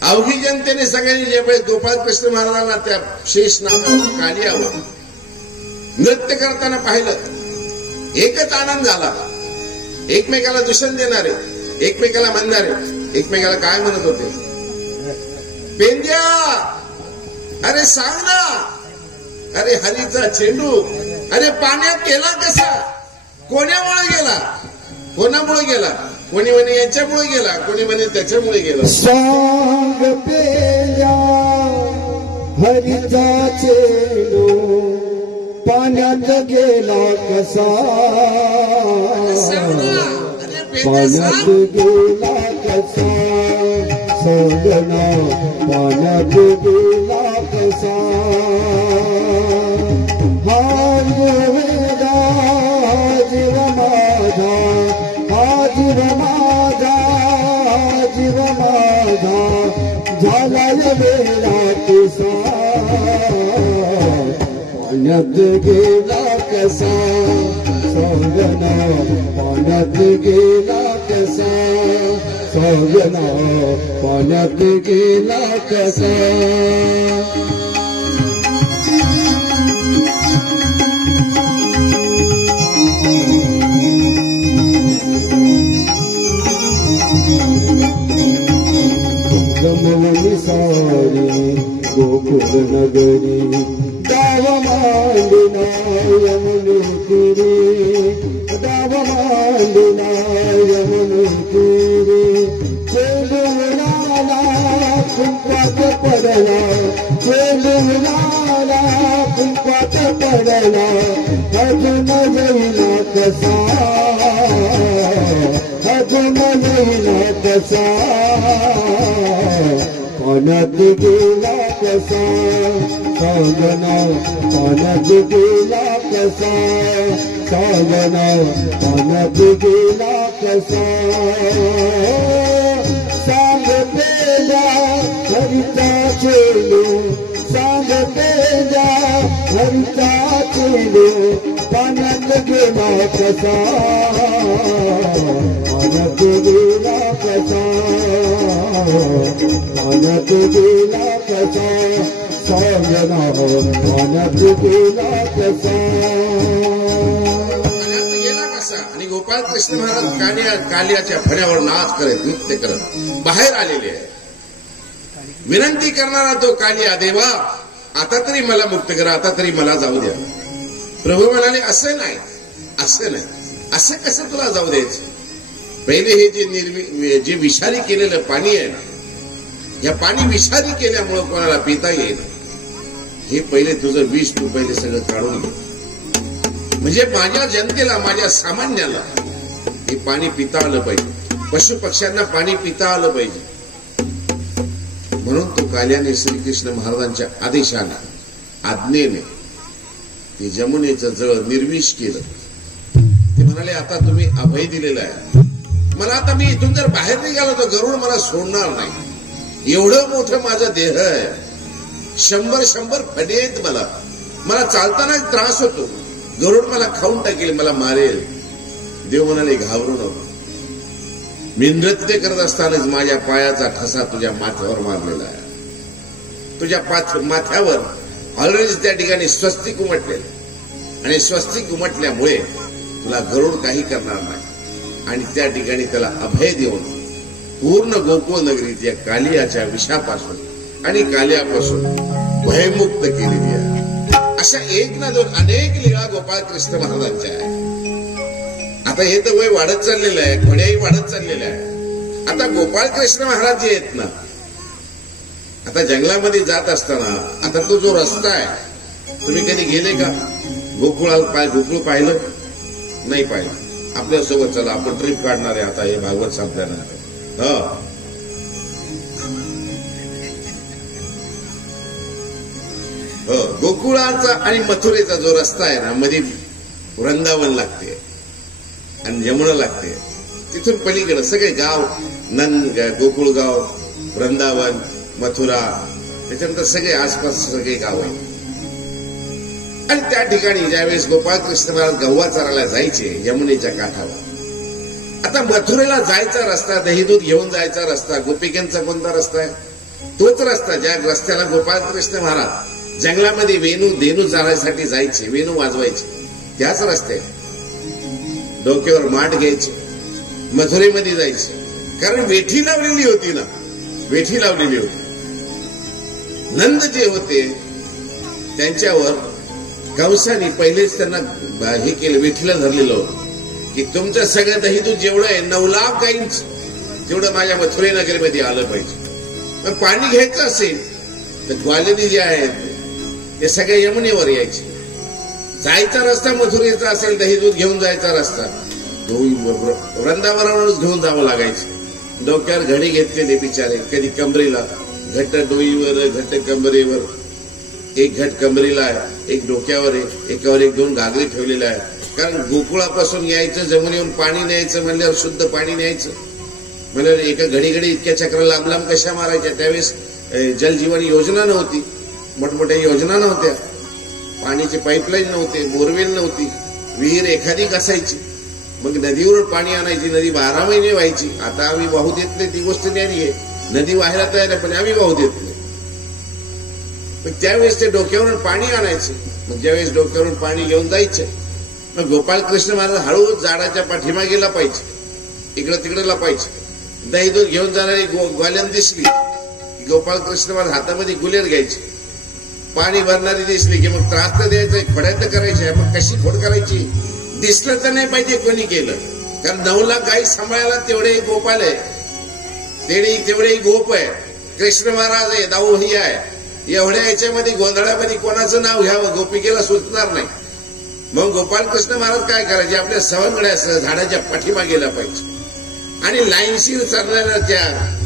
अवघी जनतेने सगळ्यांनी ज्यावेळेस गोपाळ कृष्ण महाराजांना त्या शेष नागावर कालियावर नृत्य करताना पाहिलं, एकच आनंद झाला. एकमेकाला दूषण देणारे, एकमेकाला म्हणणारे, एकमेकाला काय म्हणत होते, पेंद्या अरे सांग ना, अरे हरीचा चेंडू अरे पाण्यात गेला कसा, कोणामुळे गेला, कोणामुळे गेला, कोणी म्हणे याच्यामुळे गेला, कोणी म्हणे त्याच्यामुळे गेला. सांग पेंद्या हरीचा चेंडू पाण्यात गेला कसा, पाण्यात गेला कसा, संगना पाण्यात गेला कसा. हा वेदा जीव माझा, हा जीव माझा, जीव माझा झाला वेळा कसा, पाण्यात गेला कसा, संगना पाण्यात गेला कसा, संगना पाण्यात गेला कसा. गमवली सारी गोकुळ नगरी, दाव मांडला यमुने तीरी, दाव मांडला यमुने तीरी. चेंडू उडाला कुंपात पडला, चेंडू उडाला कुंपात पडला, अजून येईना कसा, अजून येईना कसा, पाण्यात गेला कसा, संगना पाण्यात गेला कसा, संगना पाण्यात गेला कसा. सांग पेंद्या हरीचा चेंडू, सांग पेंद्या हरीचा चेंडू पाण्यात गेला कसा, पाण्यात गेला कसा, पाण्यात गेला कसा, संगना पाण्यात गेला कसा. आणि गोपाळ कृष्ण महाराज कालियाच्या फण्यावर नाच करत, नृत्य करत बाहेर आलेले आहे. विनंती करणारा तो कालिया, देवा आता तरी मला मुक्त करा, आता तरी मला जाऊ द्या. प्रभू म्हणाले असं नाही, असं नाही, असं कसं तुला जाऊ द्यायचं. पहिले हे जे विषारी केलेलं पाणी आहे ना, या पाणी विषारी केल्यामुळं कोणाला पिता येईल, हे पहिले तुझं विष तू पहिले सगळं काढून घे, म्हणजे माझ्या जनतेला, माझ्या सामान्याला हे पाणी पिता आलं पाहिजे, पशु पक्ष्यांना पाणी पिता आलं पाहिजे. म्हणून तो काल्याने श्रीकृष्ण महाराजांच्या आदेशाने, आज्ञेने ते जमुनेचं जळ निर्विष केलं. ते म्हणाले आता तुम्ही अभय दिलेलं आहे मला, आता मी इथून जर बाहेर निघालो तर गरुड मला सोडणार नाही. एवढं मोठं माझा देह आहे, 100 फणे आहेत मला, मला चालताना त्रास होतो, गरुड मला खाऊन टाकेल, मला मारेल. देव म्हणाले घाबरू नको, मी नृत्य करत असतानाच माझ्या पायाचा ठसा तुझ्या माथ्यावर मारलेला आहे. तुझ्या माथ्यावर ऑलरेडी त्या ठिकाणी स्वस्तिक उमटले, आणि स्वस्तिक उमटल्यामुळे तुला गरुड काही करणार नाही. आणि त्या ठिकाणी त्याला अभय देऊन पूर्ण गोकुळ नगरीत या कालियाच्या विषापासून आणि कालियापासून भयमुक्त केलेली आहे. अशा एक ना दोन अनेक लीळा गोपाळ कृष्ण महाराजांच्या आहे. आता हे तर वय वाढत चाललेलं आहे, घोड्याही वाढत चाललेलं आहे. आता गोपाळ कृष्ण महाराज जे आहेत ना, आता जंगलामध्ये जात असताना आता तो जो रस्ता आहे, तुम्ही कधी गेले का गोकुळ पाहिलं नाही? पाहिलं. आपल्यासोबत चला, आपण ट्रिप काढणार आहे आता हे भागवत संपल्यानंतर. गोकुळाचा आणि मथुरेचा जो रस्ता आहे ना, मध्ये वृंदावन लागते आणि यमुना लागते. तिथून पलीकडे सगळे गाव, गोकुळ गाव, वृंदावन, मथुरा, त्याच्यानंतर सगळे आसपास सगळे गाव आहेत. आणि त्या ठिकाणी ज्यावेळेस गोपाळ कृष्ण महाराज गव्हा चरायला जायचे यमुनेच्या काठावर, आता मथुरेला जायचा रस्ता, दहीदूध घेऊन जायचा रस्ता, गोपिकांचा कोणता रस्ता आहे? तोच रस्ता ज्या रस्त्याला गोपाळकृष्ण महाराज जंगलामध्ये धेनू चालायसाठी जायचे, वेणू वाजवायचे, त्याच रस्ते डोक्यावर माठ घ्यायचे, मथुरेमध्ये जायचे. कारण वेठी लावलेली होती ना, वेठी लावलेली होती. नंद जे होते त्यांच्यावर कंसाने पहिलेच त्यांना हे केलं, वेठीला धरलेलं होतं की तुमचं सगळं दही दूध जेवढं आहे 9 लाख गाईंच तेवढं माझ्या मथुरे नगरीमध्ये आलं पाहिजे. पण पाणी घ्यायचं असेल तर ग्वालिनी जे आहेत ते सगळ्या यमुनेवर यायचे. जायचा रस्ता मथुरेचा असेल, दही दूध घेऊन जायचा रस्ता वृंदावनावरच घेऊन जावं लागायचं. डोक्यावर घडी घेतलेले बिचारे, कधी कमरेला घट्ट डोईवर, घट्ट कमरेवर, एक घट कमरेला आहे, एक डोक्यावर आहे, एकावर 1-2 घागरी ठेवलेला आहे. कारण गोकुळापासून यायचं, जमुनीवरून पाणी न्यायचं म्हणल्यावर शुद्ध पाणी न्यायचं म्हणजे एका घडी इतक्या चक्र लांब लांब कशा मारायच्या. त्यावेळेस जलजीवन योजना नव्हती, मोठमोठ्या योजना नव्हत्या, पाण्याची पाईपलाईन नव्हते, बोरवेल नव्हती, विहीर एखादी असायची. मग नदीवर पाणी आणायची, नदी 12 महिने व्हायची. आता आम्ही वाहू देत नाही, ती गोष्ट न्यारी आहे. नदी व्हायला तयार आहे पण आम्ही वाहू देत नाही. मग त्यावेळेस ते डोक्यावरून पाणी आणायचे. मग ज्यावेळेस डोक्यावरून पाणी घेऊन जायचे, मग गोपाळकृष्ण महाराज हळूच झाडाच्या पाठीमागेला पाहिजे, इकडं तिकडे लपायचे. दही दूध घेऊन जाणारी ग्वालन दिसली की गोपाळकृष्ण महाराज हातामध्ये गुलेर घ्यायचे. पाणी भरणारी दिसली की मग त्रास तर द्यायचा, खोड्या तर करायच्या. मग कशी खोड करायची, दिसलं तर नाही पाहिजे कोणी केलं. कारण 9 लाख गाई सांभाळायला तेवढे गोपाल आहे, तेवढे गोप आहे, कृष्ण महाराज आहे, दाऊही आहे. एवढ्या याच्यामध्ये गोंधळामध्ये कोणाचं नाव घ्यावं गोपिकेला सुचणार नाही. मग गोपाळकृष्ण महाराज काय करायचे, आपल्या सवंगड्यासह झाडाच्या पाठीमागेला पाहिजे आणि लाईनशीर चालणाऱ्या त्या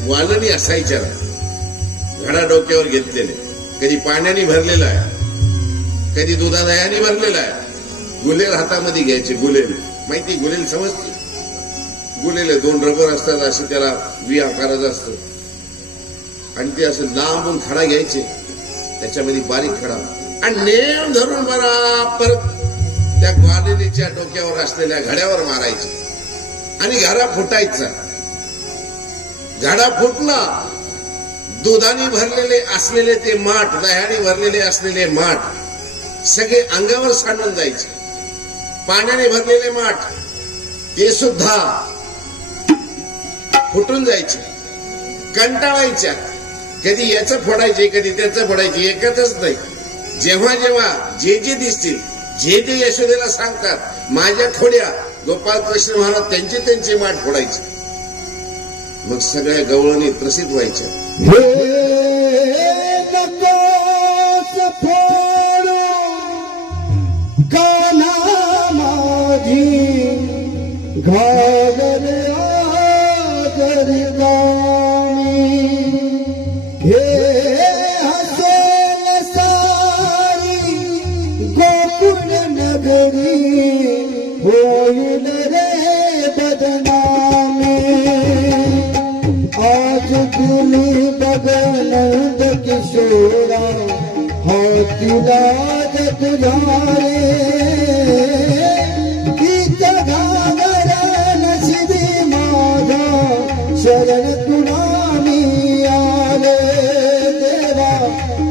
वालनी असायच्या, घडा डोक्यावर घेतलेले, कधी पाण्याने भरलेला आहे, कधी दुधादह्याने भरलेला आहे. गुलेल हातामध्ये घ्यायचे, गुलेल माहिती, गुलेल समजते, गुलेल 2 रबर असतात, असे त्याला व्ही आकाराचं असतं आणि ते असं लांबून खडा घ्यायचे, त्याच्यामध्ये बारीक खडा आणि नेम धरून बराबर त्या ग्वालिनीच्या डोक्यावर असलेल्या घड्यावर मारायचे आणि घडा फुटायचा. घडा फुटला, दुधाने भरलेले असलेले ते माठ, दह्याने भरलेले असलेले माठ सगळे अंगावर सांडून जायचे. पाण्याने भरलेले माठ ते सुद्धा फुटून जायचे, कंटाळायच्या. कधी याचं फोडायचे, कधी त्याचं फोडायचे, एकच नाही. जेव्हा जेव्हा जे दिसतील, जे यशोदेला सांगतात माझ्या खोड्या, गोपाळकृष्ण महाराज त्यांचे माठ फोडायचे. मग सगळ्या गवळणी त्रसित व्हायच्या. घागर आगर गाणी हे हसेल सारी गोकुळ नगरी, होईल रे बदनामी. आज दिली बगनंद किशोरा, हातीला तुझारे शरण तुला मी आले देवा,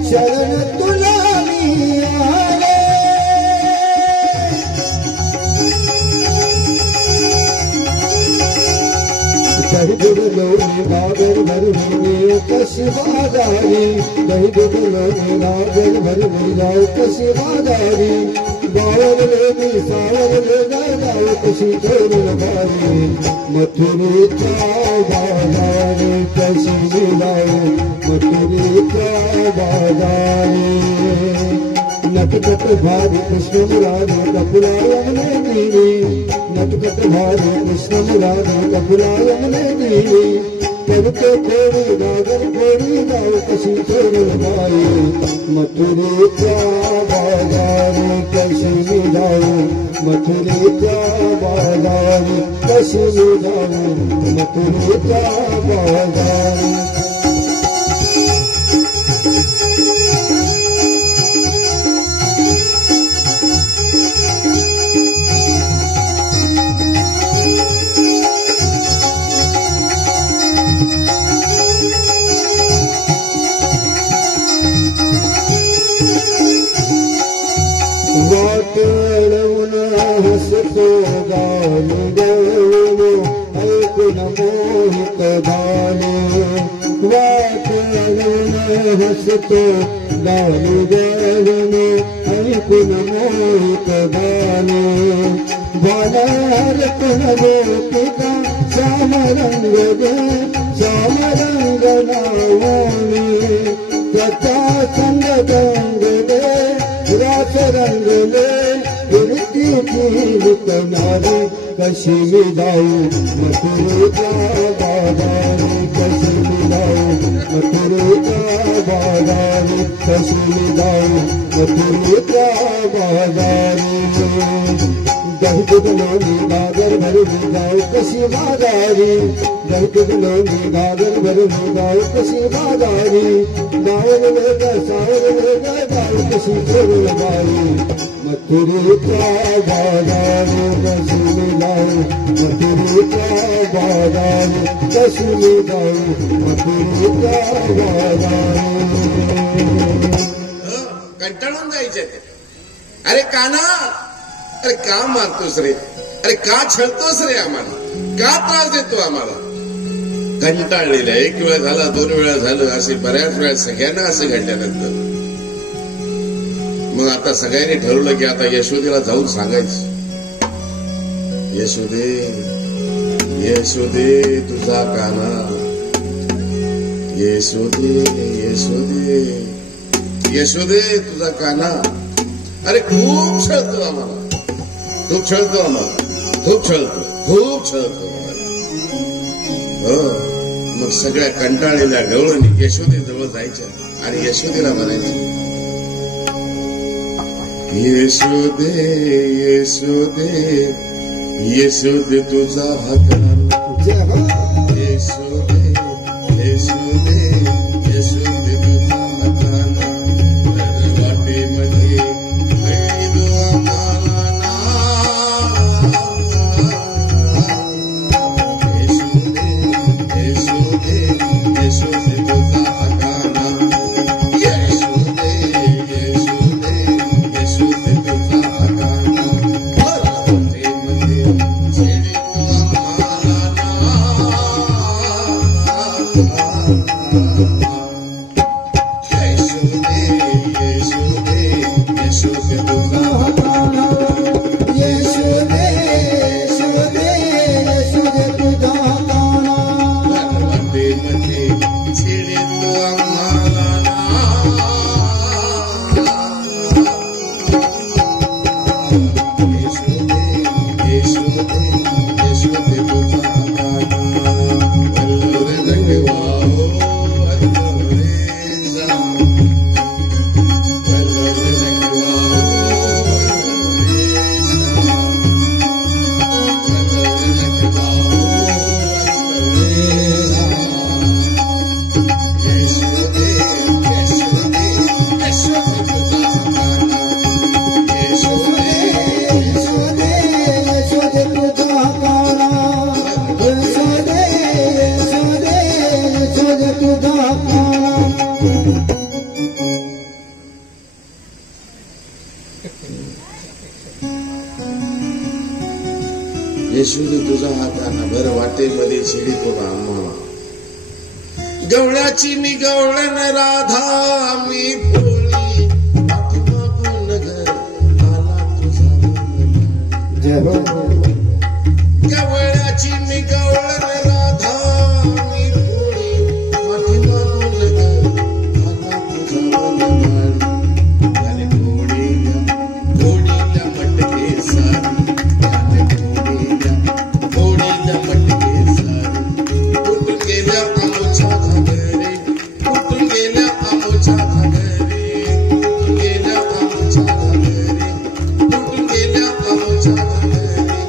शरण तुला मी आले. दही दूध लोणी गागर भरवून कशी बाजारी, दही दूध लोणी गागर भरवून जाऊ कशी बाजारी. गावरले मी सावरले गाव कशी करून बारी, मथुरेच्या बाजारी कशी जाऊ, मथुरेच्या बाजारी. नटखट भारी कृष्ण मुरारी कपुला यमुने तीरी, नटखट भारी कृष्ण मुरारी कपुला यमुने तीरी. करते थोडी गागर थोडी गाव कशी करून बाई, मथुरेच्या बाजारी कशी जाऊ, मथुरेच्या बाजारी कशी जाऊ, मथुरेच्या बाजारी. हसतो गाणी गवळणी ऐकून मोहित झाले वाटून हसतो गाणी गवळणी ऐकून मोहित झाले बालार कुण गोपिका श्यामरंग दे श्यामरंग नावणी त्याचा संग रंग दे रास रंगले कीर्ती विकणारी कशी मी जाऊ मथुरेच्या बाजारी कशी मी जाऊ मथुरेच्या बाजारी कशी मी जाऊ मथुरेच्या बाजारी दहकदलोनी गागर भरून जाऊ कशी बाजारी दहकदलोनी गागर भरून जाऊ कशी बाजारी नावर वेगळा सावर वेगळा जाऊ कशी करून बाई मथुरेच्या बाजारी कशी मी जाऊ मथुरेच्या बाजारी कशी मी जाऊ मथुरेच्या बाजारी कंटाळून जायचे अरे काना अरे का मारतोस रे अरे का छळतोस रे आम्हाला का त्रास देतो आम्हाला कंटाळलेला एक वेळा झाला 2 वेळा झालं असे बऱ्याच वेळा सगळ्यांना असे घडल्यानंतर मग आता सगळ्यांनी ठरवलं की आता यशोदेला जाऊन सांगायचं यशोदे यशोदे तुझा काना यशोदे यशोदे यशोदे तुझा काना अरे खूप छळतो आम्हाला खूप छळतो आम्हाला खूप छळतो हो मग सगळ्या कंटाळलेल्या गवळणी यशोदे जवळ जायच्या आणि यशोदेला म्हणायचं यशोदे यशोदे यशोदे तुझा हात यशोदे यशोदे यशोदे तुझा हाताना वाटेमध्ये यशोदे तुझा हाताना भर वाटेमध्ये छिडीतो आम्हा गवळ्याची मी गवळण राधा मी भोळी पाठीमागून नगर आला तुझा गवळ्याची मी गवळण राधा मी भोळी पाठीमागून नगर आला तुझा त्याने घोडीला मटके सारी Thank you.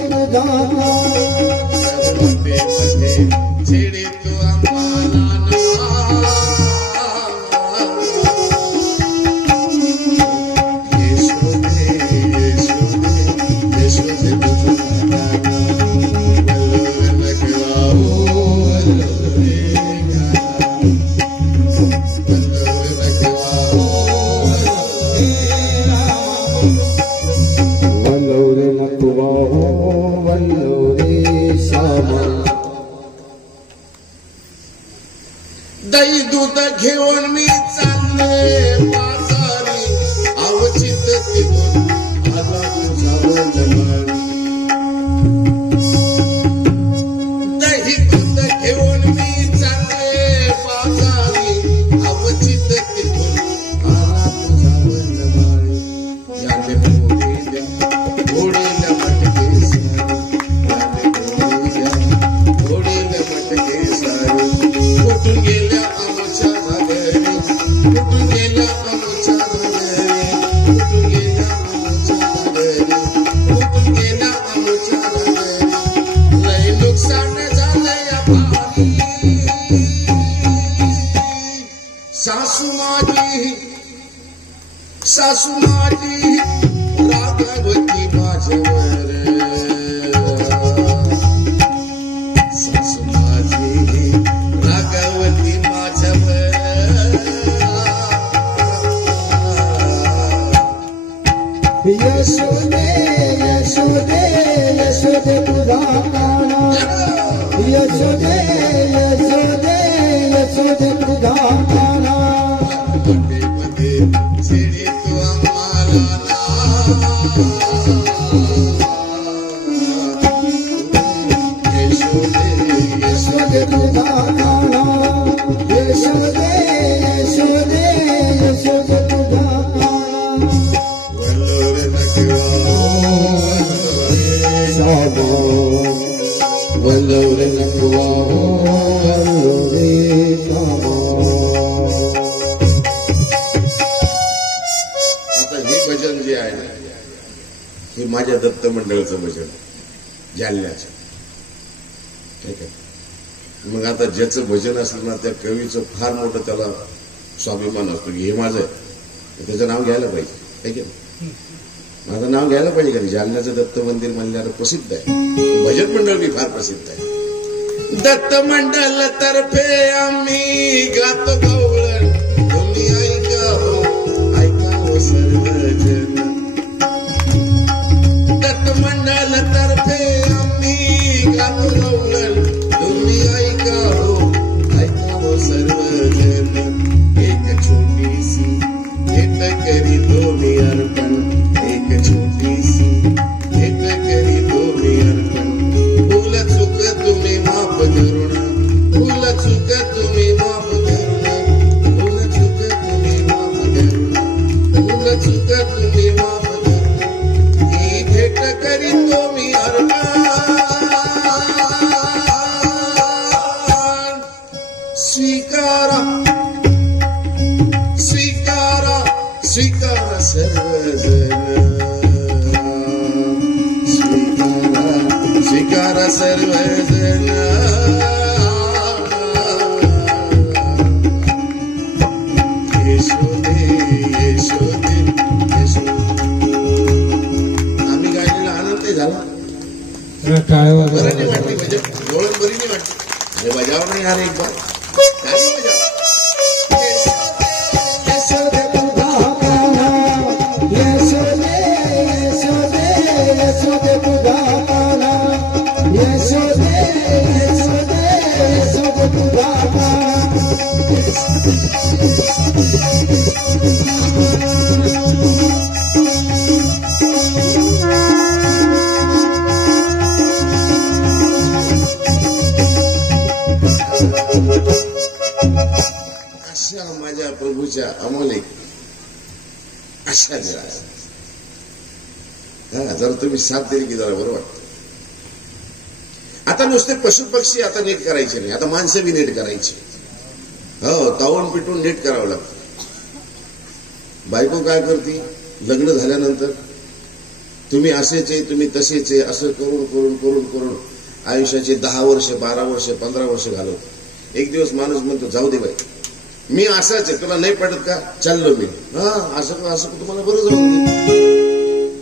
तुझा छेडे तू आम्हाला दही दूध घेऊन मी चालले बाजारी अवचित तिथून आला तुझा वंदमान दही दूध घेऊन मी चालले बाजारी अवचित तिथून आला तुझा वंदमान याने घोडीला मटके घोडीला मटके सारी कुठून गेल्या आमच्या घरी कुठून गेल्या आमच्या घरी कुठून गेल्या आमच्या घरी कुठून गेल्या आमच्या घरी लय नुकसान झालंय भारी सासू माझी रागवती माझ्यावर सासू माझी रागवती माझ्यावर यशोदे यशोदे यशोदे तुझा काना यशोदे यशोदे यशोदे तुझा काना मध्ये छेडे तू आम्हाला यशोदे यशोदे तुझा काना यशोदे यशोदे यशोदे तुझा काना वल्लोर नकवा साबो वल्लोरे नकवा वल्लोरे साबो आता हे भजन जे आहे ना हे माझ्या दत्त मंडळाचं भजन जालन्याचं ठीक आहे. मग आता ज्याचं भजन असलं ना त्या कवीचं फार मोठं त्याला स्वाभिमान असतो की हे माझं आहे त्याचं नाव घ्यायला पाहिजे आहे की नाही? माझं नाव घ्यायला पाहिजे का जालन्याचं दत्त मंदिर म्हणल्यावर प्रसिद्ध आहे भजन मंडळ बी फार प्रसिद्ध आहे दत्त मंडळ तर्फे आम्ही गातो गवळण तुम्ही ऐका हो सर्वजन दत्त मंडळ तर्फे आम्ही गातो गवळण तुम्ही ऐका हो सर्वजन एक छोटीशी भेट करी दोन्ही अर्पण एक छोटीशी भेट करी दोन्ही अर्पण भूल चूक तुम्ही माफ करून भूल चूक तुम्ही माफ करून भूल चूक तुम्ही माफ करून भूल चूक तुम्ही माफ करून ही भेट करी तुम्ही अर्पण स्वीकारा स्वीकारा स्वीकारा सर्वजन स्वीकारा स्वीकारा सर्वजन यशोदे यशोदे यशोदे आम्ही गायलेला आनंद नाही झाला काय बरं नाही वाटली म्हणजे डोळ्यात बरी नाही वाटली अरे बजाव नाही यार एक बार काय बजाव यशोदे तुझा काना यशोदे यशोदे यशोदे तुझा काना यशोदे यशोदे यशोदे तुझा काना अशा माझ्या प्रभूच्या अमोले अशा जरा जर तुम्ही साथ दिली की जरा बरं वाटतं आता नुसते पशु पक्षी आता नीट करायचे नाही आता माणसं बी नीट करायची हो तावून पिटून नीट करावं लागतं बायको काय करते लग्न झाल्यानंतर तुम्ही असेच आहे, तुम्ही तसेच आहे, असं करून करून करून करून आयुष्याचे 10 वर्ष 12 वर्ष 15 वर्ष घालवतो. एक दिवस माणूस म्हणतो जाऊ दे बाई, मी असाच आहे, तुला नाही पडत का, चाललो मी. असं तुम्हाला बरं जाऊ.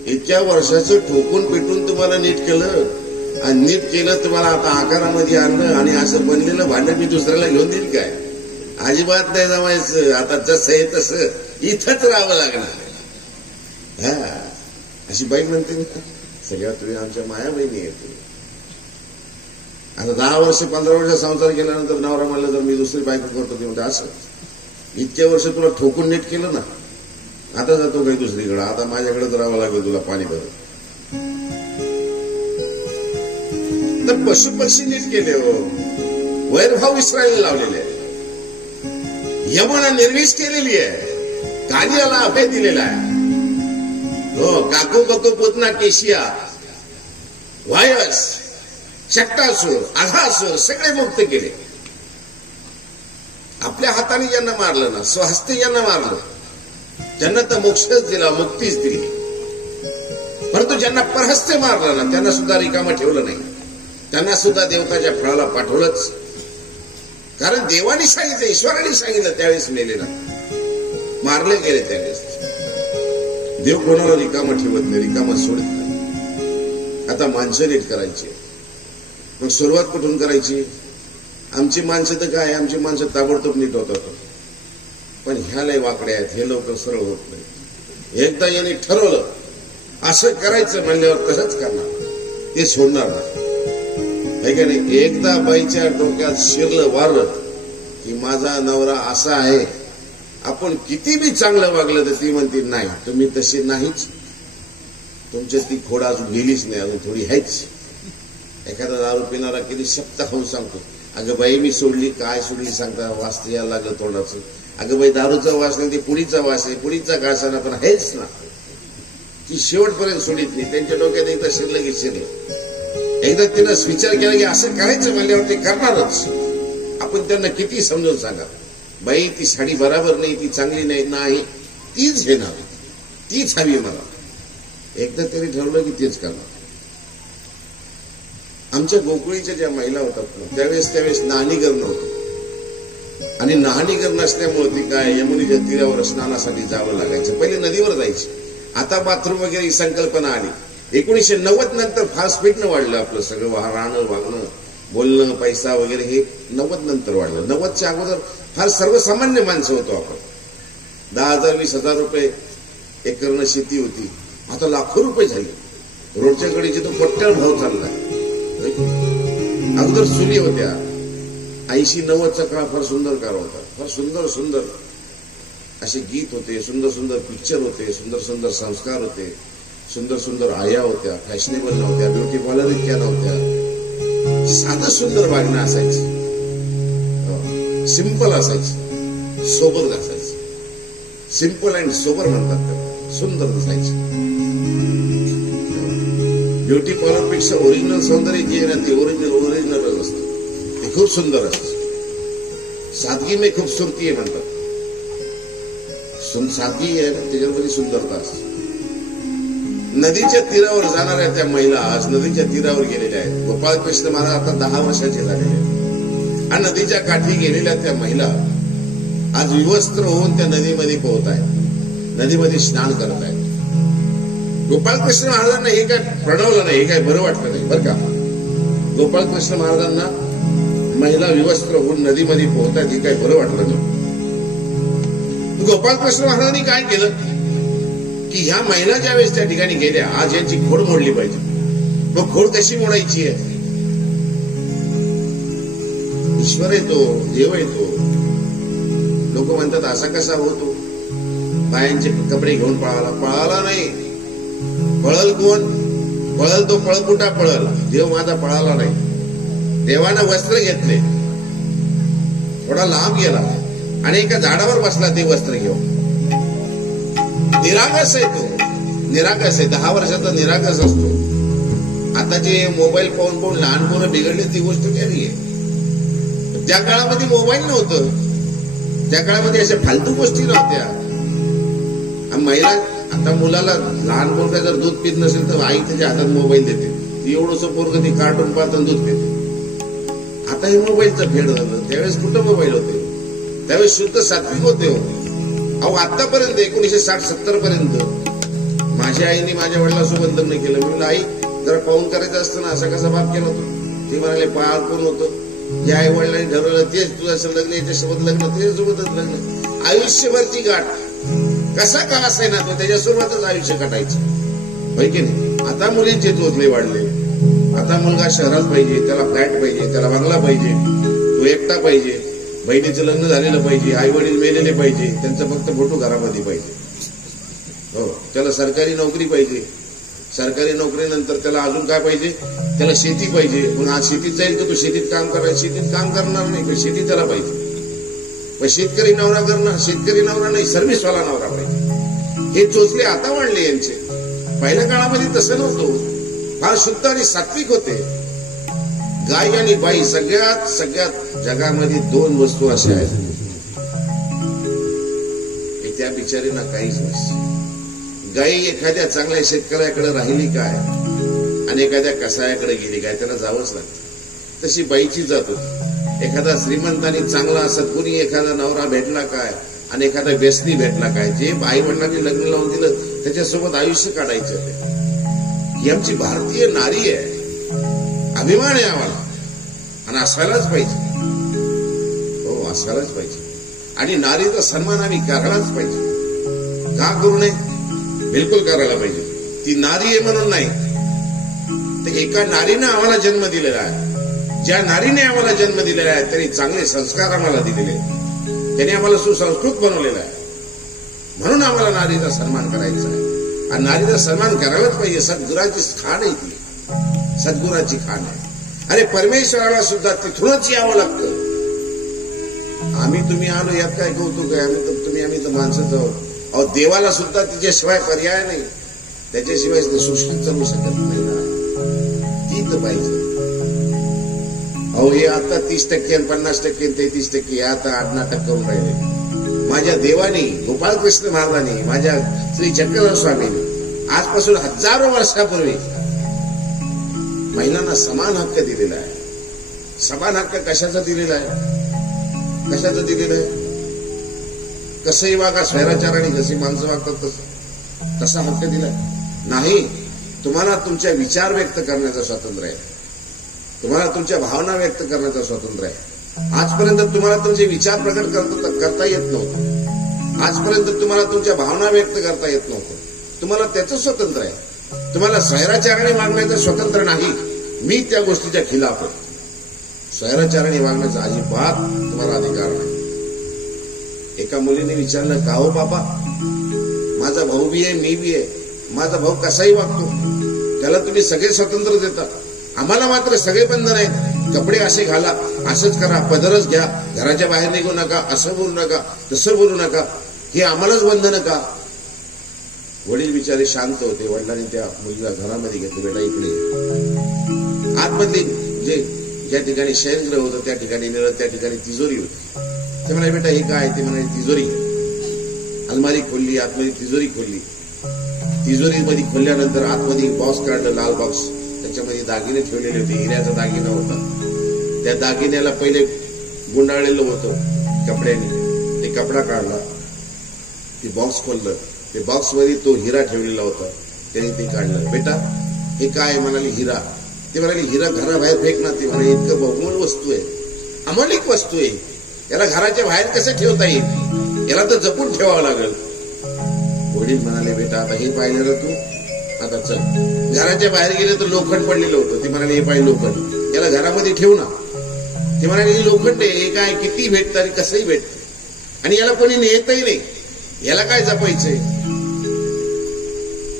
इतक्या वर्षाचं ठोकून पिटून तुम्हाला नीट केलं आणि नीट केलं तुम्हाला आता आकारामध्ये आणलं आणि असं बनलेलं भांडण मी दुसऱ्याला घेऊन देईल काय? अजिबात नाही जमायचं. आता जसं आहे तसं इथंच राहावं लागणार. अशी बाई म्हणते ना, सगळ्या तुम्ही आमच्या माया बहिणी येते. आता 10 वर्ष 15 वर्ष संसार केल्यानंतर नवरा म्हणलं तर मी दुसरी बायको करतो, म्हणजे असं इतक्या वर्ष तुला ठोकून नीट केलं ना, आता जातो काही दुसरीकडे, आता माझ्याकडे राहावं लागेल तुला पाणी भरून. तर पशु पक्षी नीट केले हो, वैरभाव विसरायला लावलेले आहे, यमुना निर्विष केलेली आहे, कालियाला अभय दिलेला आहे. हो, काकू बकू पुतना केशिया, वायस, शक्टासूर, आघासूर सगळे मुक्त केले. आपल्या हाताने ज्यांना मारलं ना, स्वहस्ते ज्यांना मारलं, त्यांना तर मोक्षच दिला, मुक्तीच दिली. परंतु ज्यांना परहस्ते मारलं ना, त्यांना सुद्धा रिकामं ठेवलं नाही, त्यांना सुद्धा देवताच्या फळाला पाठवलंच. कारण देवाने सांगितलं, ईश्वराने सांगितलं, त्यावेळेस मेलेला मारले गेले. त्यावेळेस देव कोणाला रिकामं ठेवत नाही, रिकामं सोडत नाही. आता माणसं नीट करायची. मग सुरुवात कुठून करायची? आमची माणसं तर काय, आमची माणसं ताबडतोब नीट होतात, पण ह्या लय वाकडे आहेत, हे लवकर सरळ होत नाही. एकदा यांनी ठरवलं असं करायचं म्हणल्यावर तसंच करणार, ते सोडणार नाही. का नाही? एकदा बाईच्या डोक्यात शिरलं वारलं की माझा नवरा असा आहे, आपण किती बी चांगलं वागलं तर ती म्हणते नाही, तुम्ही तशी नाहीच, तुमच्यात ती खोड अजून गेलीच नाही, अजून थोडी आहेच. एखादा दारू पिणारा किती शब्द खाऊन सांगतो, अगं बाई मी सोडली, काय सोडली सांगता, वास यायला लागलं तोंडाचं. अगं बाई दारूचा वास नाही, ते पुडीचा वास आहे, पुडीचा घासाना पण आहेच ना. ती शेवटपर्यंत सोडित नाही, त्यांच्या डोक्यात एकदा शिरलं की शिरलं. एकदा तिनं विचार केला की असं करायचं म्हणल्यावर ते करणारच. आपण त्यांना किती समजून सांगा, बाई ती साडी बराबर नाही, ती चांगली नाही, तीच घेणार, तीच हवी मला. एकदा तरी ठरवलं की तीच करणार. आमच्या गोकुळीच्या ज्या महिला होतात ना, त्यावेळेस नाहणीगर नव्हतं, आणि नाहणीगर नसल्यामुळे ती काय यमुनेच्या तीरावर स्नानासाठी जावं लागायचं. पहिले नदीवर जायची, आता बाथरूम वगैरे ही संकल्पना आली. 1990 नंतर फार स्पीडनं वाढलं आपलं सगळं, राहणं वागणं बोलणं पैसा वगैरे हे 90 नंतर वाढलं. 90च्या अगोदर फार सर्वसामान्य माणसं होतो आपण. 10,000 20,000 रुपये एकरनं शेती होती, आता लाखो रुपये झाली. रोडच्या कडेची तो कोट्याळ भाव चाललाय. अगोदर चुली होत्या. 80-90चा काळ फार सुंदर काळ होता. फार सुंदर सुंदर असे गीत होते, सुंदर सुंदर पिक्चर होते, सुंदर सुंदर संस्कार होते, सुंदर सुंदर आया होत्या, फॅशनेबल नव्हत्या, ब्युटी पार्लर इतक्या नव्हत्या. साधं सुंदर वागणं असायचं, सिंपल असायचं, सोबर असायचं. सिंपल अँड सोबर म्हणतात त्याला, सुंदर दिसायचं. ब्युटी पार्लर पेक्षा ओरिजिनल सौंदर्य जे आहे ना, ते ओरिजिनलच असतं, ते खूप सुंदर असतं. सादगी में खूबसूरती आहे म्हणतात. सादगी आहे ना, त्याच्यामध्ये सुंदरता असते. नदीच्या तीरावर जाणाऱ्या त्या महिला आज नदीच्या तीरावर गेलेल्या आहेत. गोपाळकृष्ण महाराज आता 10 वर्षाचे झालेले आहेत, आणि नदीच्या काठी गेलेल्या त्या महिला आज विवस्त्र होऊन त्या नदीमध्ये पोहत आहेत, नदीमध्ये स्नान करत आहेत. गोपाळकृष्ण महाराजांना हे काय प्रणवलं नाही, हे काय बरं वाटलं नाही बरं का. गोपाळकृष्ण महाराजांना महिला विवस्त्र होऊन नदीमध्ये पोहतात हे काय बरं वाटलं नाही. गोपाळकृष्ण महाराजांनी काय केलं की ह्या महिला ज्यावेळेस त्या ठिकाणी गेल्या, आज यांची खोड मोडली पाहिजे. मग खोड कशी मोडायची आहे? ईश्वर येतो, देव येतो. लोक म्हणतात असा कसा होतो, बायांचे कपडे घेऊन पळाला नाही. पळल कोण? पळल तो पळकुटा पळल, देव माझा पळाला नाही. देवानं वस्त्र घेतले, थोडा लांब गेला आणि एका झाडावर बसला ते वस्त्र घेऊन. निरागस आहे तो, निरागस आहे. 10 वर्षाचा निरागस असतो. आता जे मोबाईल पाहून पाहून लहान पोरं बिघडले ती गोष्ट वेगळी आहे. त्या काळामध्ये मोबाईल नव्हतं, त्या काळामध्ये अशा फालतू गोष्टी नव्हत्या. महिला आता मुलाला लहान मुलगा जर दूध पित नसेल तर आई त्याच्या हातात मोबाईल देते, एवढंसं पोरगं ती कार्टून पाहत दूध पिते. आता हे मोबाईलचं फेड झालं. त्यावेळेस कुठं मोबाईल होते, त्यावेळेस शुद्ध सात्विक होते. अहो आतापर्यंत 1960-70 पर्यंत माझ्या आईने माझ्या वडिलांसोबत लग्न केलं. मी म्हणलं आई जरा पाहून करायचं असतं ना, असा कसा बाप केला होतो. ते म्हणाले पाळ कोण होतं, जे आई वडिलांनी ठरवलं तेच तुझं लग्न, याच्यासोबत लग्न, त्याच्यासोबतच लग्न. आयुष्यभरची गाठ कसा का असाय ना, तो त्याच्यासोबतच आयुष्य काटायचं, होय की नाही. आता मुलींचे चोचले वाढले. आता मुलगा शहरात पाहिजे, त्याला फ्लॅट पाहिजे, त्याला बंगला पाहिजे, तो एकटा पाहिजे, बहिणीचं लग्न झालेलं पाहिजे, आई वडील मेलेले पाहिजे, त्यांचं फक्त फोटो घरामध्ये पाहिजे. हो, त्याला सरकारी नोकरी पाहिजे. सरकारी नोकरीनंतर त्याला अजून काय पाहिजे, त्याला शेती पाहिजे. पण आज शेतीत जाईल तर तो शेतीत काम करायला, शेतीत काम करणार नाही, पण शेती त्याला पाहिजे. पण शेतकरी नवरा करणार, शेतकरी नवरा नाही, सर्व्हिसवाला नवरा पाहिजे. हे चोचले आता वाढले यांचे. पहिल्या काळामध्ये तसं नव्हतं. फार शुद्ध आणि सात्विक होते. गाय आणि बाई सगळ्यात जगामध्ये 2 वस्तू अशा आहेत की त्या बिचारींना काहीच नसतं. गाई एखाद्या चांगल्या शेतकऱ्याकडे राहिली काय आणि एखाद्या कसायाकडे गेली काय, त्यांना जावंच लागतं. तशी बाईची जात होती. एखादा श्रीमंतानी चांगला सद्गुणी एखादा नवरा भेटला काय आणि एखादा व्यसनी भेटला काय, जे आई वडिलांनी लग्न लावून दिलं त्याच्यासोबत आयुष्य काढायचं. ही आमची भारतीय नारी आहे. अभिमान आहे आम्हाला आणि असायलाच पाहिजे. हो, असायलाच पाहिजे. आणि नारीचा सन्मान आम्ही करायलाच पाहिजे. का करू नये, बिलकुल करायला पाहिजे. ती नारी आहे म्हणून नाही, तर एका नारीनं आम्हाला जन्म दिलेला आहे. ज्या नारीने आम्हाला जन्म दिलेला आहे त्यांनी चांगले संस्कार आम्हाला दिलेले, त्यांनी आम्हाला सुसंस्कृत बनवलेला आहे. म्हणून आम्हाला नारीचा सन्मान करायचा आहे. आणि नारीचा सन्मान करायलाच पाहिजे. सद्गुराची खाण आहे ती, सद्गुराची खाण आहे. अरे परमेश्वराला सुद्धा तिथूनच यावं लागतं. आम्ही तुम्ही आलो यात काय कौतुक आहे. आम्ही तर माणसंच आहोत. अहो देवाला सुद्धा तिच्याशिवाय पर्याय नाही. त्याच्याशिवाय सृष्टी चालू शकत नाही ना, ती तर पाहिजे. अहो हे आता 30% 50% 33% आता 8% करून राहिले. माझ्या देवानी गोपाळकृष्ण महाराजांनी, माझ्या श्री चक्रधर स्वामींनी आजपासून हजारो वर्षापूर्वी महिलांना समान हक्क दिलेला आहे. समान हक्क कशाचा दिलेला आहे, कशाचा दिलेला आहे. कसंही वागा, स्वैराचाराने जशी माणसं वागतात तसा हक्क दिला नाही. तुम्हाला तुमच्या विचार व्यक्त करण्याचं स्वातंत्र्य आहे. तुम्हाला तुमच्या भावना व्यक्त करण्याचं स्वातंत्र्य आहे. आजपर्यंत तुम्हाला तुमचे विचार प्रकट करता येत नव्हतं. आजपर्यंत तुम्हाला तुमच्या भावना व्यक्त करता येत नव्हतं. तुम्हाला त्याचं स्वातंत्र्य आहे. तुम्हाला स्वैराचाराने वागण्याचं स्वातंत्र्य नाही. मी त्या गोष्टीच्या खिलाफ आहे. स्वैराचाराने वागण्याचा अजिबात तुम्हाला अधिकार नाही. एका मुलीने विचारलं, का हो बाबा, माझा भाऊ बी आहे, मी बी आहे, माझा भाऊ कसाही वागतो, त्याला तुम्ही सगळे स्वातंत्र्य देता, आम्हाला मात्र सगळे बंधन आहेत. कपडे असे घाला, असंच करा, पदरच घ्या, घराच्या बाहेर निघू नका, असं बोलू नका, तसं बोलू नका, हे आम्हालाच बंधन का. वडील बिचारे शांत होते. वडिलांनी त्या मुलीला घरामध्ये घेतलं. बेटा इकडे आतमधली जे ज्या ठिकाणी शयनगृह होतं त्या ठिकाणी नेलं. त्या ठिकाणी तिजोरी होती. ते म्हणाले, बेटा हे काय. ते म्हणाले, तिजोरी. अलमारी खोलली, आतमध्ये तिजोरी खोलली. तिजोरीमध्ये खोलल्यानंतर आतमध्ये बॉक्स काढलं, लाल बॉक्स. त्याच्यामध्ये दागिने ठेवलेले होते. हिऱ्याचा दागिना होता. त्या दागिन्याला पहिले गुंडाळलेलं होतं कपड्याने. ते कपडा काढला, ते बॉक्स खोललं. ते बॉक्समध्ये तो हिरा ठेवलेला होता. त्याने ते काढलं. बेटा हे काय. म्हणाली, हिरा. ते म्हणाले, हिरा घराबाहेर फेक ना. ते म्हणाले, इतकं बहुमूल्य वस्तू आहे, अमौलिक वस्तू आहे, याला घराच्या बाहेर कसं ठेवता येईल, याला तर जपून ठेवावं लागेल. वडील म्हणाले, बेटा आता हे पाहिलं ना तू, आता चल. घराच्या बाहेर गेले तर लोखंड पडलेलं होतं. ते म्हणाले, हे पाहिजे लोखंड, याला घरामध्ये ठेवू ना. ते म्हणाले, हे लोखंड आहे, हे काय किती भेटतं आणि कसंही भेटतं आणि याला कोणी नेतही नाही, याला काय जपायचंय.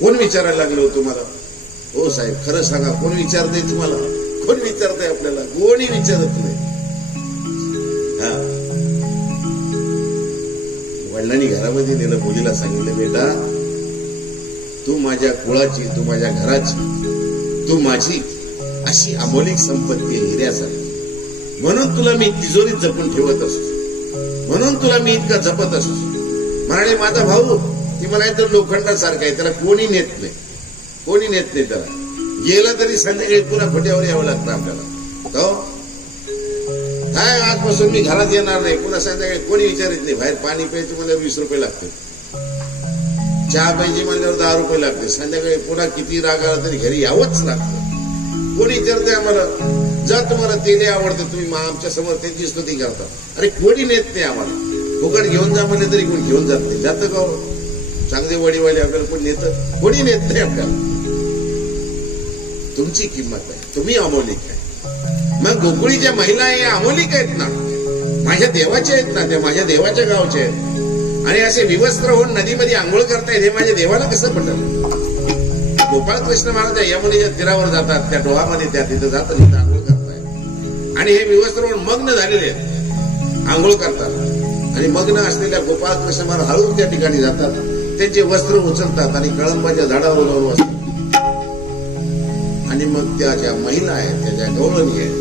कोण विचारायला लागलो तुम्हाला. हो साहेब खरं सांगा, कोण विचारतंय तुम्हाला. कोण विचारतंय आपल्याला. कोणी विचारत नाही. हा, वडिलांनी घरामध्ये नेलं. मुलीला सांगितलं, बेटा तू माझ्या कुळाची, तू माझ्या घराची, तू माझी अशी अमौलिक संपत्ती आहे, हिऱ्यासारखी. म्हणून तुला मी तिजोरीत जपून ठेवत असतो, म्हणून तुला मी इतका जपत असतो. म्हणाले, माझा भाऊ ती म्हणायचं लोखंडासारखं आहे, त्याला कोणी नेत नाही, कोणी नेत नाही त्याला. गेलं तरी संध्याकाळी पुन्हा फट्यावर यावं लागतं आपल्याला. हो काय आजपासून मी घरात येणार नाही, पुन्हा संध्याकाळी कोणी विचारित नाही. बाहेर पाणी प्यायचं म्हणल्यावर 20 रुपये लागते, चहा प्यायची म्हणल्यावर 10 रुपये लागते. संध्याकाळी पुन्हा किती राग आला तरी घरी यावंच लागतं. कोणी विचारतंय आम्हाला, जर तुम्हाला ते नाही आवडतं तुम्ही आमच्या समोर त्यांची स्तुती करता. अरे कोणी नेत नाही आम्हाला, फुकट घेऊन जा म्हणले तरी कोणी घेऊन जात नाही. जातं का चांगले वडीवाले आपल्याला कोणी नेतं? कोणी नेत नाही आपल्याला. तुमची किंमत आहे, तुम्ही अमोलिक आहे. मग गोकुळीच्या महिला या अमोलिक आहेत ना, माझ्या देवाच्या आहेत ना, त्या माझ्या देवाच्या गावच्या आहेत. आणि असे विवस्त्र होऊन नदीमध्ये आंघोळ करतायत, हे माझ्या देवाला कसं पटलं? गोपाळ कृष्ण महाराज यमुनेच्या तीरावर जातात, त्या डोहामध्ये त्या तिथं जातात, तिथं आंघोळ करतायत. आणि हे विवस्त्र होऊन मग्न झालेले आहेत, आंघोळ करतात. आणि मग्न असलेल्या गोपाळ कृष्ण महाराज हळूच त्या ठिकाणी जातात, त्यांचे वस्त्र उचलतात आणि कळंबाच्या झाडावर लावून बसतात. आणि मग त्या ज्या महिला आहेत, त्या ज्या गौरवणी आहेत,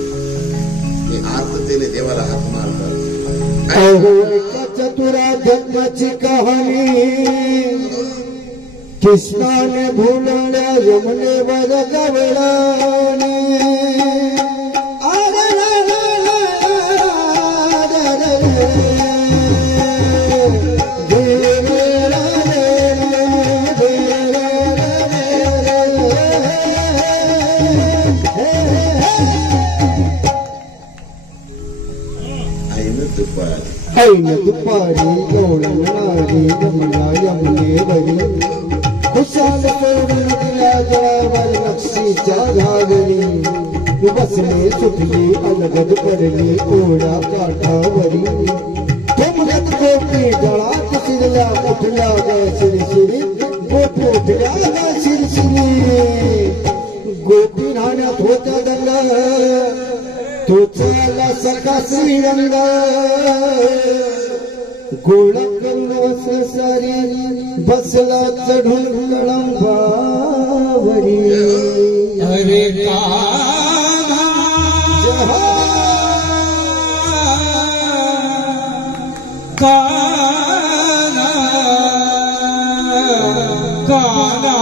ते आर्ततेने देवाला हात मारतात. चतुरा धर्माची कहाणी कृष्णाने भुलल्या यमुनेवर गवळणी. ऐन दुपारी गवळणारी यमुना यमुनेवरी, खुशाल सोडून दिल्या जळावर लक्षीच्या घागरी. बसले सुटली अलगद पडली ओढा काठावरी. थोमगत गोपी गळात शिरल्या उठल्या ग शिरशिरी, गोपी उठल्या ग शिरशिरी. गोपी न्हाण्यात होत्या दंग, तो चाला सखा श्रीरंग. गोळा करून वससारी बसला चढून कळंबावरी. अरे कान्हा कान्हा कान्हा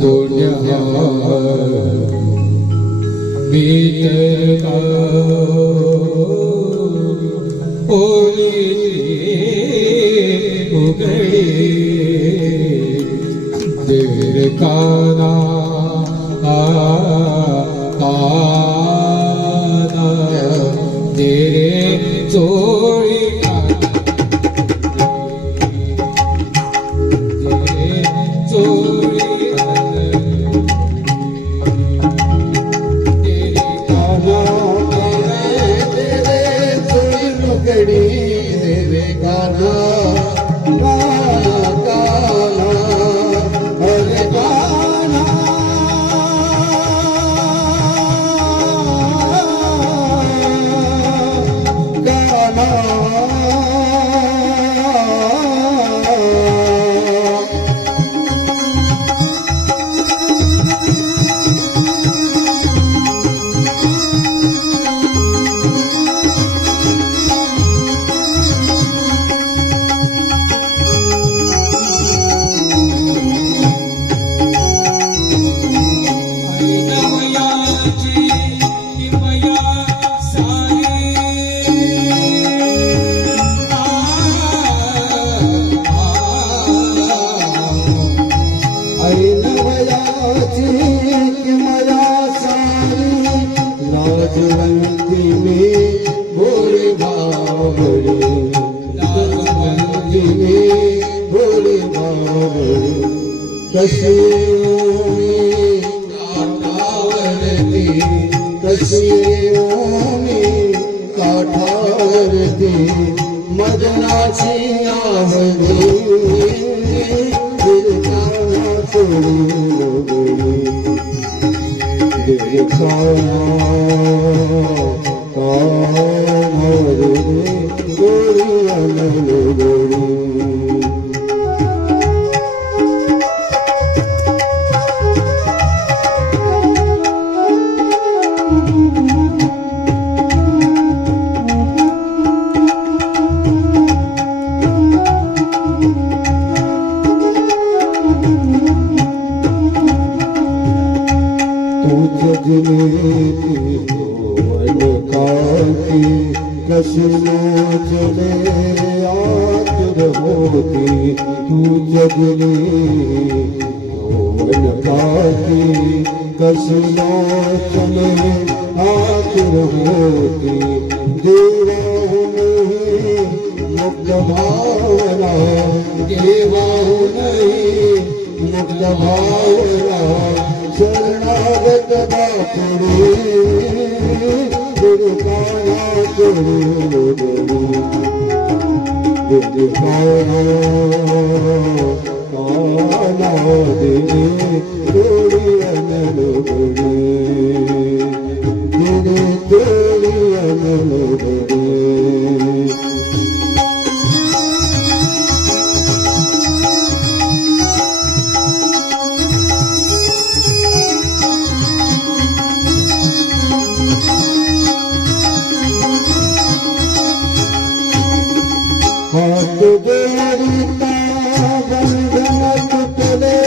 पुण्य भीतर ओली उगड़ी देर काना काना तेरे चोरी काठावरती मदनाची आवडी रे आतुर होती तू जगली यौवन काती कसलो चले आतुर होती देवाहून मुक्त भावना देवाहून मुक्त भावना शरणागत बापुरे दुर्गाना करू दुर्गाना काना दे तोड़ी अनलुगड़ी तेरे तोड़ी अनलुगड़ी हाथ जोड़ता बंधन टूटले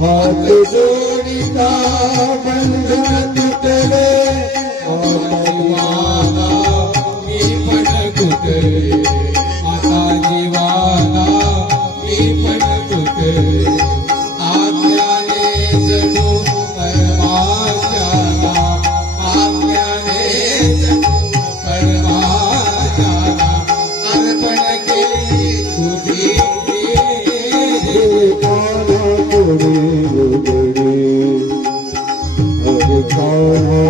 हाथ जोड़ता बंधन टूटले जीवाना मी पण कुठे आता जीवाना मी पण कुठे आज्ञाने जणू परमात्म्याला आज्ञाने जणू परमात्म्याला अर्पण केली तुझी काना तोड़ी लुगड़ी हर काना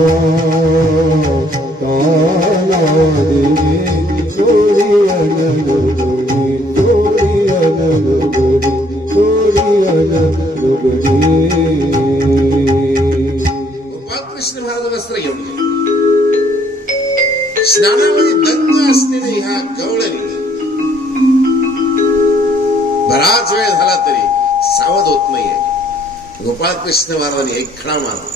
काना दे तोड़ी अनलुगड़ी तोड़ी अनलुगड़ी तोड़ी अनलुगड़ी गोपाळकृष्ण महाराज वस्त्र घेऊन स्नानामध्ये दंग असलेले ह्या गवळणी बराच वेळ झाला तरी सावध होत नाहीये. गोपाळकृष्ण महाराजांनी एक खडा मारला.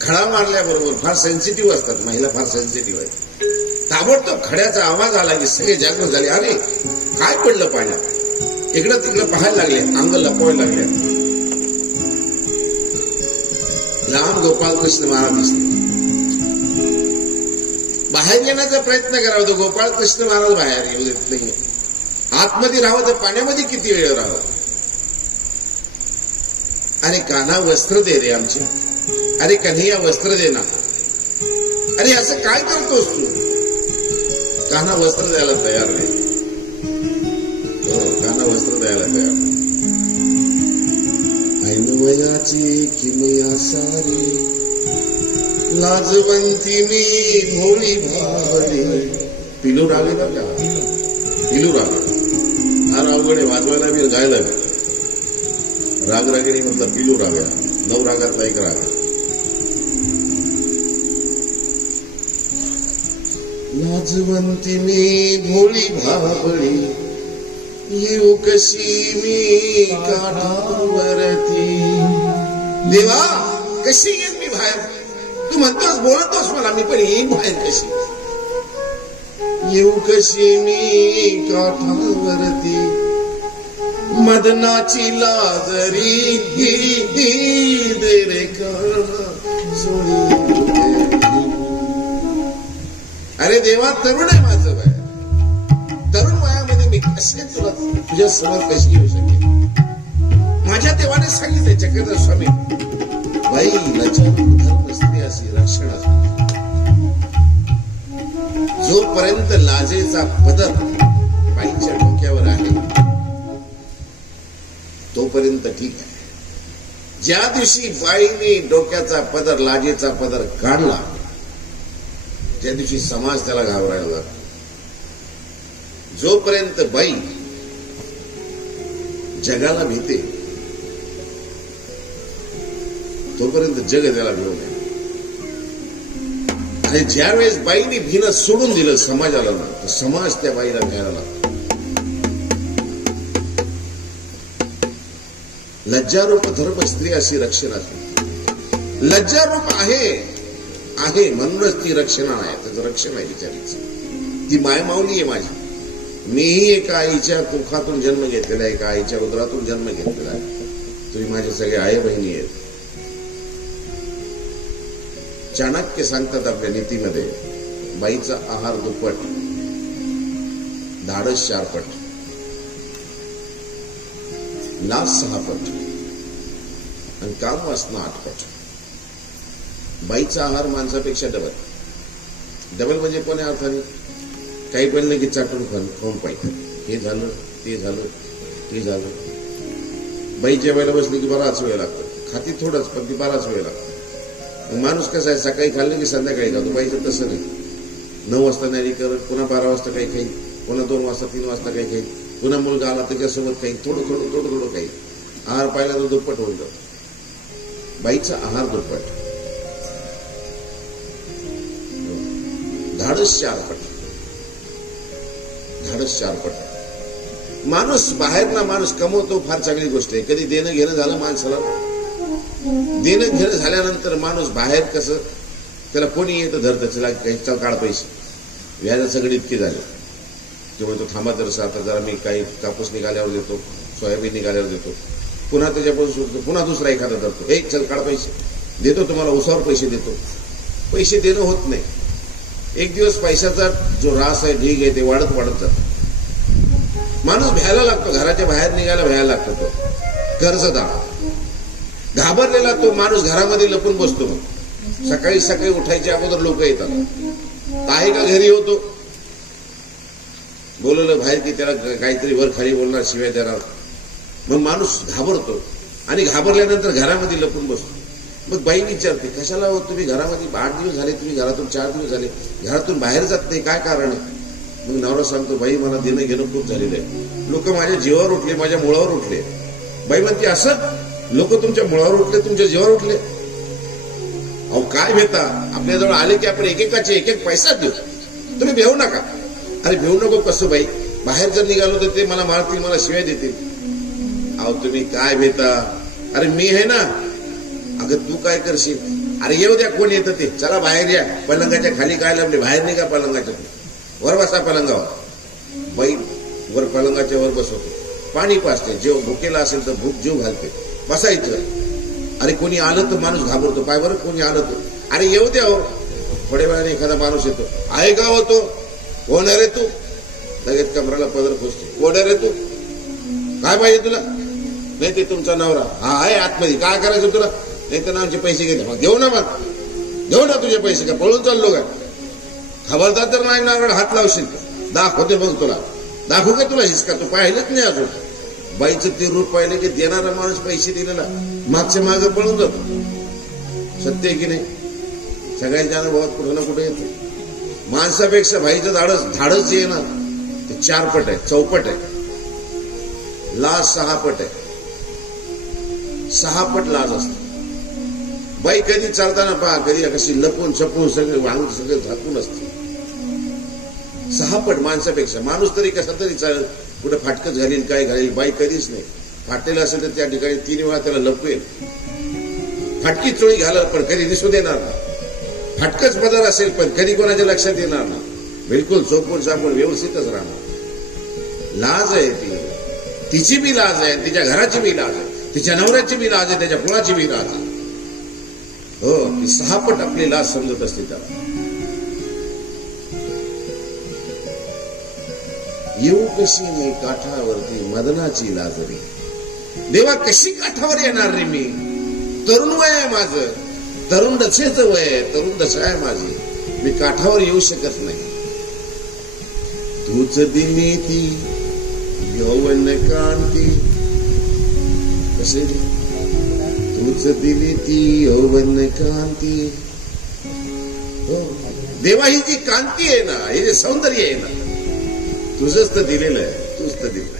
खडा मारल्याबरोबर फार सेन्सिटिव्ह असतात महिला, फार सेन्सिटिव्ह आहे. ताबडतोब खड्याचा आवाज आला की सगळे जागृत झाले. अरे काय पडलं पाण्यात? इकडं तिकडं पाहायला लागले, अंग लपवायला लागले. लांब गोपाळकृष्ण महाराज दिसले. बाहेर येण्याचा प्रयत्न करावा तो गोपाळकृष्ण महाराज बाहेर येऊ देत नाहीये. आतमध्ये राहावं तर पाण्यामध्ये किती वेळ राहावं? अरे कान्हा वस्त्र दे रे आमचे, अरे कन्हैया वस्त्र दे ना. अरे असं काय करतोस तू? कान्हा वस्त्र द्यायला तयार नाही. कान्हा वस्त्र द्यायला तयार नाही. ऐनवयाची किमया सारी लाजवंती मी भोळी भावली. पिलू रागे बरं का, पिलू राग फार अवघड आहे वाजवायला बी गायला बी. रागरागिणी म्हटलं पिलू राग आहे, 9 रागातला एक राग. लाजवंती मी भोळी भाबळी येऊ कशी मी काठावरती. देवा कशी येईल मी बाहेर? तू म्हणतोस बोलतोस मला, मी पण येईन बाहेर कशी? येऊ कशी मी काठावरती मदनाची लाजरी दे रे सोडी. अरे देवा तरुण आहे माझं वय, तरुण वयामध्ये मी कसे तुझ्या समोर कशी येऊ शकेल? माझ्या देवाने सांगितले चक्रधर स्वामी, बाई धर्म स्त्री अशी रक्षण. जोपर्यंत लाजेचा पदर बाईच्या डोक्यावर आहे तोपर्यंत ठीक आहे. ज्या दिवशी बाईने डोक्याचा पदर, लाजेचा पदर काढला, त्या दिवशी समाज त्याला घाबरायला लागतो. जोपर्यंत बाई जगाला भीते तोपर्यंत जग त्याला भिवू नये. आणि ज्यावेळेस बाईने भीनं सोडून दिलं समाजाला ना, तर समाज त्या बाईला भ्यायला लागतो. लज्जारूप धर्म स्त्री अशी रक्षण असते. लज्जारूप आहे म्हणूनच ती रक्षणा आहे, त्याचं रक्षण आहे बिचारीचं. ती मायमाऊली आहे माझी. मीही एका आईच्या कुखातून जन्म घेतलेला आहे, एका आईच्या उदरातून जन्म घेतलेला आहे. तुम्ही माझे सगळे आई बहिणी आहेत. चाणक्य सांगतात आपल्या नीतीमध्ये, बाईचा आहार दुप्पट, धाडस 4 पट, लाज 6 पट आणि काम वासना 8 पट. बाईचा आहार माणसापेक्षा डबल म्हणजे कोण्या अर्थाने? काही बनलं की चाटून खाऊन पाहिजे. हे झालं, ते झालं, ते झालं. बाई जेवायला बसली की बराच वेळ लागतो. खाती थोडंच, पण ती बराच वेळ लागतो. माणूस कसा आहे, सकाळी खाल्लं की संध्याकाळी खातो. बाईचं तसं नाही. 9 वाजता न्यारी करत, पुन्हा 12 वाजता काही खाईल, पुन्हा 2 वाजता 3 वाजता काही खाईल, पुन्हा मुलगा आला त्याच्यासोबत काही थोडं थोडं थोडं थोडं काही. आहार पाहिला तर दुप्पट होऊन जातो. बाईचा आहार दुप्पट, धाडस 4 पट, धाडस 4 पट. माणूस बाहेरना माणूस कमवतो, फार चांगली गोष्ट आहे. कधी देणं घेणं झालं माणसाला, देणं घेणं झाल्यानंतर माणूस बाहेर कसं, त्याला कोणी येतं धरतं, त्याला काही काढ पैसे, व्याज सगळे इतके झाले. त्यामुळे तो थांबा तर आता जरा मी काही कापूस निघाल्यावर देतो, सोयाबीन निघाल्यावर देतो, पुन्हा त्याच्यापासून सुटतो, पुन्हा दुसरा एखादा धरतो, एक चल काढ पैसे देतो, तुम्हाला उसावर पैसे देतो. पैसे देणं होत नाही. एक दिवस पैशाचा जो रास आहे, ढीग आहे, ते वाढत वाढत जातो. माणूस भ्यायला लागतो, घराच्या बाहेर निघायला भ्यायला लागतो. तो कर्जदार घाबरलेला तो माणूस घरामध्ये लपून बसतो. सकाळी सकाळी उठायच्या अगोदर लोक येतात, आहे का घरी होतो, बोलवलं बाहेर की त्याला काहीतरी वर खाली बोलणार, शिवाय देणार. मग माणूस घाबरतो आणि घाबरल्यानंतर घरामध्ये लपून बसतो. मग बाई विचारते, कशाला हो तुम्ही घरामध्ये 8 दिवस झाले, तुम्ही घरातून 4 दिवस झाले, घरातून बाहेर जात नाही, काय कारण आहे? मग नवरा सांगतो, बाई मला देणं घेणं खूप झालेलं आहे, लोक माझ्या जीवावर उठले, माझ्या मुळावर उठले. बाई म्हणते, असं लोक तुमच्या मुळावर उठले, तुमच्या जीवावर उठले? अहो काय भेटा, आपल्याजवळ आले की आपण एकेकाचे एक एक पैसा देऊ, तुम्ही भेऊ नका. अरे भेऊ नको कसं बाई, बाहेर जर निघालो तर ते मला मारतील, मला शिवाय देतील. अहो तुम्ही काय भेटा, अरे मी आहे ना. अगं तू काय करशील, अरे येऊ द्या कोण येतं ते, चला बाहेर या, पलंगाच्या खाली काय लावले, बाहेर निघा पलंगाच्या, वर बसा पलंगावर. बाई वर पलंगाच्या वर बसवते, पाणी पाजते, जेव भुकेला असेल तर भूक जीव घालते, बसायचं. अरे कोणी आलं तर माणूस घाबरतो, पाय बरं कोणी आलं तर, अरे येऊ द्या हो. थोड्या वेळाने एखादा माणूस येतो, आहे का होतो, कोण रे तू, लगेच कमराला पदर खोसते, कोण रे तू, काय पाहिजे तुला? नाही ते तुमचा नवरा, हा आहे आतमध्ये, काय करायचं तुला? नाही तर आमचे पैसे घेते. मग देऊ ना, मग देऊ ना तुझे पैसे, का पळून चाललो काय? खबरदार तर नाही नावर हात लावशील का, दाखवते मग तुला, दाखवू का तुला हिसका, तू पाहिलंच नाही अजून. बाईचं ते रूप पाहिलं की देणारा माणूस पैसे दिलेला मागच्या मागे पळून जातो. सत्य आहे की नाही? सगळ्यांच्या अनुभवात कुठं ना कुठे येतो. माणसापेक्षा बाईचं धाडस जे आहे ना, ते 4 पट आहे, चौपट आहे. लाज 6 पट आहे, 6 पट लाज असते. बाई कधी चालताना पहा, कधी कशी लपून छपून सगळे वांग सगळे झाकून असते. 6 पट माणसापेक्षा. माणूस तरी कसा तरी चालेल, कुठं फाटकच घालील, काय घालील, बाई कधीच नाही. फाटलेलं असेल तर त्या ठिकाणी 3 वेळा त्याला लपवेल, फाटकी चोळी घालल, पण कधी दिसू देणार नाही. फाटकच बदल असेल पण कधी कोणाच्या लक्षात येणार नाही. बिलकुल चोपून सापून व्यवस्थितच राहणार. लाज आहे ती, तिची बी लाज आहे, तिच्या घराची बी लाज आहे, तिच्या नवऱ्याची बी लाज आहे, त्याच्या कुणाची बी लाज आहे. हो, ती 6 पट आपली लाज समजत असते त्याला. येऊ कशी नाही काठावरती मदनाची लाजरी, देवा कशी काठावर येणार रे मी? तरुण वय आहे माझं, तरुण दशेचं वय आहे, तरुण दशा आहे माझी, मी काठावर येऊ शकत नाही. तूच दिली ती यौवन कांती, कसे तूच दिली ती यौवन कांती. हो देवा, ही जी कांती आहे ना, हे जे सौंदर्य आहे ना, तुझंच तर दिलेलं आहे, तूच तर दिलेलं आहे.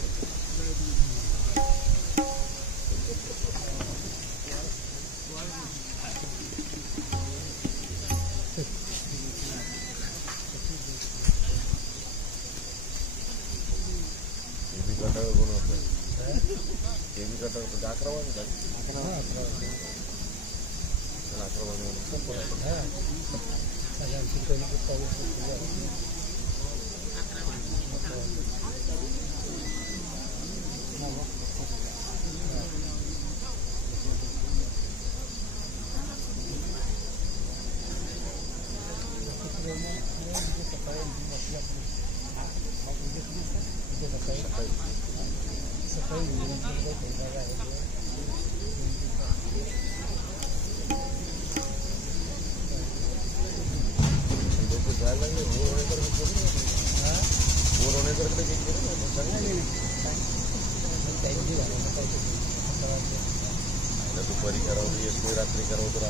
दुपारी करावं येत रात्री करावं तर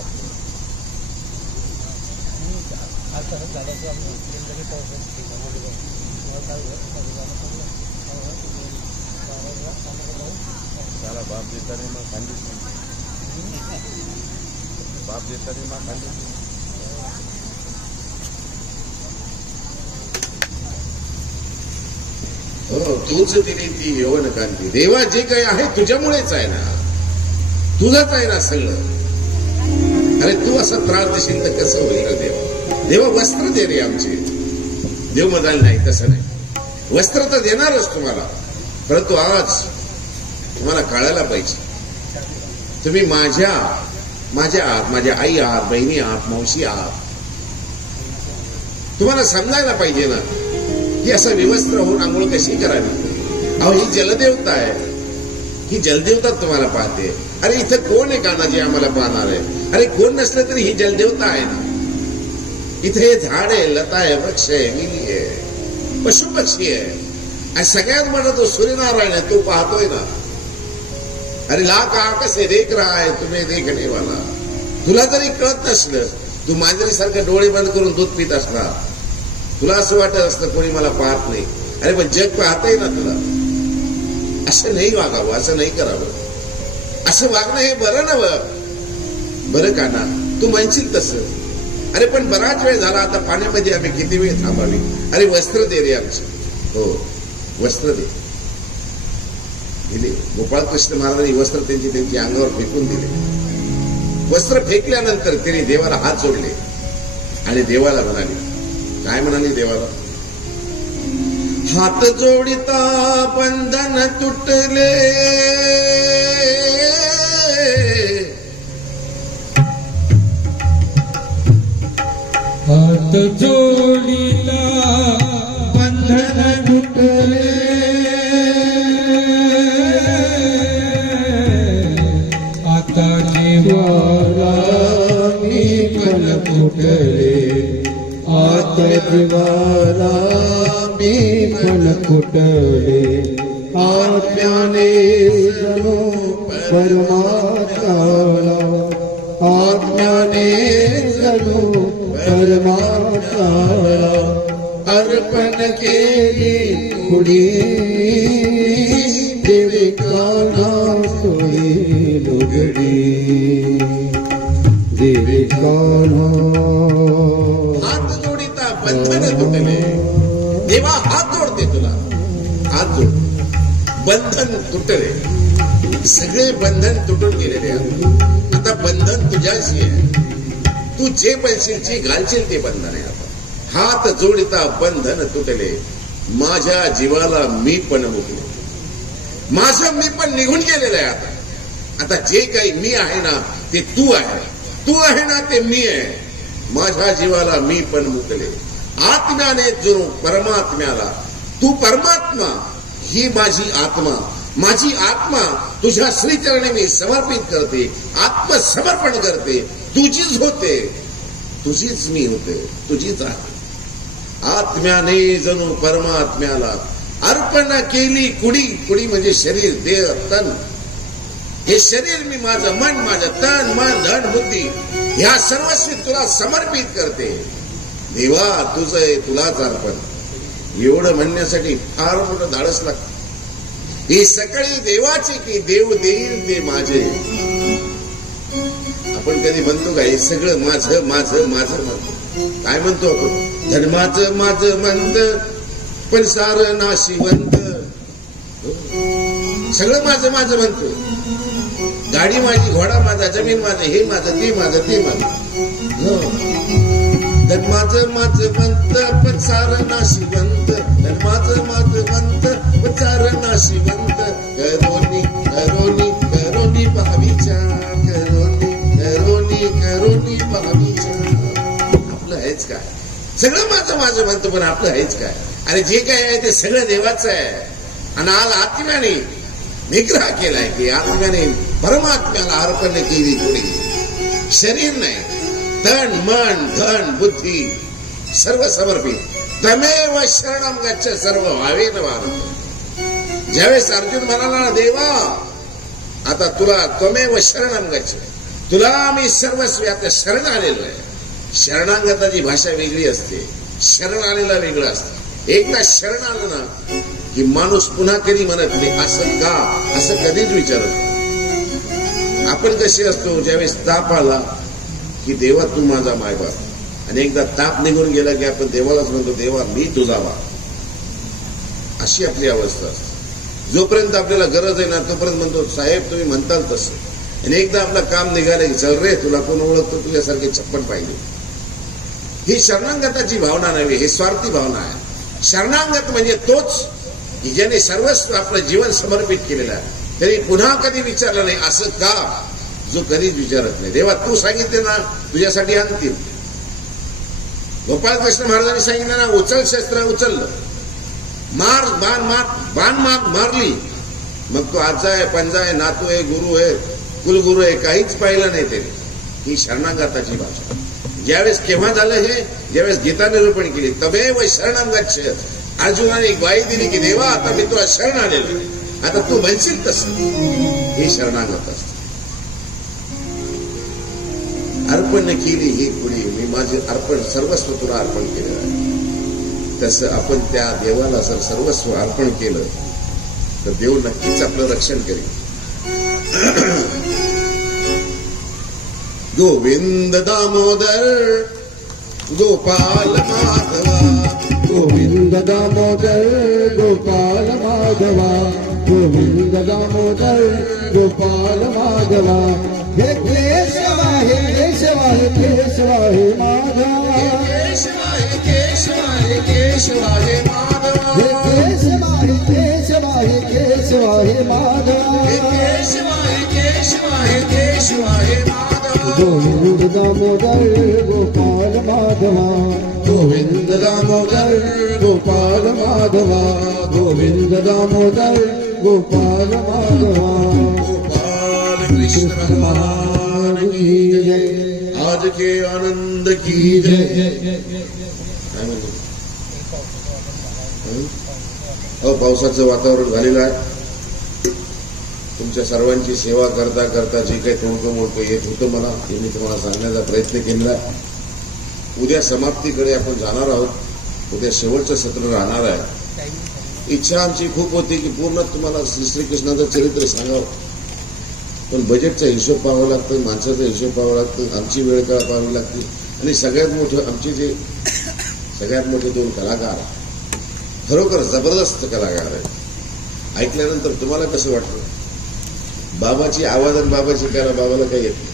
त्याला बाप देताना मग खांदीच बाप देताना मग खांदीच हो तूच दिली ती यवन कांती. देवा जे काही आहे तुझ्यामुळेच आहे ना, तुझंच आहे ना सगळं. अरे तू असा त्रास देशील तर कसं होईल देवा. देवा वस्त्र दे रे आमचे. देव म्हणाल नाही तसं नाही, वस्त्र तर देणारच तुम्हाला, परंतु आज तुम्हाला कळायला पाहिजे तुम्ही माझ्या आहात, माझ्या आई आहात, बहिणी आहात, मावशी आहात. तुम्हाला समजायला पाहिजे ना की असं विवस्त्र होऊन आंघोळ कशी करावी. अहो ही जलदेवता आहे, ही जलदेवता तुम्हाला पाहते. अरे इथं कोण आहे काना जे आम्हाला पाहणार आहे. अरे कोण नसलं तरी ही जलदेवता आहे ना. इथे हे झाड आहे, लता आहे, वृक्ष आहे, लिली आहे, पशु पक्षी आहे, आणि सगळ्यात मोठा तो सूर्यनारायण आहे, तो पाहतोय ना. अरे लाख आकाश है देख रहा है तुम्हें देखने वाला. तुला जरी कळत नसलं, तू मांजरीसारखं डोळे बंद करून दूध पित असणार, तुला असं वाटत असतं कोणी मला पाहत नाही. अरे पण जग पाहतंय ना तुला. असं नाही वागावं, असं नाही करावं. असं वागणं हे बरं नवं. बरं का ना, तू म्हणशील तसं. अरे पण बराच वेळ झाला, आता पाण्यामध्ये आम्ही किती वेळ थांबावी. अरे वस्त्र दे रे आमचं. हो वस्त्र दे. दिले गोपाळकृष्ण महाराजांनी वस्त्र त्यांची अंगावर फेकून दिले. वस्त्र फेकल्यानंतर त्यांनी देवाला हात जोडले आणि देवाला म्हणाले, काय म्हणाले देवाला. हात जोडिता बंधन तुटले, हात जोडिता बंधन तुटले, आता जीवाला मी पण फुटले, आता जीवाला मी पण फुटले, आत्म्याने जणू परमात्म्याला, आत्म्याने जणू परमात्म्याला अर्पण केली कुडी, देवी काना सोयी लुगडी, देवी काना. हात जोडिता बंधन तुटले. देवा हात जोडते तुला, हात जोड. बंधन तुटले, सगळे बंधन तुटून गेलेले आहेत. आता बंधन तुझ्याशी आहे. तू जे बनशील, जे घालशील ते बंधन आहे. हात जोडिता बंधन तुटले, माझ्या जीवाला मी पण मुकले. माझं मी पण निघून गेलेलं आहे. आता जे काही मी आहे ना ते तू आहे, तू आहे ना ते मी आहे. माझ्या जीवाला मी पण मुकले, आत्म्याने जणू परमात्म्याला. तू परमात्मा, ही माझी आत्मा. माझी आत्मा तुझ्या श्रीचरणी मी समर्पित करते, आत्मसमर्पण करते. तुझीच होते, तुझीच मी होते, तुझीच आहे. आत्म्याने जणू परमात्म्याला अर्पण केली कुडी. कुडी म्हणजे शरीर, देह, तन. हे शरीर मी, माझं मन, माझं तन, मन, धन, बुद्धी ह्या सर्वस्वी तुला समर्पित करते. देवा तुझं आहे, तुलाच अर्पण. एवढं म्हणण्यासाठी फार मोठं धाडस लागतं. ही सकाळी देवाची की देव देईल ते माझे. आपण कधी म्हणतो का हे सगळं माझं माझं माझं म्हणतो. काय म्हणतो आपण. धर्माचं माझं म्हणत पण सारं नाशिवंत. सगळं माझं माझं म्हणतो. गाडी माझी, घोडा माझा, जमीन माझं, हे माझं, ते माझं, ते माझं. धर्माचं माझं म्हणत पण सारं नाशिवंत. धर्माचं माझं म्हणत पण सारं नाशिवंत. करोनी करोनी करोनी भाविचार, करोनी करोनी करोनी भाविचार. आपलं हेच काय. सगळं माझं माझं म्हणतो, पण आपलं आहेच काय? अरे जे काय आहे ते सगळं देवाचं आहे. आणि आज आत्म्याने निग्रह केलाय की आत्म्याने परमात्म्याला अर्पण केली कोणी. शरीर नाही, तन मन धन बुद्धी सर्व समर्पित. तमेव शरणम गच्छ सर्व भावेन भारत. ज्यावेळेस अर्जुन म्हणाला ना, देवा आता तुला त्वमेव शरणम गच्छ, तुला मी सर्वस्वी आता शरण आलेलो आहे. शरणागताची भाषा वेगळी असते, शरण आलेला वेगळं असतं. एकदा शरण आलं ना की माणूस पुन्हा कधी म्हणत नाही असं का, असं कधीच विचारत नाही. आपण कसे असतो, ज्यावेळेस ताप आला की देवा तू माझा मायबाप, आणि एकदा ताप निघून गेला की आपण देवालाच म्हणतो देवा मी तुझा बाप. अशी आपली अवस्था असते. जोपर्यंत आपल्याला गरज आहे ना तोपर्यंत म्हणतो साहेब तुम्ही म्हणताल तसं. आणि एकदा आपलं काम निघालं की चल रे तुला कोण ओळखतो, तुझ्यासारखे छप्पन पाहिजे. ही शरणागताची भावना नव्हे, ही स्वार्थी भावना आहे. शरणागत म्हणजे तोच की ज्याने सर्वस्व आपलं जीवन समर्पित केलेलं आहे, तरी पुन्हा कधी विचारलं नाही असं का, जो कधीच विचारत नाही. देवा तू सांगितले ना तुझ्यासाठी अंतिम. गोपाळकृष्ण महाराजांनी सांगितलं ना, उचल शस्त्र उचललं, मार बाण मारली, मग तो आजा आहे पंजा आहे नातू आहे गुरु आहे कुलगुरु आहे काहीच पाहिलं नाही त्याने. ही शरणागताची भाषा. ज्यावेळेस केव्हा झालं हे, ज्यावेळेस गीता निरूपण केली तमेव शरणम गच्छ. अर्जुनाने एक ग्वाही दिली की देवा आता मी तुला शरण आलेलो, आता तू म्हणशील तसं. ही शरणागत असते. अर्पण केली ही कुणी, मी माझे अर्पण सर्वस्व तुला अर्पण केलेलं आहे. तसं आपण त्या देवाला जर सर्वस्व अर्पण केलं तर देव नक्कीच आपलं रक्षण करेल. गोविंद दामोदर गोपाल माधवा, गोविंद दामोदर गोपाल माधवा, गोविंद दामोदर गोपाल माधवा. हे केशवा हे केशवा हे केशवा हे माधवा, केशवा हे केशवा हे केशवा हे माधवा, हे केशवा हे केशवा हे केशवा हे माधवा, केशवा हे केशवा हे केशवा हे माधवा. गोविंद दामोदर गोपाल माधवा, गोविंद दामोदर गोपाल माधवा, गोविंद दामोदर गोपाल माधवा. गोपाल कृष्ण भगवान की जय, आज के आनंद की जय. पावसाचं वातावरण झालेलं आहे. तुमच्या सर्वांची सेवा करता करता जे काही तोडकं मोडकं येत होतं मला, हे मी तुम्हाला सांगण्याचा प्रयत्न केलेला आहे. उद्या समाप्तीकडे आपण जाणार आहोत. उद्या शेवटचं सत्र राहणार आहे. इच्छा आमची खूप होती की पूर्ण तुम्हाला श्रीकृष्णाचं चरित्र सांगावं, पण बजेटचा हिशोब पाहावा लागतो, माणसाचा हिशोब पाहावा लागतो, आमची वेळ काळ पाहावी लागते. आणि सगळ्यात मोठं आमचे जे सगळ्यात मोठे दोन कलाकार खरोखर जबरदस्त कलाकार आहेत. ऐकल्यानंतर तुम्हाला कसं वाटतं? बाबाची आवाज आणि बाबाची कला बाबाला काही येत नाही.